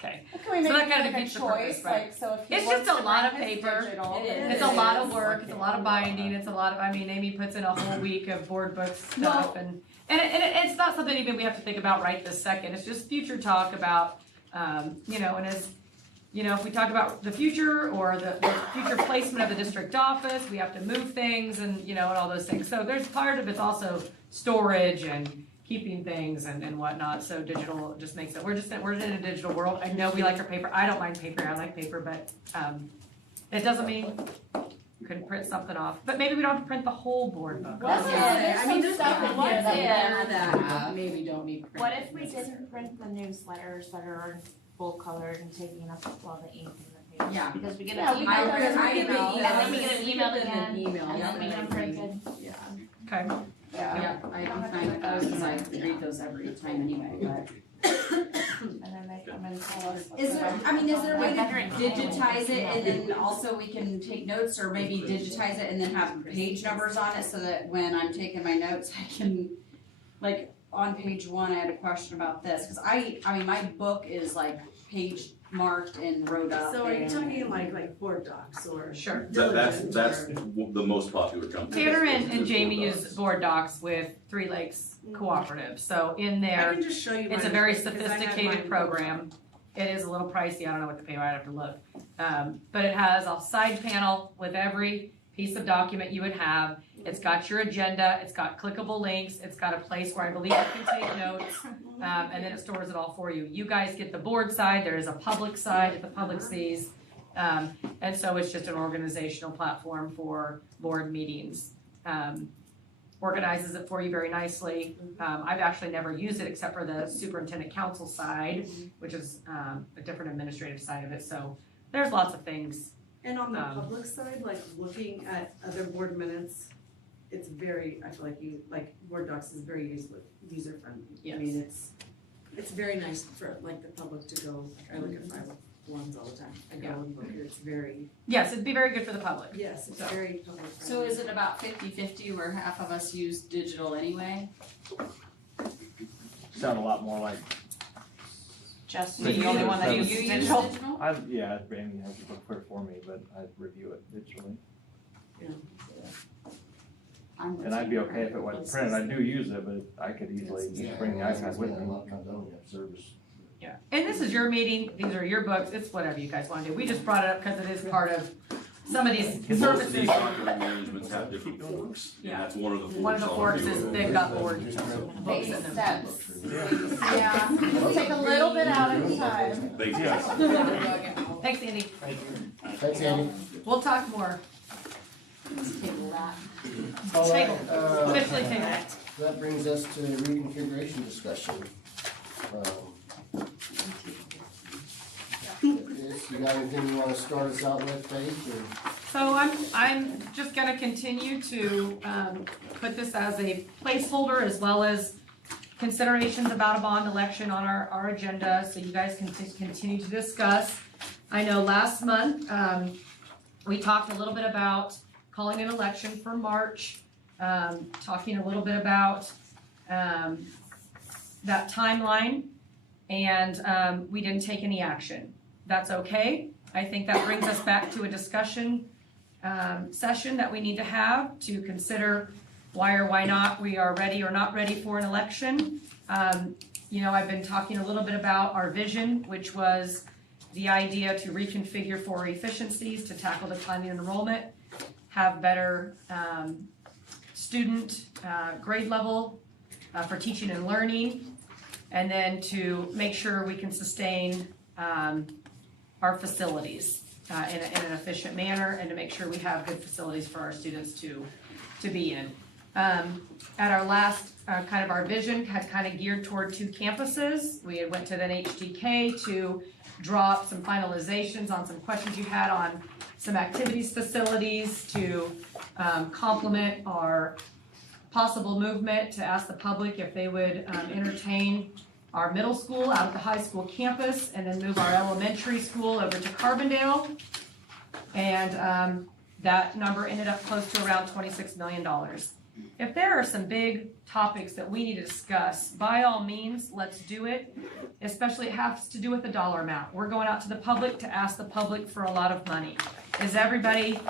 Okay. Can we So make that kind of like a defeats the purpose, choice, right? like, so if he It's wants just a to lot bring of his paper. digital, It then It's a lot of is. work, it's a lot of binding, it's a lot of, I mean, Amy puts in a whole week of board book stuff and it's not something even we have to think about right this second. It's just future talk about, you know, and as, you know, if we talk about the future or the future placement of the district office, we have to move things and, you know, and all those things. So there's part of it's also storage and keeping things and whatnot. So digital just makes it, we're in a digital world. I know we like our paper. I don't mind paper. I like paper, but it doesn't mean you couldn't print something off. But maybe we don't have to print the whole board book. I mean, there's stuff in here that maybe don't need printed. What if we didn't print the newsletters that are full colored and taking up all the ink in the page? Yeah. Because we get Yeah, an we email, got those and emails. then we get an email We get an again, email, and then we yeah. get them printed. Yeah. Okay. Yeah, I can find those, because I read those every time anyway, but. And then they come and tell us. what Is the- there, I mean, is there a way to Better in digitize it and then also we can take notes, or maybe digitize it and then have page numbers on it so that when I'm taking my notes, I can, like, on page 1, I had a question about this, cause I mean, my book is like page marked and wrote up. So are you and- talking like board docs or? Sure. That's Diligent the most popular company. Tanner and Jamie use board docs with Three Lakes Cooperative. So in I there, can just show you. it's a mine, very because I had sophisticated mine. program. It is a little pricey. I don't know what to pay. I'd have to look. But it has a side panel with every piece of document you would have. It's got your agenda. It's got clickable links. It's got a place where I believe you can take notes. And then it stores it all for you. You guys get the board side. There is a public side that the public sees. And so it's just an organizational platform for board meetings. Organizes it for you very nicely. I've actually never used it except for the superintendent council side, which is a different administrative side of it. So there's lots of things. And on the public side, like looking at other board minutes, it's very, I feel like board docs is very user friendly. Yes. I mean, it's very nice for like the public to go, like I look at 501s all the time. I go and look, it's very, Yes, it'd be very good for the public. yes, it's very public friendly. So is it about 50-50 where half of us use digital anyway? Sound a lot more like, Just So the only one that you uses use digital. digital? yeah, Amy has the book for it for me, but I review it digitally. And I'd be okay if it wasn't printed. I do use it, but I could easily just bring the iPad with A me. lot of times I don't have service. Yeah. And this is your meeting. These are your books. It's whatever you guys want to do. We just brought it up because it is part of some of these Most of services. these document managements have different forks, and Yeah. that's one of the forks. One of the I'll forks review is over. they've got board Just books Baby in them. steps. Yeah, we'll take a little bit out at a time. Thank you. Thanks, Andy. Thanks, Andy. We'll talk more. Table that. All right, Table. Officially table. that brings us to the reconfiguration discussion. Yes, you got anything you wanna start us out with, Paige, or? So I'm just gonna continue to put this as a placeholder as well as considerations about a bond election on our agenda, so you guys can continue to discuss. I know last month, we talked a little bit about calling an election for March, talking a little bit about that timeline, and we didn't take any action. That's okay. I think that brings us back to a discussion session that we need to have to consider why or why not we are ready or not ready for an election. You know, I've been talking a little bit about our vision, which was the idea to reconfigure for efficiencies to tackle declining enrollment, have better student grade level for teaching and learning, and then to make sure we can sustain our facilities in an efficient manner, and to make sure we have good facilities for our students to be in. At our last, kind of our vision had kind of geared toward 2 campuses. We had went to then HTK to draw up some finalizations on some questions you had on some activities facilities to complement our possible movement to ask the public if they would entertain our middle school out at the high school campus, and then move our elementary school over to Carbondale. And that number ended up close to around $26 million. If there are some big topics that we need to discuss, by all means, let's do it. Especially it has to do with the dollar amount. We're going out to the public to ask the public for a lot of money. Is everybody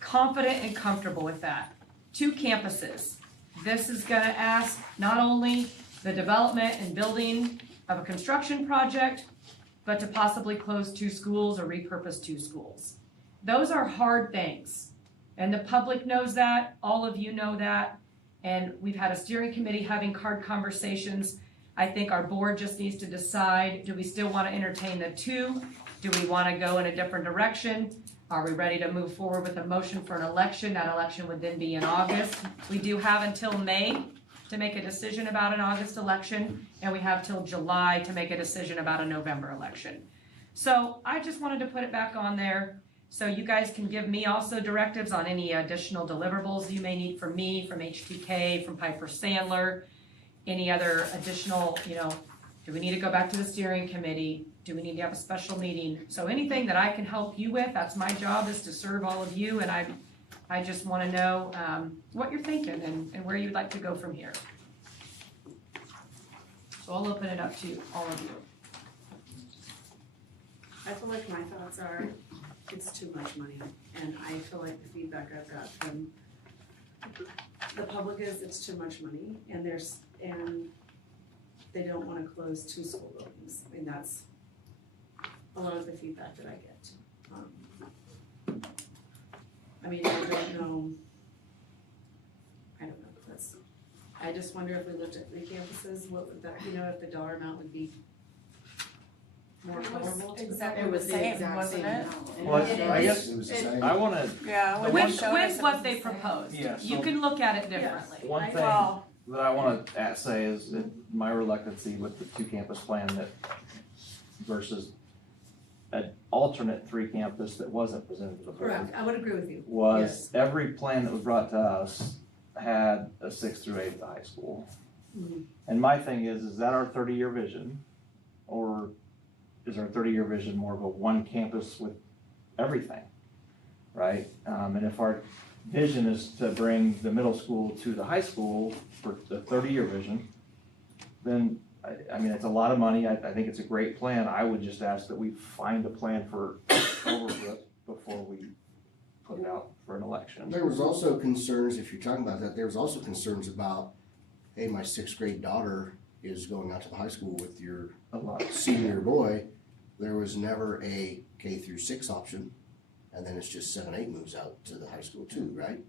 confident and comfortable with that? 2 campuses. This is going to ask not only the development and building of a construction project, but to possibly close 2 schools or repurpose 2 schools. Those are hard things. And the public knows that, all of you know that, and we've had a steering committee having hard conversations. I think our board just needs to decide, do we still want to entertain the 2? Do we want to go in a different direction? Are we ready to move forward with a motion for an election? That election would then be in August. We do have until May to make a decision about an August election, and we have till July to make a decision about a November election. So I just wanted to put it back on there so you guys can give me also directives on any additional deliverables you may need from me, from HTK, from Piper Sandler, any other additional, do we need to go back to the steering committee? Do we need to have a special meeting? So anything that I can help you with, that's my job, is to serve all of you, and I just want to know what you're thinking and where you'd like to go from here. So I'll open it up to all of you. I feel like my thoughts are, it's too much money, and I feel like the feedback I've got from the public is it's too much money, and they don't want to close 2 school buildings. I mean, that's a lot of the feedback that I get. I don't know. I just wonder if we looked at 3 campuses, what would that, if the dollar amount would be more favorable to exactly the the same, wasn't it? Well, I guess It was the same. I wanna, Yeah. With what they proposed. Yeah, so- You can look at it differently. one thing that I wanna say is that my reluctancy with the 2 campus plan that versus an alternate 3 campus that wasn't presented to the board. Correct, I would agree with you. Was every plan that was brought to us had a 6 through 8 at the high school. Mhm. And my thing is that our 30-year vision, or is our 30-year vision more of a 1 campus with everything, right? And if our vision is to bring the middle school to the high school for the 30-year vision, then I mean, it's a lot of money. I think it's a great plan. I would just ask that we find a plan for Overbrook before we put it out for an election. There was also concerns, if you're talking about that, there was also concerns about, hey, my 6th grade daughter is going out to the high school with your senior boy. There was never a K through 6 option, and then it's just 7, 8 moves out to the high school too, right?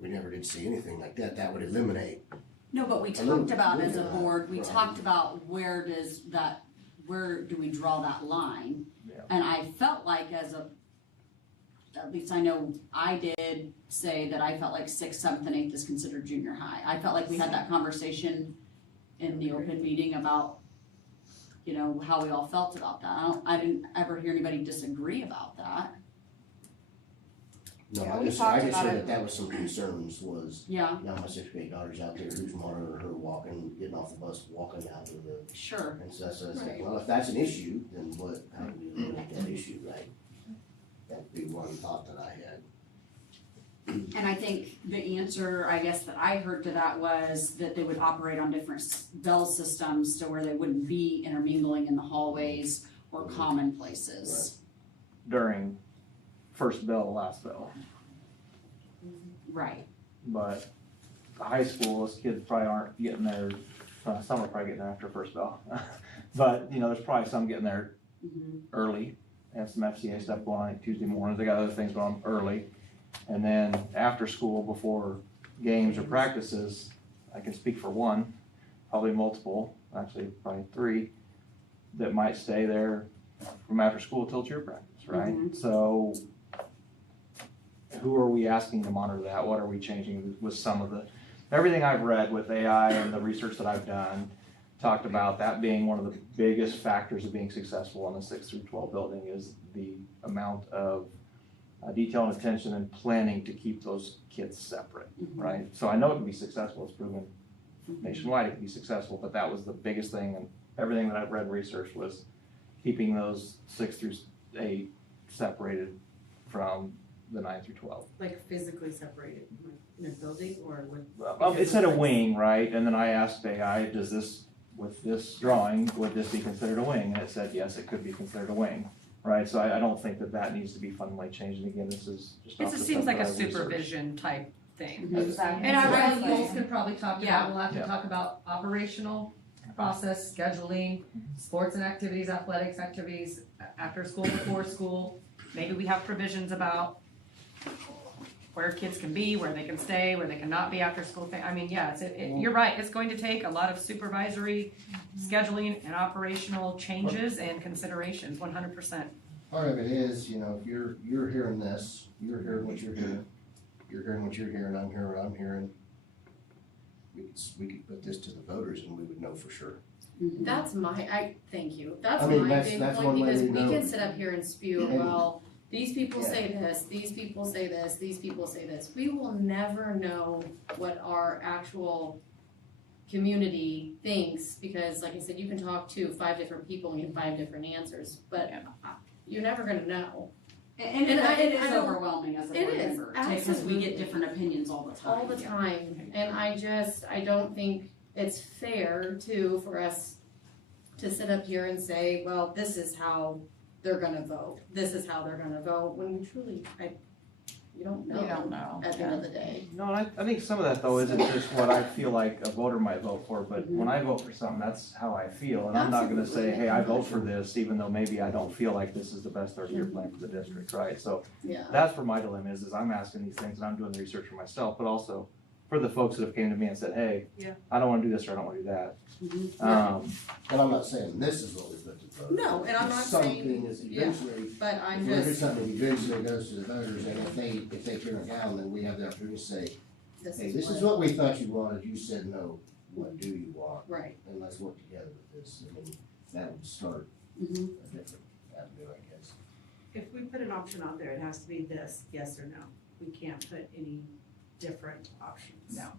We never did see anything like that. That would eliminate. No, but we talked about as a board, we talked about where do we draw that line? Yeah. And I felt like at least I know I did say that I felt like 6th, 7th, and 8th is considered junior high. I felt like we had that conversation in the open meeting about, how we all felt about that. I didn't ever hear anybody disagree about that. No, Yeah, I we just talked said about that was some concerns was, Yeah, now my 6th grade daughter's out there, who's monitoring her walking, getting off the bus, walking out of the, sure. and so it's like, well, if that's an issue, then how do we eliminate that issue, right? That'd be one thought that I had. And I think the answer, I guess, that I heard to that was that they would operate on different bell systems to where they wouldn't be intermingling in the hallways or common places. During first bell, last bell. Right. But the high school, those kids probably aren't getting there, some are probably getting there after first bell. But, there's probably some getting there early, have some FCA stuff going on Tuesday mornings, they got other things going on early. And then after school, before games or practices, I can speak for one, probably multiple, actually probably 3, that might stay there from after school till cheer practice, right? So who are we asking to monitor that? What are we changing with some of the, everything I've read with AI and the research that I've done talked about that being one of the biggest factors of being successful in a 6 through 12 building is the amount of detail and attention and planning to keep those kids separate, right? So I know it can be successful, it's proven nationwide it can be successful, but that was the biggest thing, and everything that I've read and researched was keeping those 6 through 8 separated from the 9 through 12. Like physically separated, like in a building or with? It said a wing, right? And then I asked AI, does this, with this drawing, would this be considered a wing? And it said, yes, it could be considered a wing, right? So I don't think that that needs to be fundamentally changed. And again, this is just It off the just seems cuff like a that I researched. supervision type thing. Exactly. And our goals could probably talk Yeah. about, we'll have to Yeah. talk about operational process, scheduling, sports and activities, athletics activities, after school, before school. Maybe we have provisions about where kids can be, where they can stay, where they cannot be after school thing. I mean, yeah, you're right, it's going to take a lot of supervisory, scheduling and operational changes and considerations, 100%. Part of it is, you know, if you're hearing this, you're hearing what you're hearing, you're hearing what you're hearing, I'm hearing what I'm hearing. We could put this to the voters and we would know for sure. That's thank you. That's I mean, my that's- big that's point, one way because to we know. can sit up here and spew, And- well, these people Yeah. say this, these people say this, these people say this. We will never know what our actual community thinks, because like I said, you can talk to 5 different people and get 5 different answers, but you're never gonna know. And And it I is don't- overwhelming as a it board is, member, because we absolutely. get different opinions all the time. All the time, and I don't think it's fair for us to sit up here and say, well, this is how they're gonna vote, when we truly, you don't know. You don't know, At the end of the day. No, and I think some of that though isn't just what I feel like a voter might vote for, but when I vote for something, that's how I feel. And I'm not gonna say, hey, I vote for this, even though maybe I don't feel like this is the best 30-year plan for the district, right? So Yeah. that's where my dilemma is I'm asking these things and I'm doing the research for myself, but also for the folks that have came to me and said, hey, Yeah. I don't wanna do this or I don't wanna do that. And I'm not saying this is what we put to the voters. No, and I'm not saying- Something is yeah, eventually, but I'm if we're gonna do just- something, eventually goes to the voters, and if they turn it down, then we have the opportunity to say, hey, this is what we thought you wanted, you said no, what do you want? Right. And let's work together with this, and then that would start a different avenue, I guess. If we put an option out there, it has to be this, yes or no. We can't put any different options. No.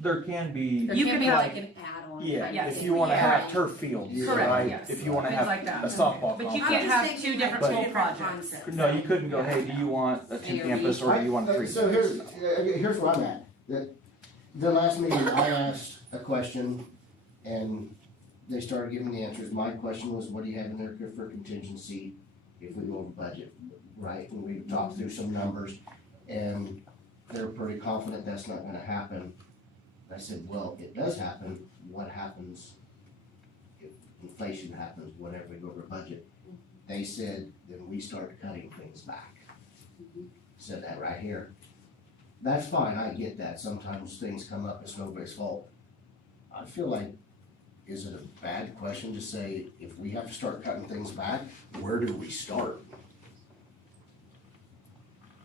There can be. You can be like an add-on. Yeah, type if thing. you wanna Yeah. have turf fields, Correct, right? yes. If you wanna Things have like that. a softball But you complex. can't I'm just have thinking 2 different like school different projects. concepts. No, you couldn't go, hey, do you want a 2-campus or do you want a 3? So here's where I'm at. The last meeting, I asked a question and they started giving the answers. My question was, what do you have in there for contingency if we go over budget, right? And we talked through some numbers and they're pretty confident that's not gonna happen. I said, well, it does happen. What happens if inflation happens, whenever we go over budget? They said, then we start cutting things back. Said that right here. That's fine, I get that. Sometimes things come up, it's nobody's fault. I feel like, is it a bad question to say, if we have to start cutting things back, where do we start?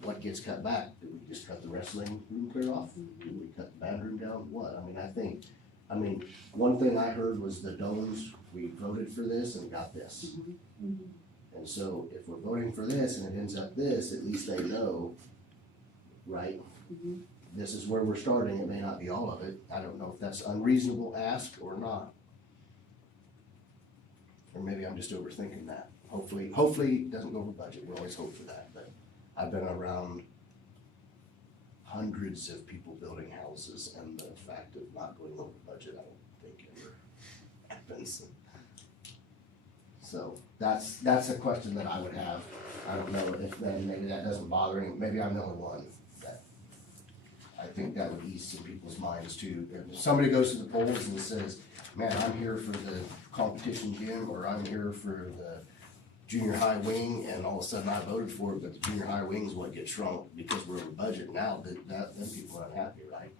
What gets cut back? Do we just cut the wrestling room clear off? Do we cut the band room down? What? I mean, one thing I heard was the domes, we voted for this and got this. And so if we're voting for this and it ends up this, at least they know, right? This is where we're starting. It may not be all of it. I don't know if that's unreasonable ask or not. Or maybe I'm just overthinking that. Hopefully it doesn't go over budget. We always hope for that, but I've been around hundreds of people building houses, and the fact of not going over budget, I don't think ever happens. So that's a question that I would have. I don't know if then maybe that doesn't bother him. Maybe I'm the only one that I think that would ease some people's minds too. If somebody goes to the polls and says, man, I'm here for the competition gym, or I'm here for the junior high wing, and all of a sudden I voted for it, but the junior high wing's what gets shrunk because we're over budget now, then people are unhappy, right?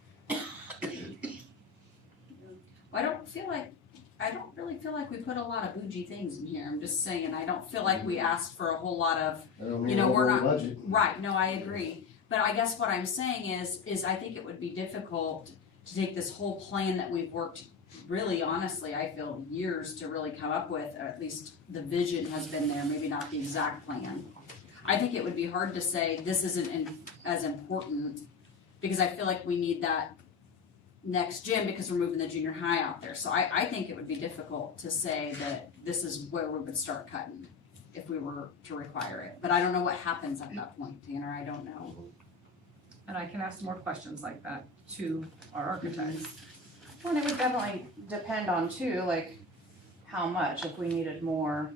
we put a lot of bougie things in here, I'm just saying, I don't feel like we asked for a whole lot of, I don't you need know, a we're whole not, budget. right, no, I agree. But I guess what I'm saying is I think it would be difficult to take this whole plan that we've worked really honestly, I feel years to really come up with, or at least the vision has been there, maybe not the exact plan. I think it would be hard to say this isn't as important, because I feel like we need that next gym because we're moving the junior high out there. So I think it would be difficult to say that this is where we would start cutting if we were to require it. But I don't know what happens at that point, Tanner, I don't know. And I can ask some more questions like that to our architects. Well, and it would definitely depend on too, like, how much, if we needed more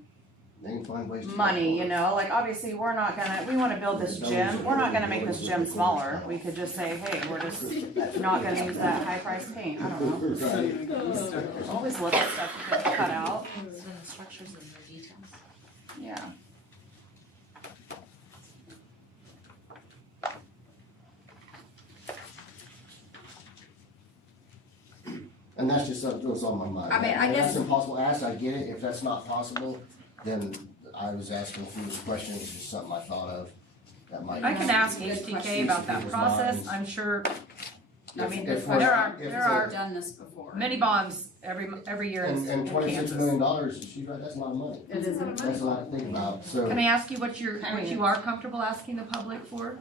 They can find ways to. money, you know, like, obviously, we wanna build this gym, we're not gonna make this gym smaller, we could just say, hey, we're just not gonna use that high-priced paint, I don't know. There's always little stuff you can cut out, So the structures and the details. yeah. And that's just something that's on my mind. I mean, I And guess- that's impossible to ask, I get it, if that's not possible, then I was asking a few questions, just something I thought of that might. I can ask Good HTK questions about that people's process, minds. I'm sure, I mean, If there we're- are, if there the- are We've done this before. many bonds every year in And $26 Kansas. million, she's right, that's a lot of money. It is a lot of That's a lot to think about, so. Can I ask you what you are comfortable asking the public for?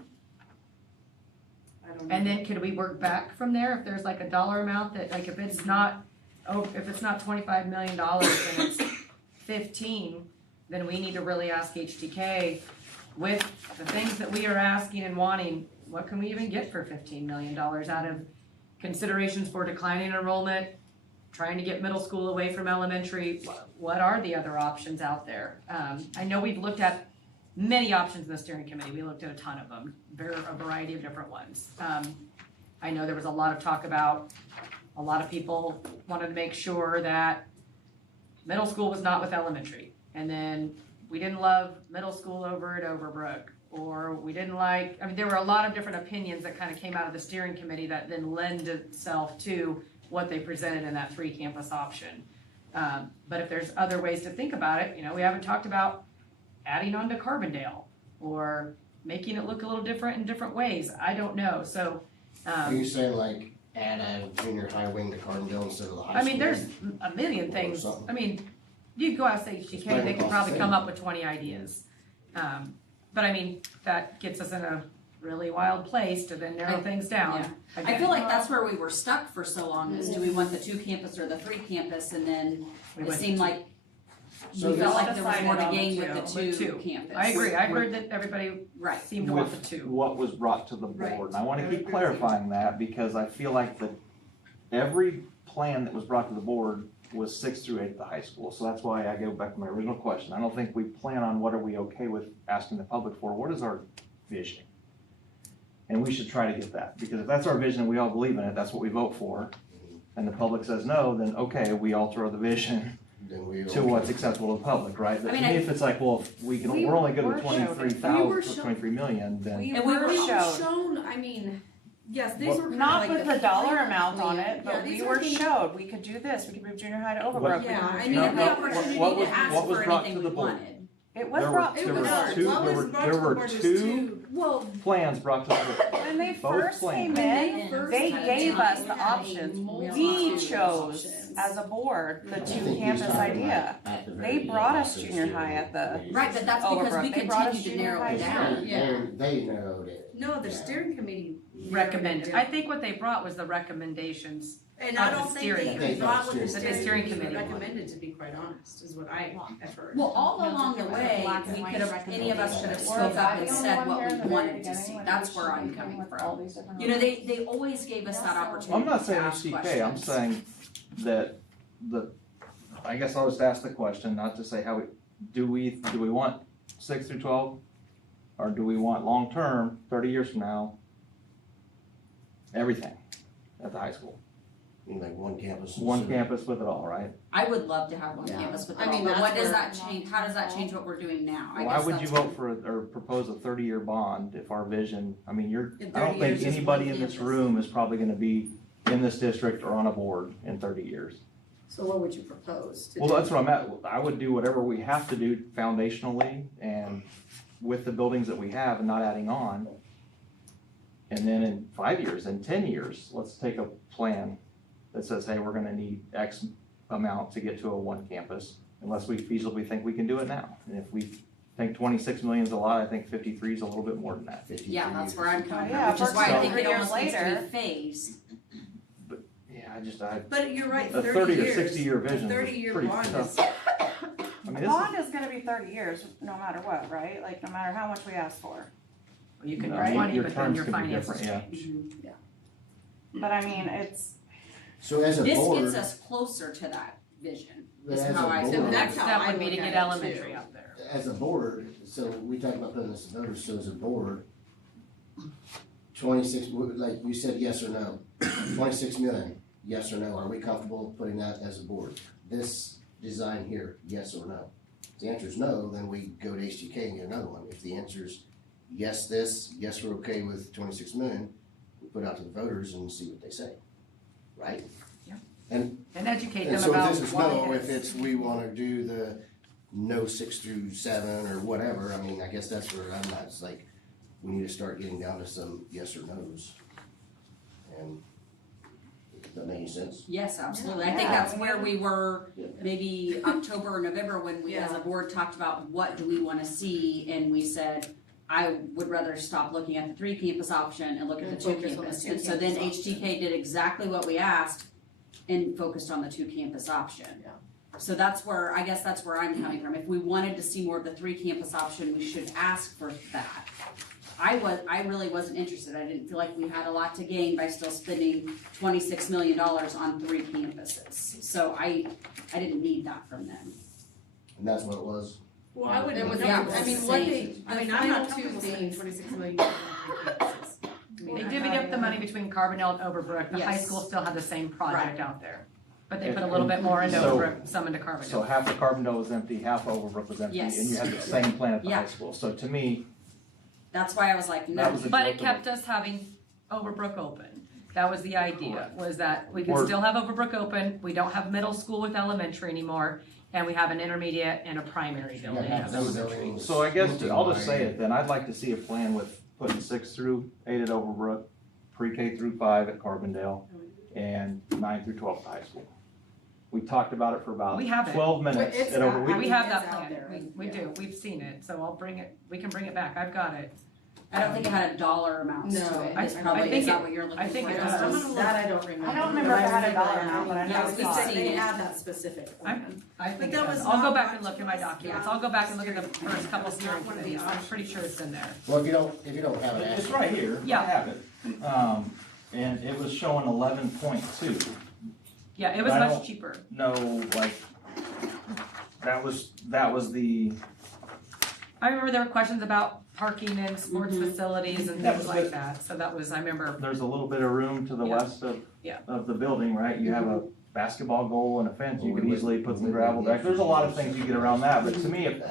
I don't know. And then could we work back from there if there's like a dollar amount that, like, if it's not, if it's not $25 million and it's 15, then we need to really ask HTK with the things that we are asking and wanting, what can we even get for $15 million out of considerations for declining enrollment, trying to get middle school away from elementary, what are the other options out there? I know we've looked at many options in the steering committee, we looked at a ton of them, a variety of different ones. I know there was a lot of talk about, a lot of people wanted to make sure that middle school was not with elementary. And then we didn't love middle school over at Overbrook, or we didn't like, I mean, there were a lot of different opinions that kind of came out of the steering committee that then lend itself to what they presented in that 3-campus option. But if there's other ways to think about it, you know, we haven't talked about adding on to Carbondale or making it look a little different in different ways. I don't know. So, Are you saying like add a junior high wing to Carbondale instead of the high school? I mean, there's a million things. I mean, you could go ask HTK, they could probably come up with 20 ideas. But I mean, that gets us in a really wild place to then narrow things down. I Again. feel like that's where we were stuck for so long, is do we want the 2 campus or the 3 campus, and then We it went seemed to like So we felt this- like there was more to gain with the With 2 two. campus. I agree, I heard that everybody Right. seemed to want the With 2. what was brought to the Right. board. And I wanna I keep agree with clarifying that because I feel like that every plan that was brought to the board was 6 through 8 at the high school. So that's why I go back to my original question. I don't think we plan on what are we okay with asking the public for. What is our vision? And we should try to get that, because if that's our vision and we all believe in it, that's what we vote for. And the public says no, then okay, we alter the vision Then we. to what's acceptable to the public, right? But I to mean, me, if it's like, well, if we're only good with 23 million, then. We And we were were showed, I mean, yes, these What- were kind of not like with the dollar amount on it, Yeah, but these we are were things- showed, we could do this, we could move junior high to Overbrook. we Yeah, could move I junior mean, We high- had the opportunity what to was- ask what was for brought anything to we the board? wanted. It was There brought were to the two- board. there were two Well, plans brought to the board. When they Both first came plans. in, they gave us the options. We chose as a board the I think 2 he's campus talking idea. about at the They very brought us beginning, junior high at the Right, but that's because Overbrook. we They brought us continued to junior narrow high it down. They narrowed it. no, the steering committee Recommended. I think what they brought was the recommendations. And I of the don't think steering they committee. even brought what the That the steering steering committee committee recommended, to be quite honest, is what I have heard. Well, all along the way, we could have, any of us could have spoke up and said what we wanted to see. That's where I'm coming from. You know, they always gave us that opportunity I'm not to saying ask HTK, I'm questions. saying that I guess I'll just ask the question, not to say how do we want 6 through 12? Or do we want long-term, 30 years from now, everything at the high school? I mean, like one campus. One campus with it all, right? I would love to have one Yeah. campus with I it all, mean, but what that's does where- that change, how does that change what we're doing now? I Why guess would you that's vote for or propose a 30-year bond if our vision, I mean, In I don't 30 think years, just anybody one in this campus. room is probably gonna be in this district or on a board in 30 years. So what would you propose to Well, do? that's what I'm at. I would do whatever we have to do foundationally and with the buildings that we have and not adding on. And then in 5 years, in 10 years, let's take a plan that says, hey, we're gonna need X amount to get to a one campus, unless we feasibly think we can do it now. And if we think 26 million is a lot, I think 53 is a little bit more than that. 53 Yeah, that's where I'm coming Yeah, from, which is why I so- think it 3 years almost needs to later. be phased. Yeah, But you're right, a 30 or years. 60-year vision is 30-year pretty bond tough. is, I mean, A bond is gonna be 30 years, no matter what, right? Like, no matter how much we ask for. You can Right? do 20, Your but then terms your could be finances different, yeah. change. But I mean, it's, So as a This board, gets us closer to that vision, is As how a I board- see it. that's how That I would be look to at get it, elementary too. up there. as a board, so we talked about putting this in voters, so as a board, 26, like you said, yes or no, 26 million, yes or no, are we comfortable putting that as a board? This design here, yes or no? If the answer is no, then we go to HTK and get another one. If the answer is yes this, yes we're okay with 26 million, we put it out to the voters and see what they say, right? Yeah. And educate and them so about if this is what no, it if is. it's, we wanna do the no 6 through 7 or whatever, I mean, I guess that's where I'm at, it's like, we need to start getting down to some yes or no's. And, does that make any sense? Yes, absolutely. I think Yeah. that's where we were maybe October or November when we as a board talked about what do we wanna see, and we said, I would rather stop looking at the 3 campus option and look at the And 2 focus on the campus. 2 And so then campus option. HTK did exactly what we asked and focused on the 2 campus option. Yeah. So that's where, I guess that's where I'm coming from. If we wanted to see more of the 3 campus option, we should ask for that. I really wasn't interested. I didn't feel like we had a lot to gain by still spending $26 million on 3 campuses. So I didn't need that from them. And that's what it was. Well, I would, It was- no, yeah, I mean, it's what the they, same. I mean, The I'm not final comfortable two spending things. 26 million on 3 campuses. I mean, They I divvied up the money between Carbondale and Overbrook. The high Yes. school still had the same project Right. out there. But they put a little bit more into So- Overbrook, some into Carbondale. So half of Carbondale was empty, half of Overbrook was empty, Yes. and you had the same plan at the Yeah. high school. So to me, That's why I was like, that no. was a But it joke. kept us having Overbrook open. That was the idea, was that we could Or- still have Overbrook open, we don't have middle school with elementary anymore, and we have an intermediate and a primary building You gotta have as those elementary. buildings So I guess, I'll just say looking it then, I'd like to see a plan with putting 6 through 8 at Overbrook, pre-K through 5 at Carbondale, and 9 through 12 at high school. We talked about it for about We have it. 12 minutes It's at not- Overbrook. We have It's that out plan, there. we do, we've seen it, so I'll bring it, we can bring it back, I've got it. I don't think it had a dollar amount to No, it. I- It's I probably, think is that it- what you're looking I for? think it Just does. I'm those- gonna look. That I don't remember. I don't remember if it had a remember dollar that. amount, but I know Yeah, we we saw said it. They had that specific plan. I think it that does, was I'll go not back brought and look to in my us. documents, Yeah. I'll go back and look at the first couple It's steering not one of the committees, I'm options. pretty sure it's in there. Well, if you don't have it, It's ask. right here, Yeah. I have it. And it was showing 11.2. Yeah, it was I much don't- cheaper. No, like, that was the, I remember there were questions about parking and sports Mhm. facilities and That things was like good. that, so that was, I remember, there's a little bit of room to the Yeah. west of, Yeah. of the building, right? You have a basketball goal and a fence, you Well, could we easily would- put we some would gravel need back, there's a lot of to- things you get around that, but to me, if, No.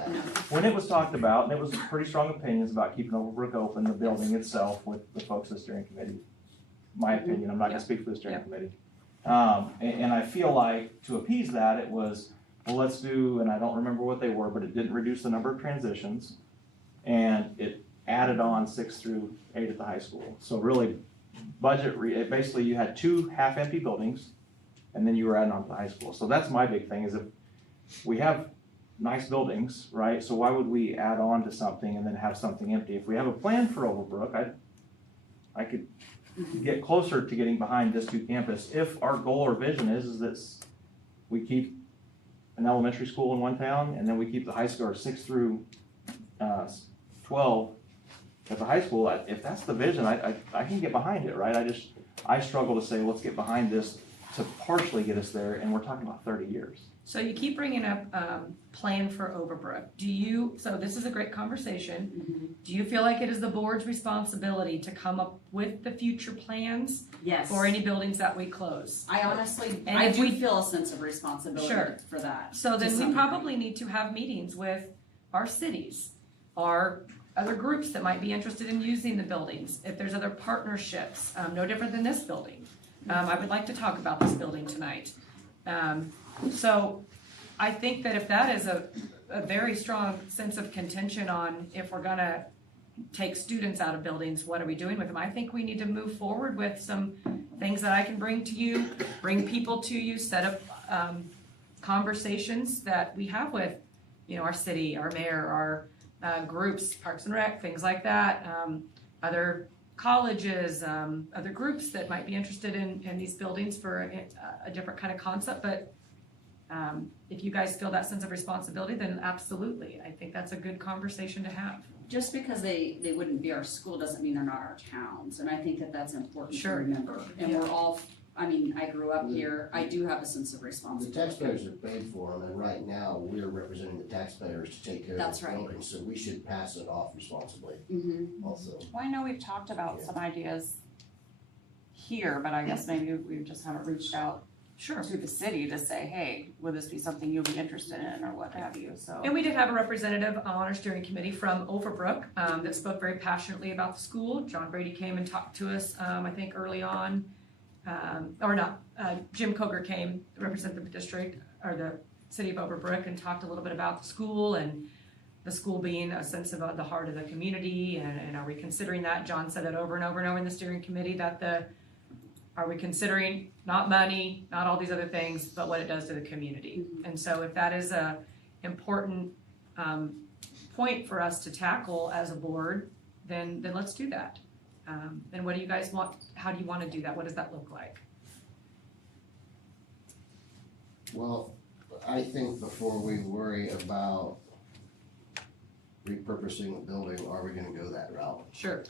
when it was talked about, and it was pretty strong opinions about keeping Overbrook open, the building itself with the folks of the steering committee. My opinion, I'm not gonna speak for the steering committee. And I feel like to appease that, it was, well, let's do, and I don't remember what they were, but it didn't reduce the number of transitions. And it added on 6 through 8 at the high school. So really, basically you had 2 half-empty buildings, and then you were adding on to the high school. So that's my big thing, is if we have nice buildings, right? So why would we add on to something and then have something empty? If we have a plan for Overbrook, I could get closer to getting behind this 2 campus if our goal or vision is that we keep an elementary school in one town, and then we keep the high school, or 6 through 12 at the high school. If that's the vision, I can get behind it, right? I struggle to say, let's get behind this to partially get us there, and we're talking about 30 years. so you keep bringing up, plan for Overbrook. So this is a great conversation. Do you feel like it is the board's responsibility to come up with the future plans Yes. for any buildings that we close? I honestly, And I if do we- feel a sense of responsibility Sure. for that. So to then some we probably need to have meetings with our cities, our other groups that might be interested in using the buildings, if there's other partnerships, no different than this building. I would like to talk about this building tonight. So I think that if that is a very strong sense of contention on if we're gonna take students out of buildings, what are we doing with them? I think we need to move forward with some things that I can bring to you, bring people to you, set up conversations that we have with, our city, our mayor, our groups, Parks and Rec, things like that, other colleges, other groups that might be interested in these buildings for a different kind of concept. But if you guys feel that sense of responsibility, then absolutely. I think that's a good conversation to have. Just because they wouldn't be our school doesn't mean they're not our towns, and I think that that's important to Sure. remember. And Yeah. we're all, I grew up here, I do have a sense of The responsibility. taxpayers are paid for them, and right now, we're representing the taxpayers to take care of That's the right. buildings, so we should pass it off responsibly Mm-hmm. also. Well, I know we've talked about some ideas here, but I guess maybe we just haven't reached out Sure. to the city to say, hey, would this be something you'll be interested in or what have you, so. And we did have a representative on our steering committee from Overbrook that spoke very passionately about the school. John Brady came and talked to us, I think early on, Jim Coger came, represent the district, or the city of Overbrook, and talked a little bit about the school and the school being a sense of the heart of the community, and are we considering that? John said that over and over and over in the steering committee, that are we considering not money, not all these other things, but what it does to the community? And so if that is a important point for us to tackle as a board, then let's do that. And what do you guys want? How do you want to do that? What does that look like? Well, I think before we worry about repurposing a building, are we gonna go that route? Sure.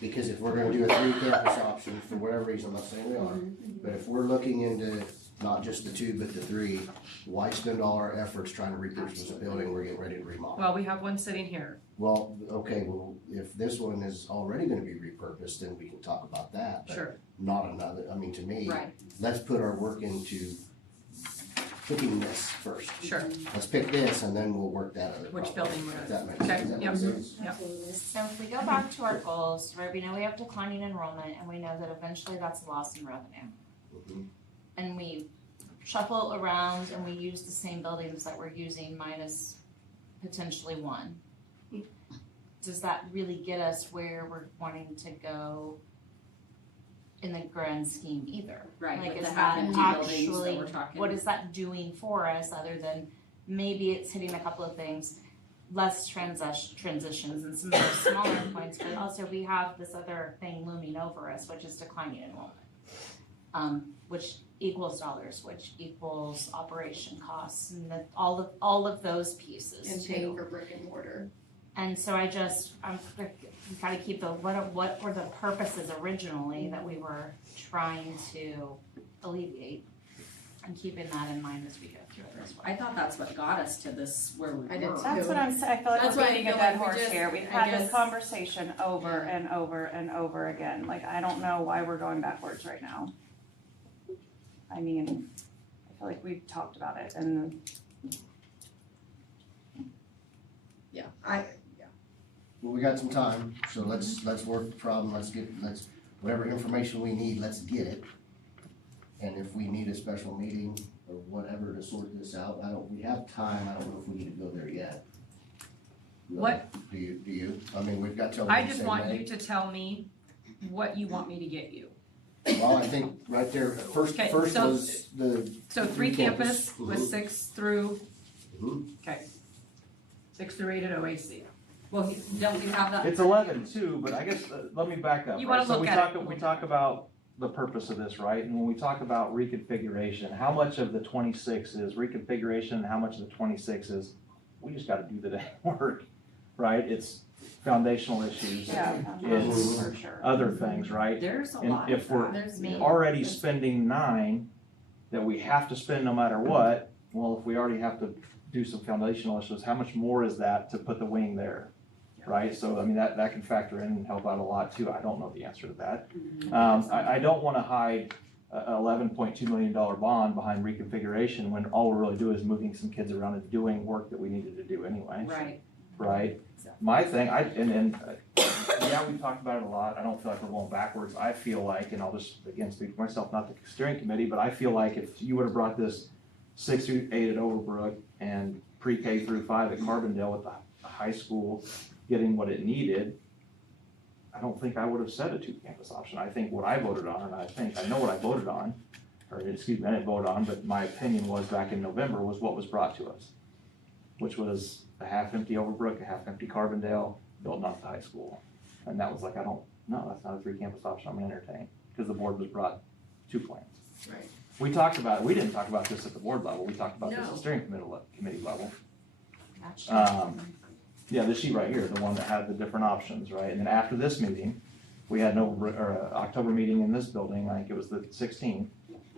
Because if we're gonna do a 3-campus option, for whatever reason, I'm not saying we are, but if we're looking into not just the 2, but the 3, why spend all our efforts trying to repurpose a building we're getting ready to remodel? Well, we have one sitting here. Well, okay, well, if this one is already gonna be repurposed, then we can talk about that, but Sure. not another, to me, Right. let's put our work into picking this first. Sure. Let's pick this and then we'll work that other Which problem. building we're If gonna. that makes Okay, sense. Does that yep. make sense? Yep. Absolutely. So if we go back to our goals, where we know we have declining enrollment and we know that eventually that's a loss in revenue. Mhm. And we shuffle around and we use the same buildings that we're using minus potentially one. Does that really get us where we're wanting to go in the grand scheme either? Right, Like, with is the that half-empty buildings that actually, we're talking. what is that doing for us other than maybe it's hitting a couple of things, less transitions and some of those smaller points, but also we have this other thing looming over us, which is declining enrollment. Which equals dollars, which equals operation costs and all of those pieces And too. paying for brick and mortar. And so we gotta keep what were the purposes originally that we were trying to alleviate, and keeping that in mind as we go through it as well. I thought that's what got us to this, where we were. I did too. That's what I'm saying, I feel like That's we're why I beating a feel dead like we horse just- here, we've I had this guess- conversation over and over and over again, like, I don't know why we're going backwards right now. I feel like we've talked about it, and Well, we got some time, so let's work the problem, whatever information we need, let's get it. And if we need a special meeting or whatever to sort this out, we have time, I don't know if we need to go there yet. What? Do you? We've got till. I just want you to tell me what you want me to get you. Well, I think right there, first Okay, was so- the. So 3 campus with Mhm. 6 through, Mhm. okay. 6 through 8 at OAC. Well, don't you have that? It's 11 too, but I guess, let me back up. You right? wanna So look we at talk- it. We talk about the purpose of this, right? And when we talk about reconfiguration, how much of the 26 is reconfiguration and how much of the 26 is, we just gotta do the damn work, right? It's foundational issues. yeah, It's for sure. other things, right? There's a And lot if of we're that. There's me. already spending 9 that we have to spend no matter what, well, if we already have to do some foundational issues, how much more is that to put the wing there? Right, so that can factor in and help out a lot too. I don't know the answer to that. I don't wanna hide a $11.2 million bond behind reconfiguration when all we're really doing is moving some kids around and doing work that we needed to do anyway. Right. Right? My thing, yeah, we've talked about it a lot. I don't feel like we're going backwards. I feel like, and I'll just, again, speak for myself, not the steering committee, but I feel like if you would have brought this 6 through 8 at Overbrook and pre-K through 5 at Carbondale with the high school getting what it needed, I don't think I would have said a 2-campus option. I think what I voted on, and I know what I voted on, or excuse me, I didn't vote on, but my opinion was back in November was what was brought to us, which was a half-empty Overbrook, a half-empty Carbondale, building up the high school. And that was like, no, that's not a 3-campus option I'm gonna entertain, because the board was brought 2 plans. Right. We talked about it, we didn't talk about this at the board level, we talked about this No. at steering committee level. Gotcha. Yeah, this sheet right here, the one that had the different options, right? And then after this meeting, we had an October meeting in this building, I think it was the 16th.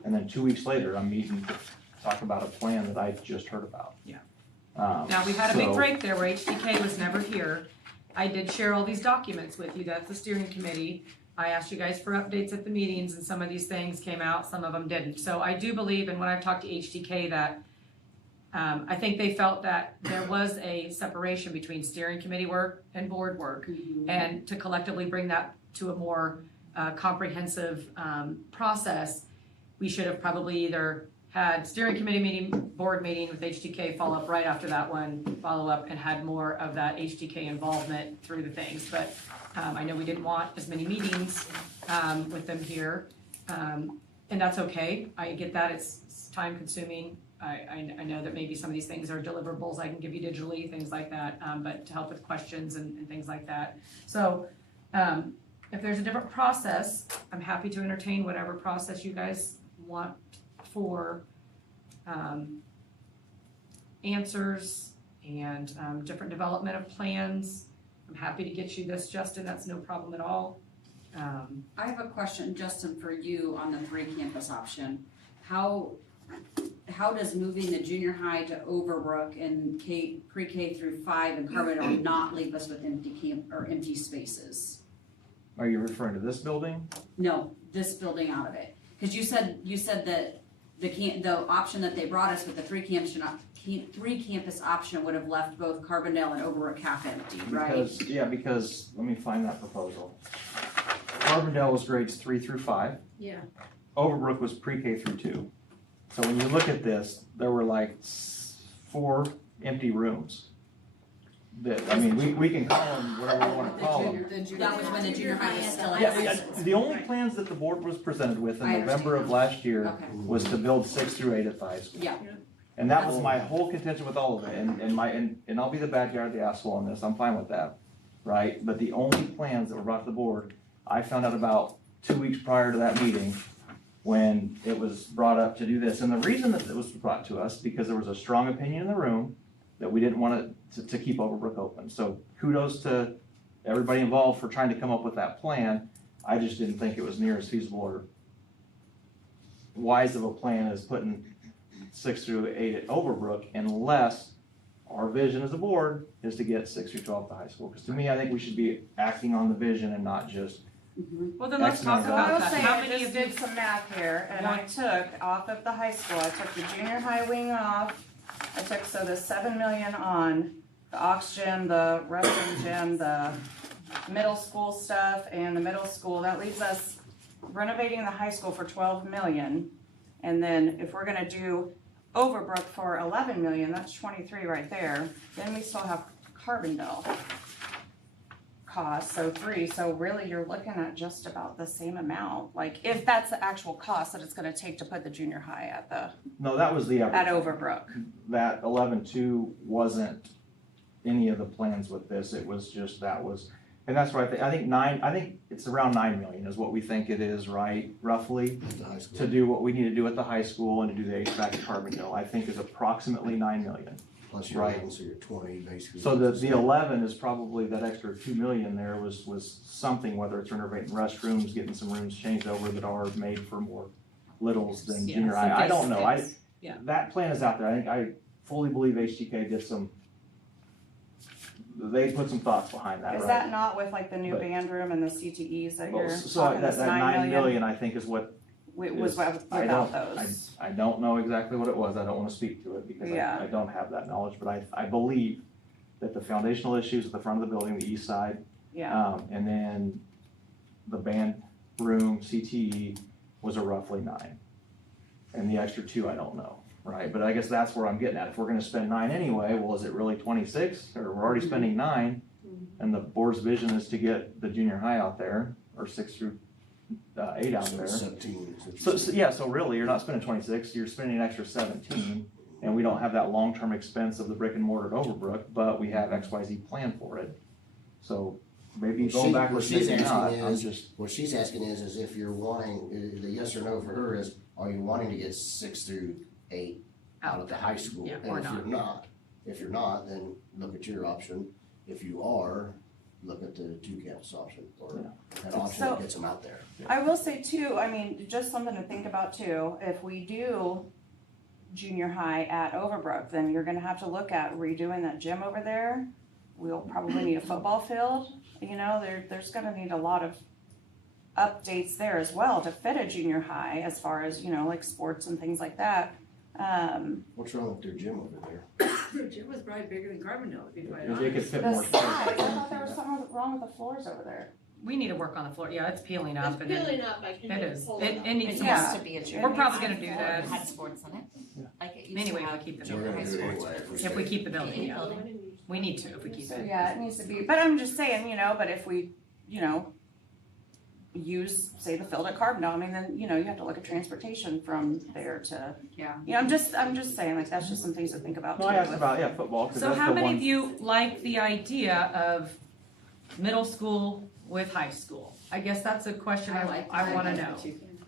And then 2 weeks later, I'm meeting to talk about a plan that I just heard about. Yeah. Now, we had a big break there where HDK was never here. I did share all these documents with you, that's the steering committee. I asked you guys for updates at the meetings, and some of these things came out, some of them didn't. So I do believe, and when I've talked to HDK, that I think they felt that there was a separation between steering committee work and board work. And to collectively bring that to a more comprehensive process, we should have probably either had steering committee meeting, board meeting with HDK, follow up right after that one, follow up, and had more of that HDK involvement through the things. But I know we didn't want as many meetings with them here, and that's okay. I get that, it's time consuming. I know that maybe some of these things are deliverables I can give you digitally, things like that, but to help with questions and things like that. So if there's a different process, I'm happy to entertain whatever process you guys want for answers and different development of plans. I'm happy to get you this, Justin, that's no problem at all. I have a question, Justin, for you on the 3-campus option. How does moving the junior high to Overbrook and pre-K through 5 and Carbondale not leave us with empty spaces? Are you referring to this building? No, this building out of it. Because you said that the option that they brought us with the 3-campus option would have left both Carbondale and Overbrook half empty, right? Because let me find that proposal. Carbondale was grades 3 through 5. Yeah. Overbrook was pre-K through 2. So when you look at this, there were like 4 empty rooms. We can call them whatever we want to call them. That was when the junior high was still Yeah, the only plans that the board was presented with in November of last year was to build 6 through 8 at the high school. Yeah. And that was my whole contention with all of it, and I'll be the bad guy or the asshole on this, I'm fine with that, right? But the only plans that were brought to the board, I found out about 2 weeks prior to that meeting, when it was brought up to do this. And the reason that it was brought to us, because there was a strong opinion in the room that we didn't want to keep Overbrook open. So kudos to everybody involved for trying to come up with that plan. I just didn't think it was near as feasible or wise of a plan as putting 6 through 8 at Overbrook, unless our vision as a board is to get 6 through 12 to high school. Because to me, I think we should be acting on the vision and not just Well, then let's talk about that. How many I just of did you, some math here, and I took off of the high school, I took the junior high wing off. I took, so the 7 million on the aux gym, the wrestling gym, the middle school stuff, and the middle school, that leaves us renovating the high school for 12 million. And then if we're gonna do Overbrook for 11 million, that's 23 right there. Then we still have Carbondale cost, so 3, so really you're looking at just about the same amount, like if that's the actual cost that it's gonna take to put the junior high No, that was the at Overbrook. That 11.2 wasn't any of the plans with this, it was just, that was, and that's right, I think it's around 9 million is what we think it is, right, roughly, to do what we need to do at the high school and to do the HVAC at Carbondale, I think is approximately 9 million. Plus your Right. loans, so you're 20 basically. So the 11 is probably that extra 2 million there was something, whether it's renovating restrooms, getting some rooms changed over that are made for more littles than Yeah, junior some high. I don't know. face-to-face. Yeah. That plan is out there. I fully believe HTK did they put some thoughts behind that, Is right? that not with like the new But- band room and the CTEs that Well, you're so talking, that this 9 million I think is what was I without don't- those? I don't know exactly what it was. I don't want to speak to it because Yeah. I don't have that knowledge, but I believe that the foundational issues at the front of the building, the east side, Yeah, and then the band room, CTE, was a roughly 9. And the extra 2, I don't know. Right, but I guess that's where I'm getting at. If we're gonna spend 9 anyway, well, is it really 26? Or we're already spending 9, and the board's vision is to get the junior high out there, or 6 through 8 out So there. 17. So really, you're not spending 26, you're spending an extra 17, and we don't have that long-term expense of the brick and mortar at Overbrook, but we have XYZ plan for it. So maybe going backwards, maybe not, I'm just. What she's asking is if you're wanting, the yes or no for her is, are you wanting to get 6 through 8 out of the high school? Yeah, And or if you're not, then look at your option. If you are, look at the 2 campus option, or an option that gets them out there. I will say too, I mean, just something to think about too, if we do junior high at Overbrook, then you're gonna have to look at redoing that gym over there. We'll probably need a football field, you know, there's gonna need a lot of updates there as well to fit a junior high as far as, you know, like sports and things like that. What's wrong with their gym over there? The gym was probably bigger than Carbondale, to be quite They could honest. fit The more size, space. I thought there was something wrong with the floors over there. We need to work on the floor, yeah, it's peeling up, and It's then, peeling up, I can it is, pull it up. it needs It some Yeah. used to be a gym. We're probably gonna do It that. had sports in it. Like it used Anyway, to we'll have. keep the We're building, gonna do it anyway. if we keep the building, yeah, Building. we need to, if we keep So it. yeah, it needs to be, but I'm just saying, you know, but if we, you know, use, say, the field at Carbondale, I mean, then, you know, you have to look at transportation from there to, Yeah. you know, I'm just saying, like, that's just some things to think about too. No, I asked about, football, because So that's how the many one. of you like the idea of middle school with high school? I guess that's a question I wanna know.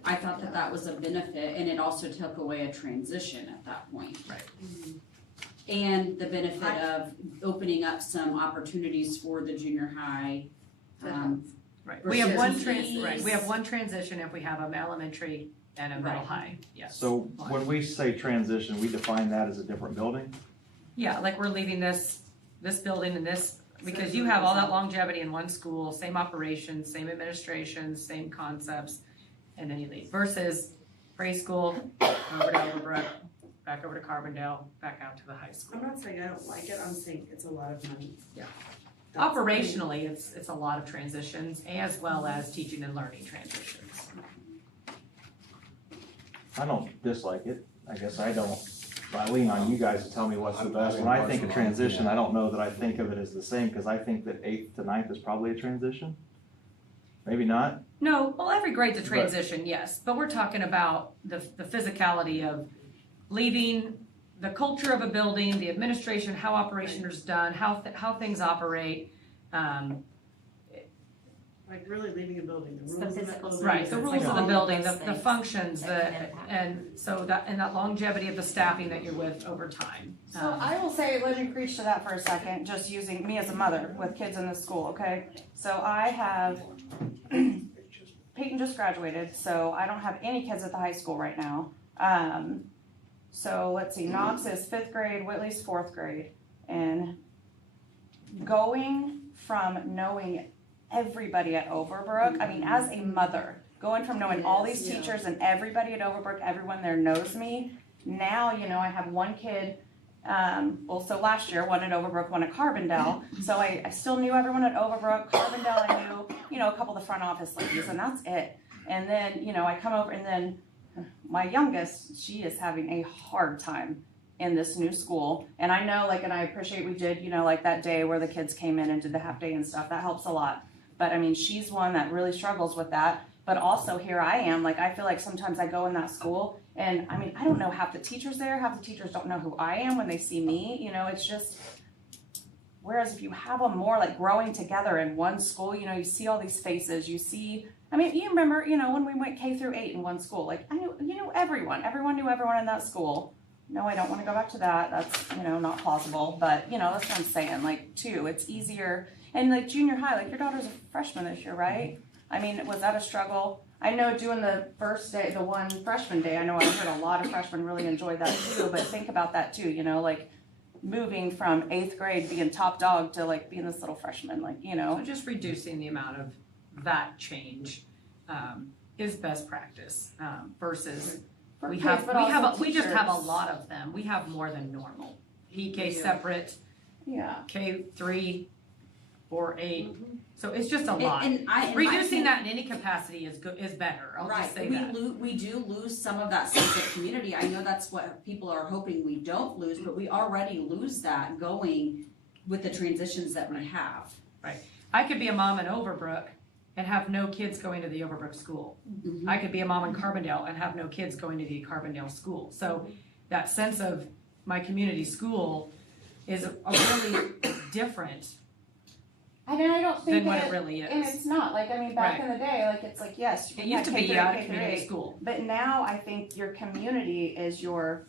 I thought that was a benefit, and it also took away a transition at that point. Right. And the benefit of opening up some opportunities for the junior high. Right, we have one Right. we have one transition if we have an elementary and a middle Right. high, yes. So when we say transition, we define that as a different building? Yeah, like we're leaving this building and this, because you have all that longevity in one school, same operations, same administration, same concepts, and then you leave. Versus preschool, over to Overbrook, back over to Carbondale, back out to the high school. I'm not saying I don't like it, I'm saying it's a lot of money. Yeah. That's- Operationally, it's a lot of transitions as well as teaching and learning transitions. I don't dislike it, I guess I don't, I lean on you guys to tell me what's the best. When I think of transition, I don't know that I think of it as the same, because I think that 8th to 9th is probably a transition. Maybe not. No, well, every grade's a transition, yes, but we're talking about the physicality of leaving the culture of a building, the administration, how operation is done, how things operate. Like really leaving a building, the It's rules the of the physical building. Right, the rules of the all building, those the things functions, that can impact. and so that longevity of the staffing that you're with over time. So I will say, let me preach to that for a second, just using me as a mother with kids in the school, okay? So I have, Peyton just graduated, so I don't have any kids at the high school right now. So let's see, Knox is 5th grade, Whitley's 4th grade. And going from knowing everybody at Overbrook, I mean, as a mother, going from knowing all these teachers and everybody at Overbrook, everyone there knows me. Now, you know, I have one kid, so last year, one at Overbrook, one at Carbondale. So I still knew everyone at Overbrook. Carbondale, I knew, you know, a couple of the front office ladies, and that's it. And then, you know, I come over, and then my youngest, she is having a hard time in this new school. And I know, like, and I appreciate we did, you know, like that day where the kids came in and did the half day and stuff. That helps a lot. But I mean, she's one that really struggles with that. But also here I am, like, I feel like sometimes I go in that school and I mean, I don't know half the teachers there. Half the teachers don't know who I am when they see me. You know, it's just, whereas if you have them more like growing together in one school, you know, you see all these faces, you see, I mean, you remember, you know, when we went K through 8 in one school, like I knew, you know, everyone knew everyone in that school. No, I don't want to go back to that. That's, you know, not plausible, but you know, that's what I'm saying. Like, too, it's easier. And like junior high, like your daughter's a freshman this year, right? I mean, was that a struggle? I know doing the first day, the one freshman day, I know I heard a lot of freshmen really enjoyed that too, but think about that too, you know, like moving from 8th grade being top dog to like being this little freshman, like, you know. So just reducing the amount of that change is best practice versus we just have a lot of them. We have more than normal. PK separate, yeah. K3 for so it's just a lot. Reducing that in any capacity is better, I'll just say that. We do lose some of that sense of community. I know that's what people are hoping we don't lose, but we already lose that going with the transitions that we have. Right. I could be a mom in Overbrook and have no kids going to the Overbrook school. Mm-hmm. I could be a mom in Carbondale and have no kids going to the Carbondale school. So that sense of my community school is a really different I mean, I don't think than what it really is. And it's not, like, I mean, back in the day, like, it's like, yes. It used to be you had a community school. But now I think your community is your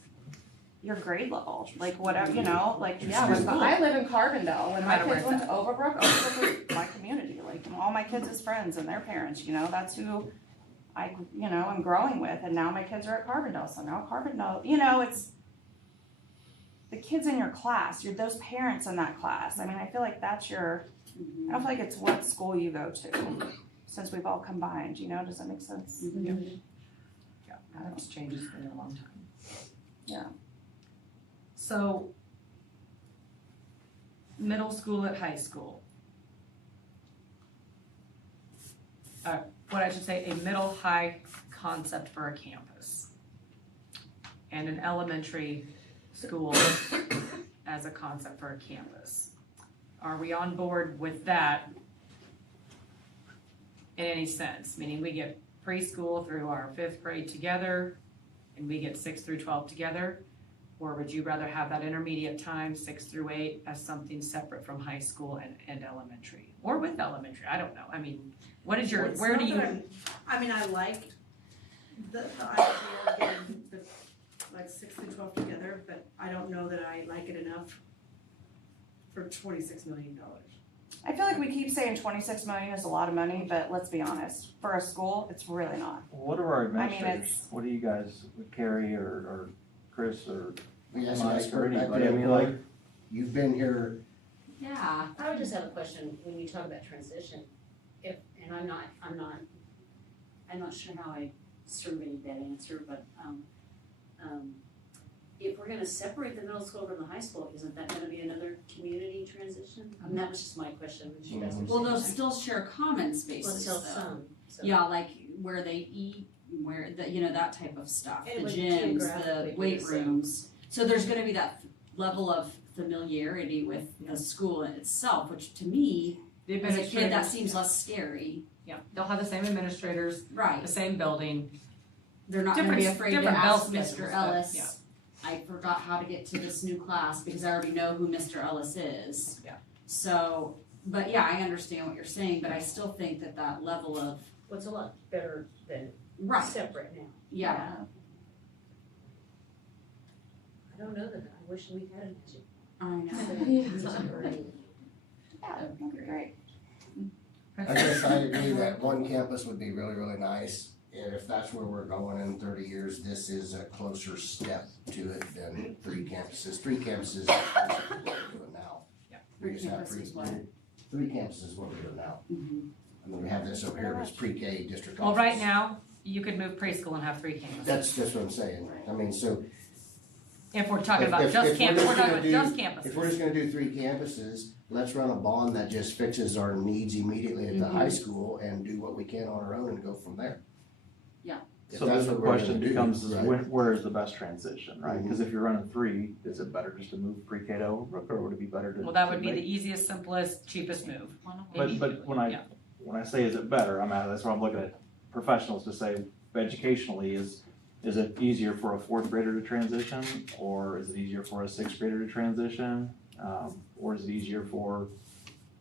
grade level, like whatever, you know, like, yeah, when I live in Carbondale, when my kids went to Overbrook was my community, like, all my kids' friends and their parents, you know, that's who I'm growing with, and now my kids are at Carbondale, so now Carbondale, you know, it's the kids in your class, those parents in that class, I mean, I feel like that's I don't feel like it's what school you go to, since we've all combined, you know, does that make sense? Yeah, that's changes for a long time. Yeah. So, middle school at high school. What I should say, a middle-high concept for a campus. And an elementary school as a concept for a campus. Are we on board with that in any sense? Meaning we get preschool through our 5th grade together, and we get 6th through 12 together? Or would you rather have that intermediate time, 6 through 8, as something separate from high school and elementary? Or with elementary, I don't know. I mean, what is your, where do you? I mean, I like the idea of getting like 6 through 12 together, but I don't know that I like it enough for $26 million. I feel like we keep saying 26 million is a lot of money, but let's be honest, for a school, it's really not. What are our I mean, administrators? What do you guys, Carrie or Chris or Yes, Mike or anybody? I mean, like, you've been here. Yeah, I would just have a question when you talk about transition. And I'm not sure how I surveyed that answer, but, if we're gonna separate the middle school from the high school, isn't that gonna be another community transition? I mean, that was just my question. Well, they'll still share common spaces Well, though. some. So. Yeah, like where they eat, where that type of stuff, And it the would gyms, geographically the be weight the same. rooms. So there's gonna be that level of familiarity with the school in itself, which to me, as a kid, that seems less scary. Yeah, they'll have the same administrators, Right. the same building. They're not gonna be afraid to ask bell Mr. schedules, Ellis, yeah. I forgot how to get to this new class because I already know who Mr. Ellis is. Yeah. So, but yeah, I understand what you're saying, but I still think that level of. Well, it's a lot better than separate now. Yeah. I don't know that, I wish we had a magic. I know. Yeah, that'd be great. I guess I agree that one campus would be really, really nice. And if that's where we're going in 30 years, this is a closer step to it than 3 campuses. 3 campuses is what we're doing now. Yeah. We just have 3 campuses is what we're doing now. Mm-hmm. I mean, we have this over here as pre-K district Well, office. right now, you could move preschool and have 3 campuses. That's just what I'm saying. I mean, so. If we're talking about just campus, we're talking about just campuses. If we're just gonna do 3 campuses, let's run a bond that just fixes our needs immediately at the high school and do what we can on our own and go from there. Yeah. If so that's then the what we're question gonna do, becomes, is right? where is the best transition, right? Because if you're running 3, is it better just to move pre-K to Overbrook, or would it be better to? Well, that would to be the make- easiest, simplest, cheapest move. But when I say is it better, that's what I'm looking at professionals to say educationally is it easier for a 4th grader to transition, or is it easier for a 6th grader to transition, or is it easier for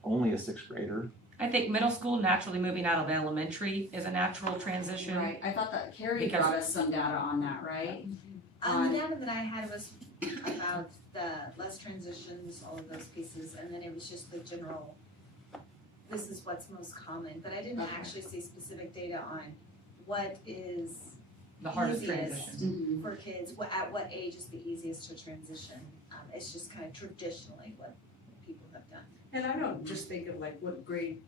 only a 6th grader? I think middle school naturally moving out of elementary is a natural transition. Right, I thought that Carrie Because- brought us some data on that, right? The data that I had was about the less transitions, all of those pieces, and then it was just the general, this is what's most common, but I didn't actually see specific data on what is The hardest easiest transition. for kids, at what age is the easiest to transition. It's just kind of traditionally what people have done. And I don't just think of like what grade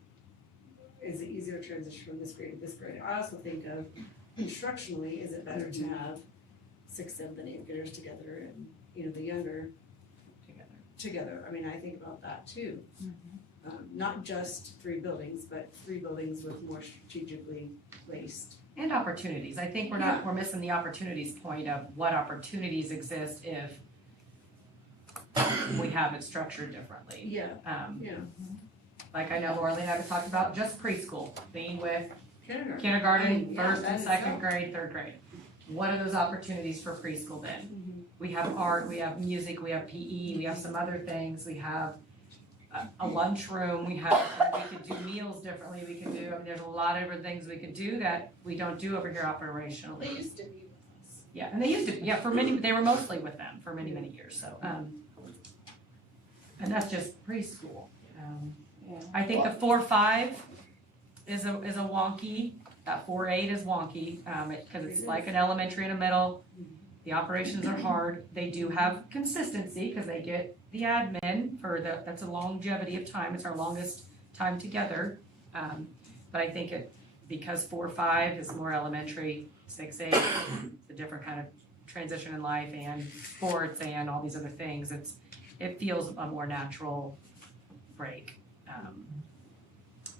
is it easier to transition from this grade to this grade. I also think of instructionally, is it better to have 6th, 7th, and 8th graders together and, the younger together. I mean, I think about that too. not just 3 buildings, but 3 buildings with more strategically placed. And opportunities. I think we're missing the opportunities point of what opportunities exist if we have it structured differently. Yeah, yeah. Like I know Laura and I have talked about just preschool, being with Kindergarten. kindergarten, Yeah, first that and is second so. grade, third grade. What are those opportunities for preschool then? We have art, we have music, we have PE, we have some other things, we have a lunchroom, we could do meals differently, we can do, I mean, there's a lot of different things we could do that we don't do over here operationally. They used to be with us. Yeah, and they used to, for many, they were mostly with them for many, many years, so, and that's just preschool. I think the 4-5 is a wonky, that 4-8 is wonky, cause it's like an elementary and a middle. The operations are hard, they do have consistency, cause they get the admin that's a longevity of time, it's our longest time together. But I think because 4-5 is more elementary, 6-8, it's a different kind of transition in life and sports and all these other things, it feels a more natural break.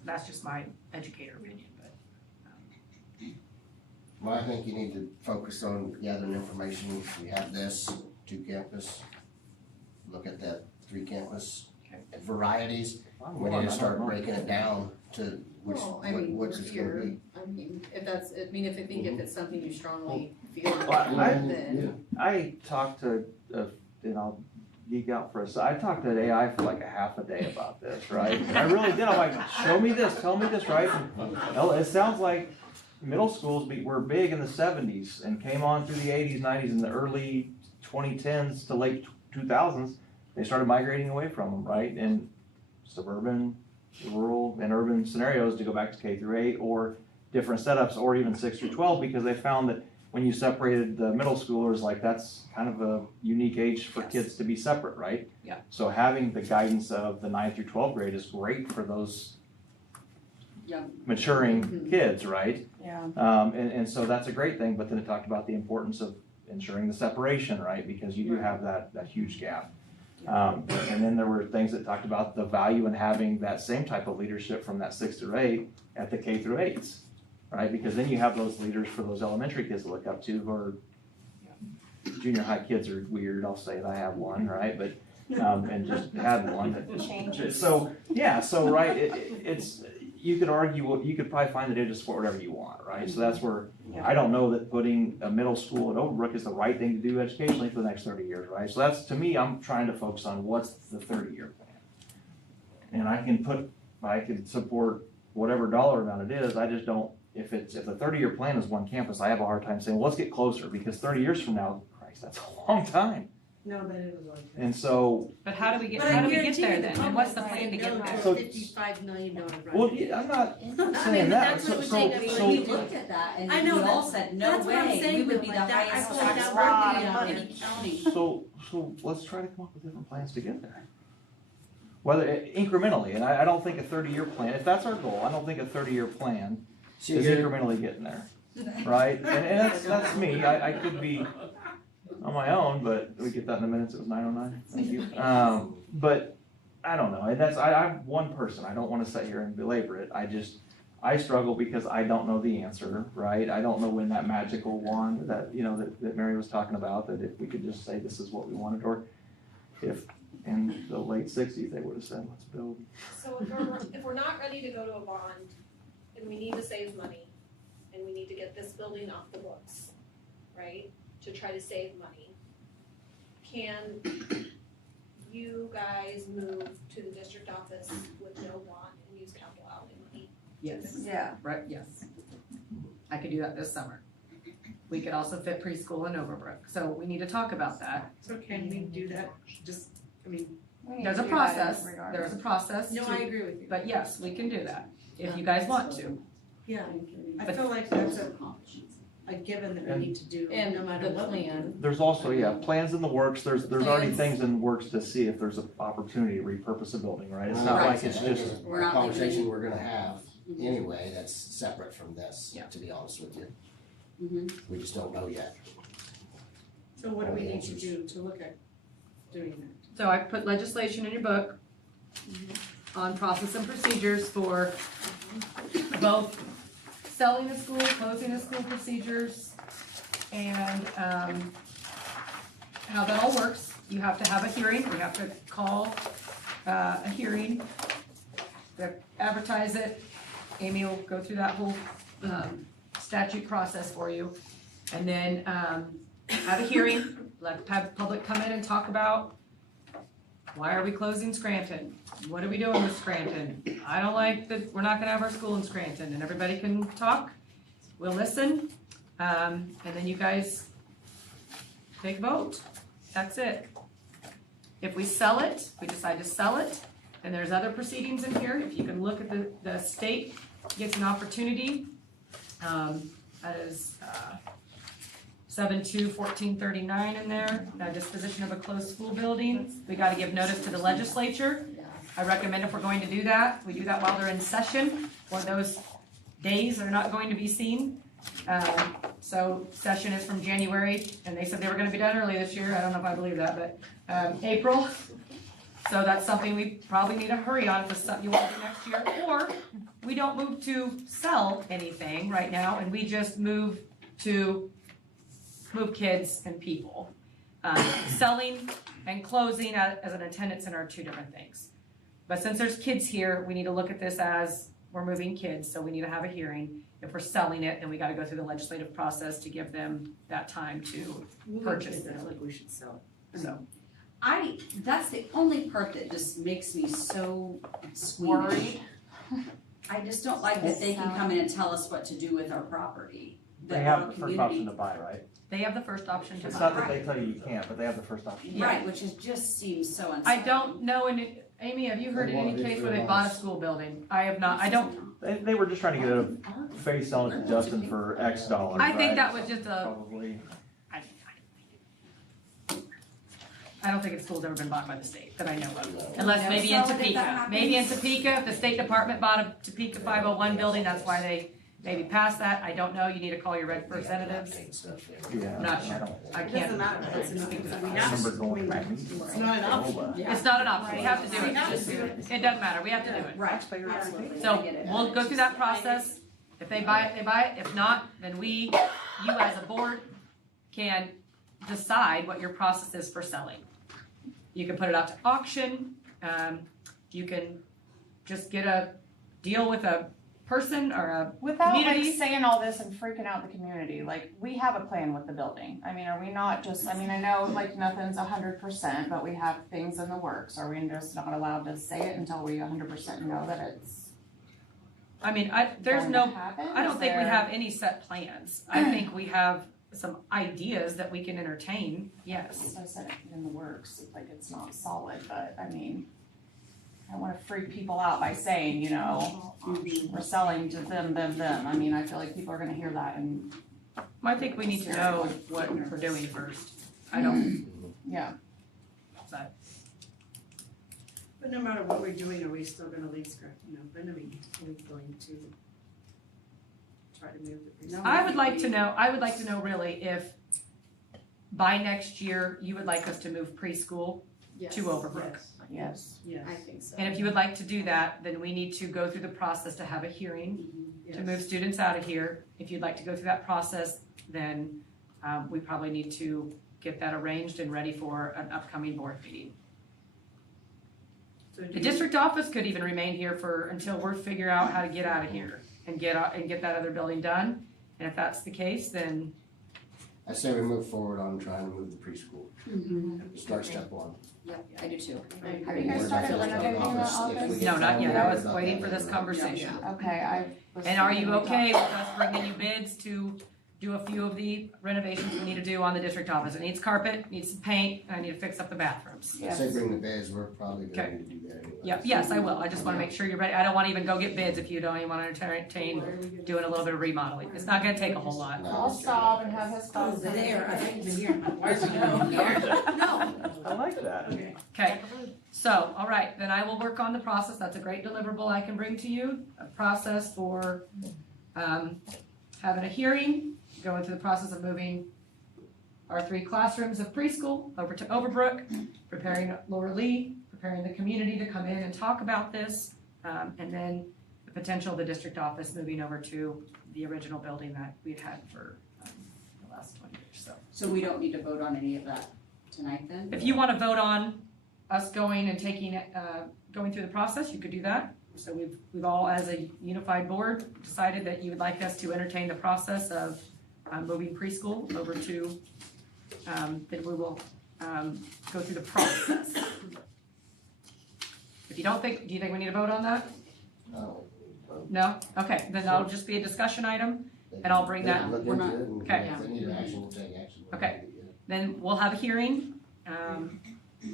That's just my educator opinion, but. Well, I think you need to focus on gathering information. We have this, 2 campus. Look at that 3 campus varieties. We need to start breaking it down to what's it's gonna be. I mean, if it's something you strongly feel Well, then. I talked to, and I'll geek out for a second. I talked to AI for like a half a day about this, right? I really did. I'm like, show me this, tell me this, right? And it sounds like middle schools were big in the 70s and came on through the 80s, 90s, and the early 2010s to late 2000s. They started migrating away from them, right? In suburban, rural, and urban scenarios to go back to K-8 or different setups or even 6 through 12 because they found that when you separated the middle schoolers, like that's kind of a unique age for kids to be separate, right? Yeah. So having the guidance of the 9 through 12 grade is great for those maturing kids, right? Yeah. And so that's a great thing, but then it talked about the importance of ensuring the separation, right? Because you do have that huge gap. And then there were things that talked about the value in having that same type of leadership from that 6 through 8 at the K through 8s, right? Because then you have those leaders for those elementary kids to look up to who are, junior high kids are weird, I'll say it, I have one, right? But, and just had one. So, yeah, so, right, it's, you could argue, you could probably find the data to support whatever you want, right? So that's where, I don't know that putting a middle school at Overbrook is the right thing to do educationally for the next 30 years, right? So that's, to me, I'm trying to focus on what's the 30-year plan. And I can support whatever dollar amount it is, I just don't, if the 30-year plan is one campus, I have a hard time saying, well, let's get closer, because 30 years from now, Christ, that's a long time. No, that is a long time. And so. But how do we get But there then? And what's the plan to get there? So- $55 million Well, yeah, I'm not I saying mean, that. that's what it would So- take, so- but we looked at that and I know, we all that's- said, no that's what I'm way, saying, we would be though, the like that- I highest feel like tax that rate would be in money. any county. So let's try to come up with different plans to get there. Whether incrementally, and I don't think a 30-year plan, if that's our goal, I don't think a 30-year plan is incrementally getting there, right? And that's me, I could be on my own, but we get that in a minute, it was 9:09, thank you. But I don't know, and I'm one person, I don't wanna sit here and belabor it, I struggle because I don't know the answer, right? I don't know when that magical wand that Mary was talking about, that if we could just say this is what we wanted, or if in the late 60s they would have said, let's build. So if we're not ready to go to a bond, and we need to save money, and we need to get this building off the books, right, to try to save money, can you guys move to the district office with no bond and use capital outlay money? Yes. Yeah. Right, yes. I could do that this summer. We could also fit preschool in Overbrook, so we need to talk about that. So can we do that? Just, I mean. There's a process, there's a process. No, I agree with you. But yes, we can do that, if you guys want to. Yeah, I feel like that's a given that we need to do, And no matter the what we plan. do. There's also, plans in the works, there's already Plans. things in the works to see if there's an opportunity to repurpose a building, right? It's not like it's just. A conversation we're gonna have anyway, that's separate from this, to be honest with you. We just don't know yet. So what do we need to do to look at doing that? So I put legislation in your book. on process and procedures for both selling a school, closing a school procedures, and, how that all works. You have to have a hearing, we have to call, a hearing, advertise it. Amy will go through that whole, statute process for you. And then, have a hearing, have public come in and talk about, why are we closing Scranton? What are we doing with Scranton? I don't like that, we're not gonna have our school in Scranton, and everybody can talk, we'll listen, and then you guys take a vote, that's it. If we sell it, we decide to sell it, and there's other proceedings in here, if you can look at the state gets an opportunity, that is, 7/2/1439 in there, disposition of a closed school building. We gotta give notice to the legislature. I recommend if we're going to do that, we do that while they're in session, or those days are not going to be seen. So session is from January, and they said they were gonna be done early this year, I don't know if I believe that, but, April. So that's something we probably need to hurry on if it's something you want to do next year, or we don't move to sell anything right now, and we just move kids and people. Selling and closing as an attendance center are two different things. But since there's kids here, we need to look at this as we're moving kids, so we need to have a hearing. If we're selling it, then we gotta go through the legislative process to give them that time to purchase it. I feel like we should sell it. So, That's the only part that just makes me so squeamish. I just don't like that they can come in and tell us what to do with our property. They have the first option to buy, right? they have the first option to It's buy. not that they tell you you can't, but they have the first option. Right, which is, just seems so unfair. I don't know, Amy, have you heard of any case where they bought a school building? I have not, I don't, They were just trying to get a face on it to Justin for X dollars, I think right? that was just Probably. I don't think a school's ever been bought by the state that I know of, unless No. maybe So in if that Topeka. happens- Maybe in Topeka, if the State Department bought a Topeka 501 building, that's why they maybe passed that. I don't know, you need to call your representatives. Yeah. Not sure. I It can't. doesn't matter if it's in Topeka. I remember going back. It's not an option. It's not an option, we have to do We have to do it. It doesn't matter, we have to do it. Right, absolutely. So I get it. we'll go through that process. If they buy it, they buy it. If not, then you as a board can decide what your process is for selling. You can put it out to auction. You can just get a deal with a person or a Without like community. saying all this and freaking out the community, like, we have a plan with the building. I mean, are we not just, I mean, I know like nothing's 100%, but we have things in the works. Are we just not allowed to say it until we 100% know that it's I mean, going to happen? I don't Is think we there- have any set plans. I think we have some ideas that we can entertain, yes. I said it in the works, like it's not solid, but I mean, I don't wanna freak people out by saying, you know, we're selling to them. I mean, I feel like people are gonna hear that and, I think we need to know what we're doing first. I don't, yeah. but But no matter what we're doing, are we still gonna leave Brenda, are we going to try to move the preschool? I would like to know really if by next year, you would like us to move preschool to Overbrook. Yes. Yes. I think so. And if you would like to do that, then we need to go through the process to have a hearing to move students out of here. If you'd like to go through that process, then we probably need to get that arranged and ready for an upcoming board meeting. So do The you- district office could even remain here until we figure out how to get out of here and get that other building done. And if that's the case, then I say we move forward on trying to move the preschool. Start step one. Yep, I do too. Have you guys started renovating the office? no, not yet. I was waiting for this conversation. Okay, I was. And are you thinking we okay talked- with us bringing you bids to do a few of the renovations we need to do on the district office? It needs carpet, needs some paint, and I need to fix up the bathrooms. I say bring the bids, we're probably Okay. going to do that anyway. Yep, yes, I will. I just wanna make sure you're ready. I don't wanna even go get bids if you don't even wanna entertain doing a little bit of remodeling. It's not gonna take a whole lot. I'll stop and have his thoughts. There, I think the here. No. I like that. Okay, so, all right, then I will work on the process. That's a great deliverable I can bring to you. A process for, having a hearing, going through the process of moving our 3 classrooms of preschool over to Overbrook, preparing Lower Lee, preparing the community to come in and talk about this, and then the potential of the district office moving over to the original building that we've had for the last 20 years. So we don't need to vote on any of that tonight then? If you want to vote on us going and taking, going through the process, you could do that. So we've all, as a unified board, decided that you would like us to entertain the process of moving preschool over to, that we will go through the process. If you don't think, do you think we need to vote on that? No. No? Okay, then that'll just be a discussion item, and I'll bring that. Look We're into not, it, and okay. if they need action, we'll take action. Okay. Then we'll have a hearing,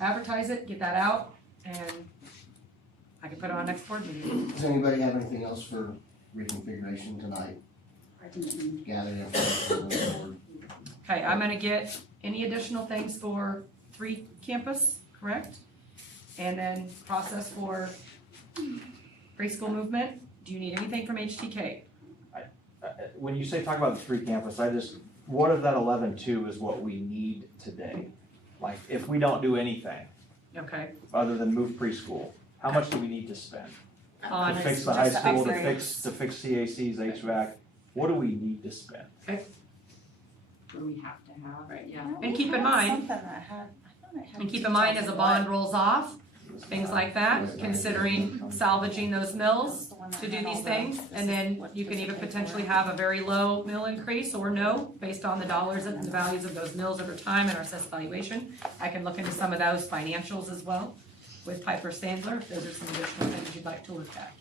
advertise it, get that out, and I can put it on next board meeting. Does anybody have anything else for reconfiguration tonight? Gather information on the board. Okay, I'm gonna get any additional things for 3 campus, correct? And then process for preschool movement. Do you need anything from HTK? When you say talk about the 3 campus, what of that 11.2 is what we need today? Like, if we don't do anything Okay. other than move preschool, how much do we need to spend? On To fix the high school, to fix CACs, HVAC, what do we need to spend? We have to have, right, yeah. And keep in mind, Something that had, I thought it had and keep in mind as a bond $2,000. rolls off, things like that, considering salvaging those mills to do these things, and then you can even potentially have a very low mill increase or no, based on the dollars and the values of those mills over time and our assessed valuation. I can look into some of those financials as well with Piper Sandler, if those are some additional things you'd like to look at.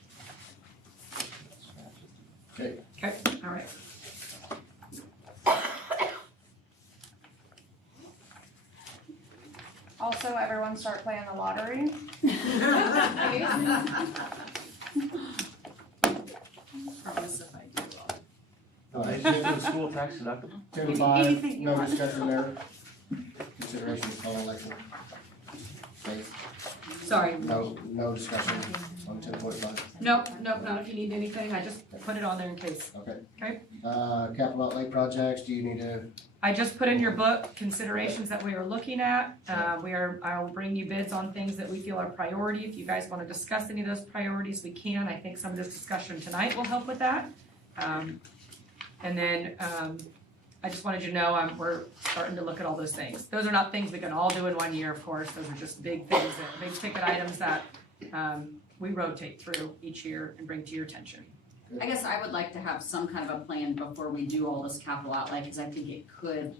Okay. Okay, all right. Also, everyone start playing the lottery. Promise if I do, All right. The school tax deductible? 2 to 5, Anything you no want. discussion there. Consideration of call election. Okay, Sorry. no discussion on 10.5. Nope, not if you need anything, I just put it on there in case. Okay. Okay. Capital outlay projects, do you need to? I just put in your book considerations that we are looking at. I'll bring you bids on things that we feel are priority. If you guys want to discuss any of those priorities, we can. I think some of this discussion tonight will help with that. And then I just wanted you to know we're starting to look at all those things. Those are not things we can all do in one year, of course. Those are just big things, big ticket items that we rotate through each year and bring to your attention. I guess I would like to have some kind of a plan before we do all this capital outlay, because I think we could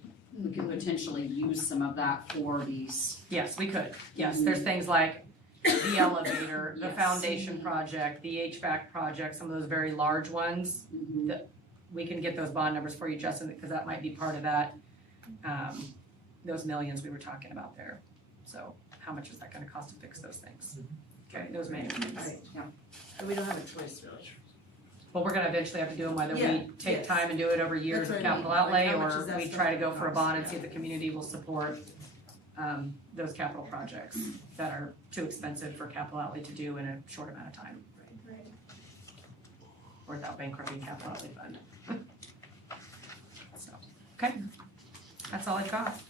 potentially use some of that for these. Yes, we could. Yes, there's things like the elevator, the Yes. foundation project, the HVAC project, some of those very large ones. That we can get those bond numbers for you, Justin, because that might be part of that, those millions we were talking about there. So how much is that gonna cost to fix those things? Okay, those may, right, yeah. And we don't have a choice really. Well, we're gonna eventually have to do them whether Yeah, we take yes. time and do it over years That's of what I capital mean, like, outlay, how much or is that we stuff try to go gonna for a cost? bond and see Yeah. if the community will support those capital projects that are too expensive for capital outlay to do in a short amount of time. Or without bankrupting capital outlay fund. So, okay, that's all I've got.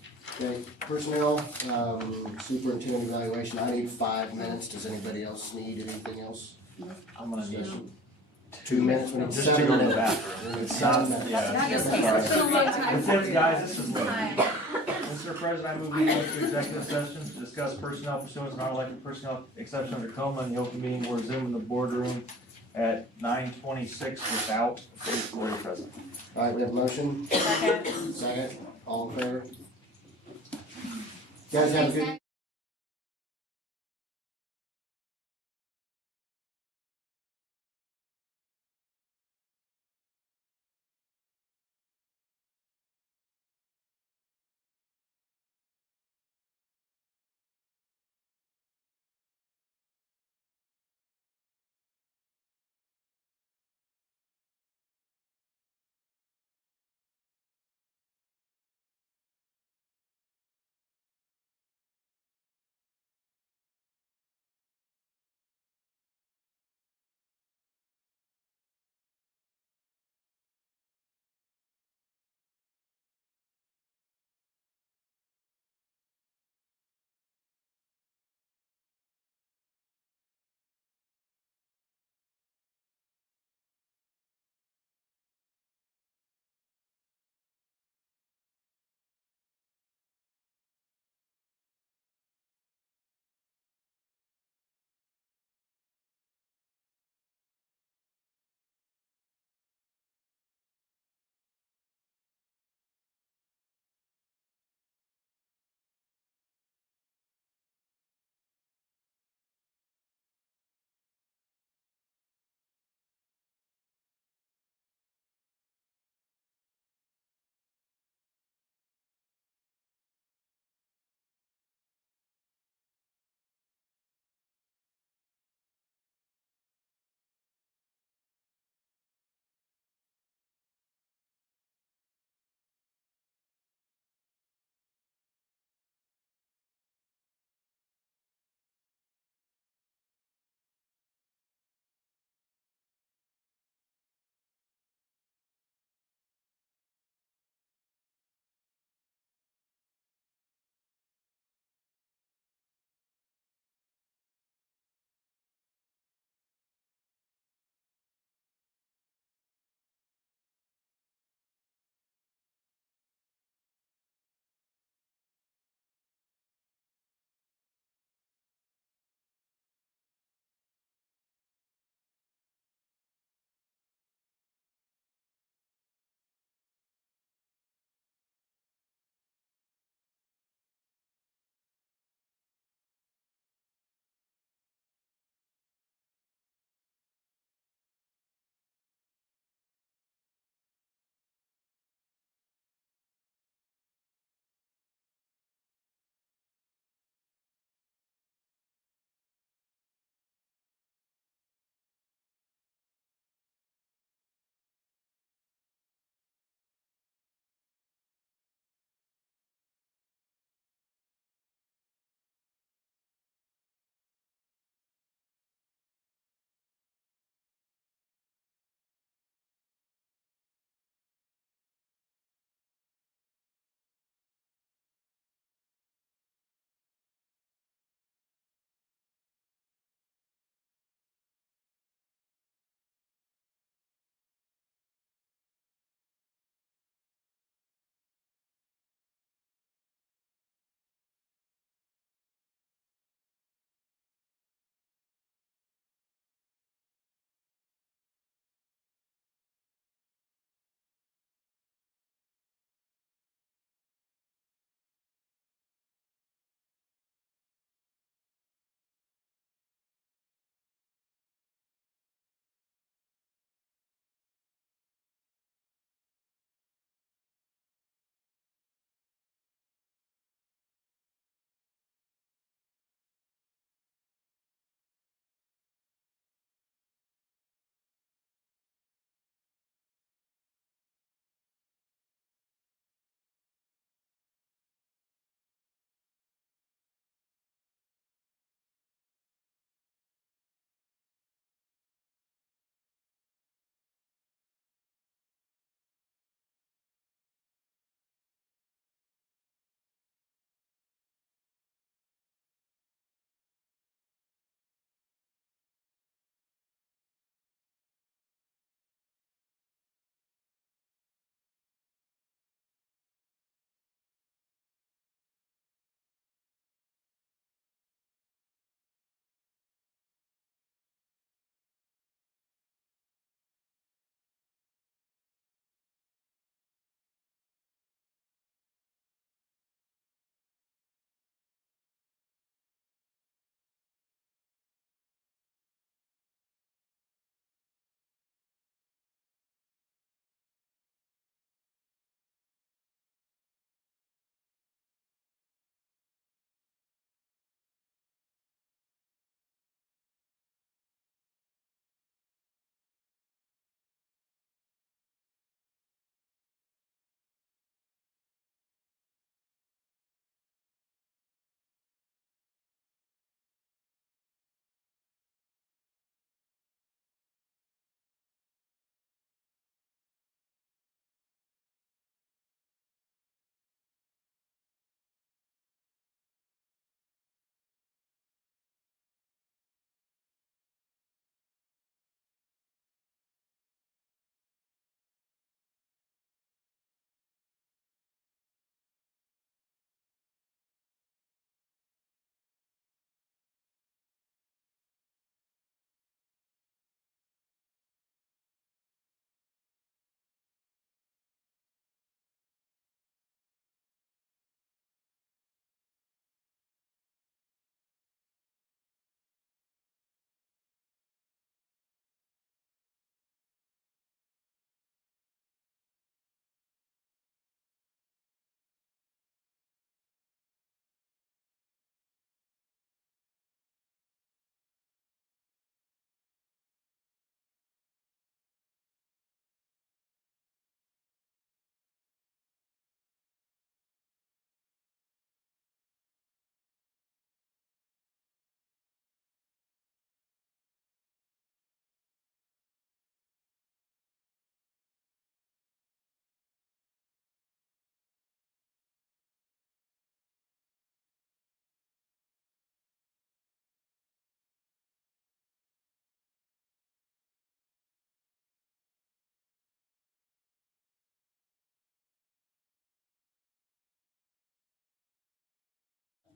Okay, personnel, superintendent evaluation, I need 5 minutes, does anybody else need anything else? I'm gonna need 2 minutes, we need just 7 to go to the minutes. bathroom. We need It's 7 not, minutes. yeah. That just It's takes all a right. long time. It's it, guys, this is late. Mr. President, I move we go into executive session to discuss personnel pursuant to non-elected personnel exception under coma in the open meeting or Zoom in the boardroom at 9:26 without Faith Glory present. All right, we have a motion, Second. second, all in favor? Guys, have a good.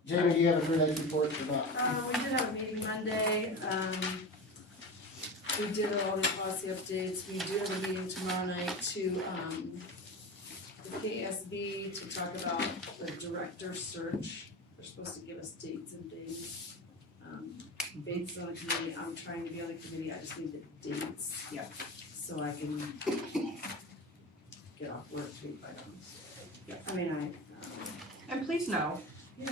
Jamie, do you have a 3 days report or not? We did have a meeting Monday, we did all the policy updates, we do have a meeting tomorrow night to, the KASB to talk about the director search. They're supposed to give us dates and things. Bates on the committee, I'm trying to be on the committee, I just need the dates. Yeah. So I can get off work too, if I don't. Yeah, I mean, And please know, yeah.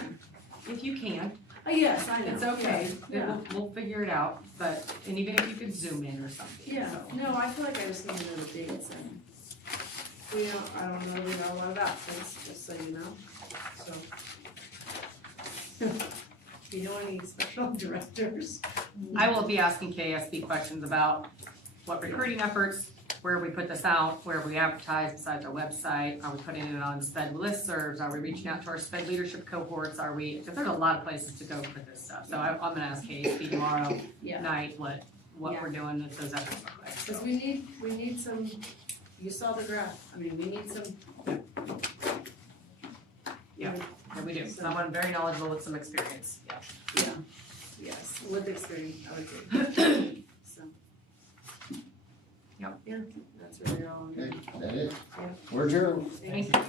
if you can, Yes, I know. it's okay, Yeah. we'll figure it out, but, and even if you could zoom in or something, Yeah, so. no, I feel like I just need to know the dates and I don't know, we know a lot about things, just so you know, so. You know any special directors? I will be asking KSB questions about what recruiting efforts, where we put this out, where we advertise besides our website, are we putting it on sped listservs, are we reaching out to our sped leadership cohorts, are we, because there's a lot of places to go for this stuff, so I'm gonna ask KSB tomorrow Yeah. night what we're doing with those efforts look like. Cause we need some, you saw the graph, I mean, we need some. Yeah, we do, someone very knowledgeable with some experience, yeah. Yeah, yes, with experience, I would say, so. Yep. Yeah, that's really all. Okay, is that it? Yeah. We're adjourned. Thank you.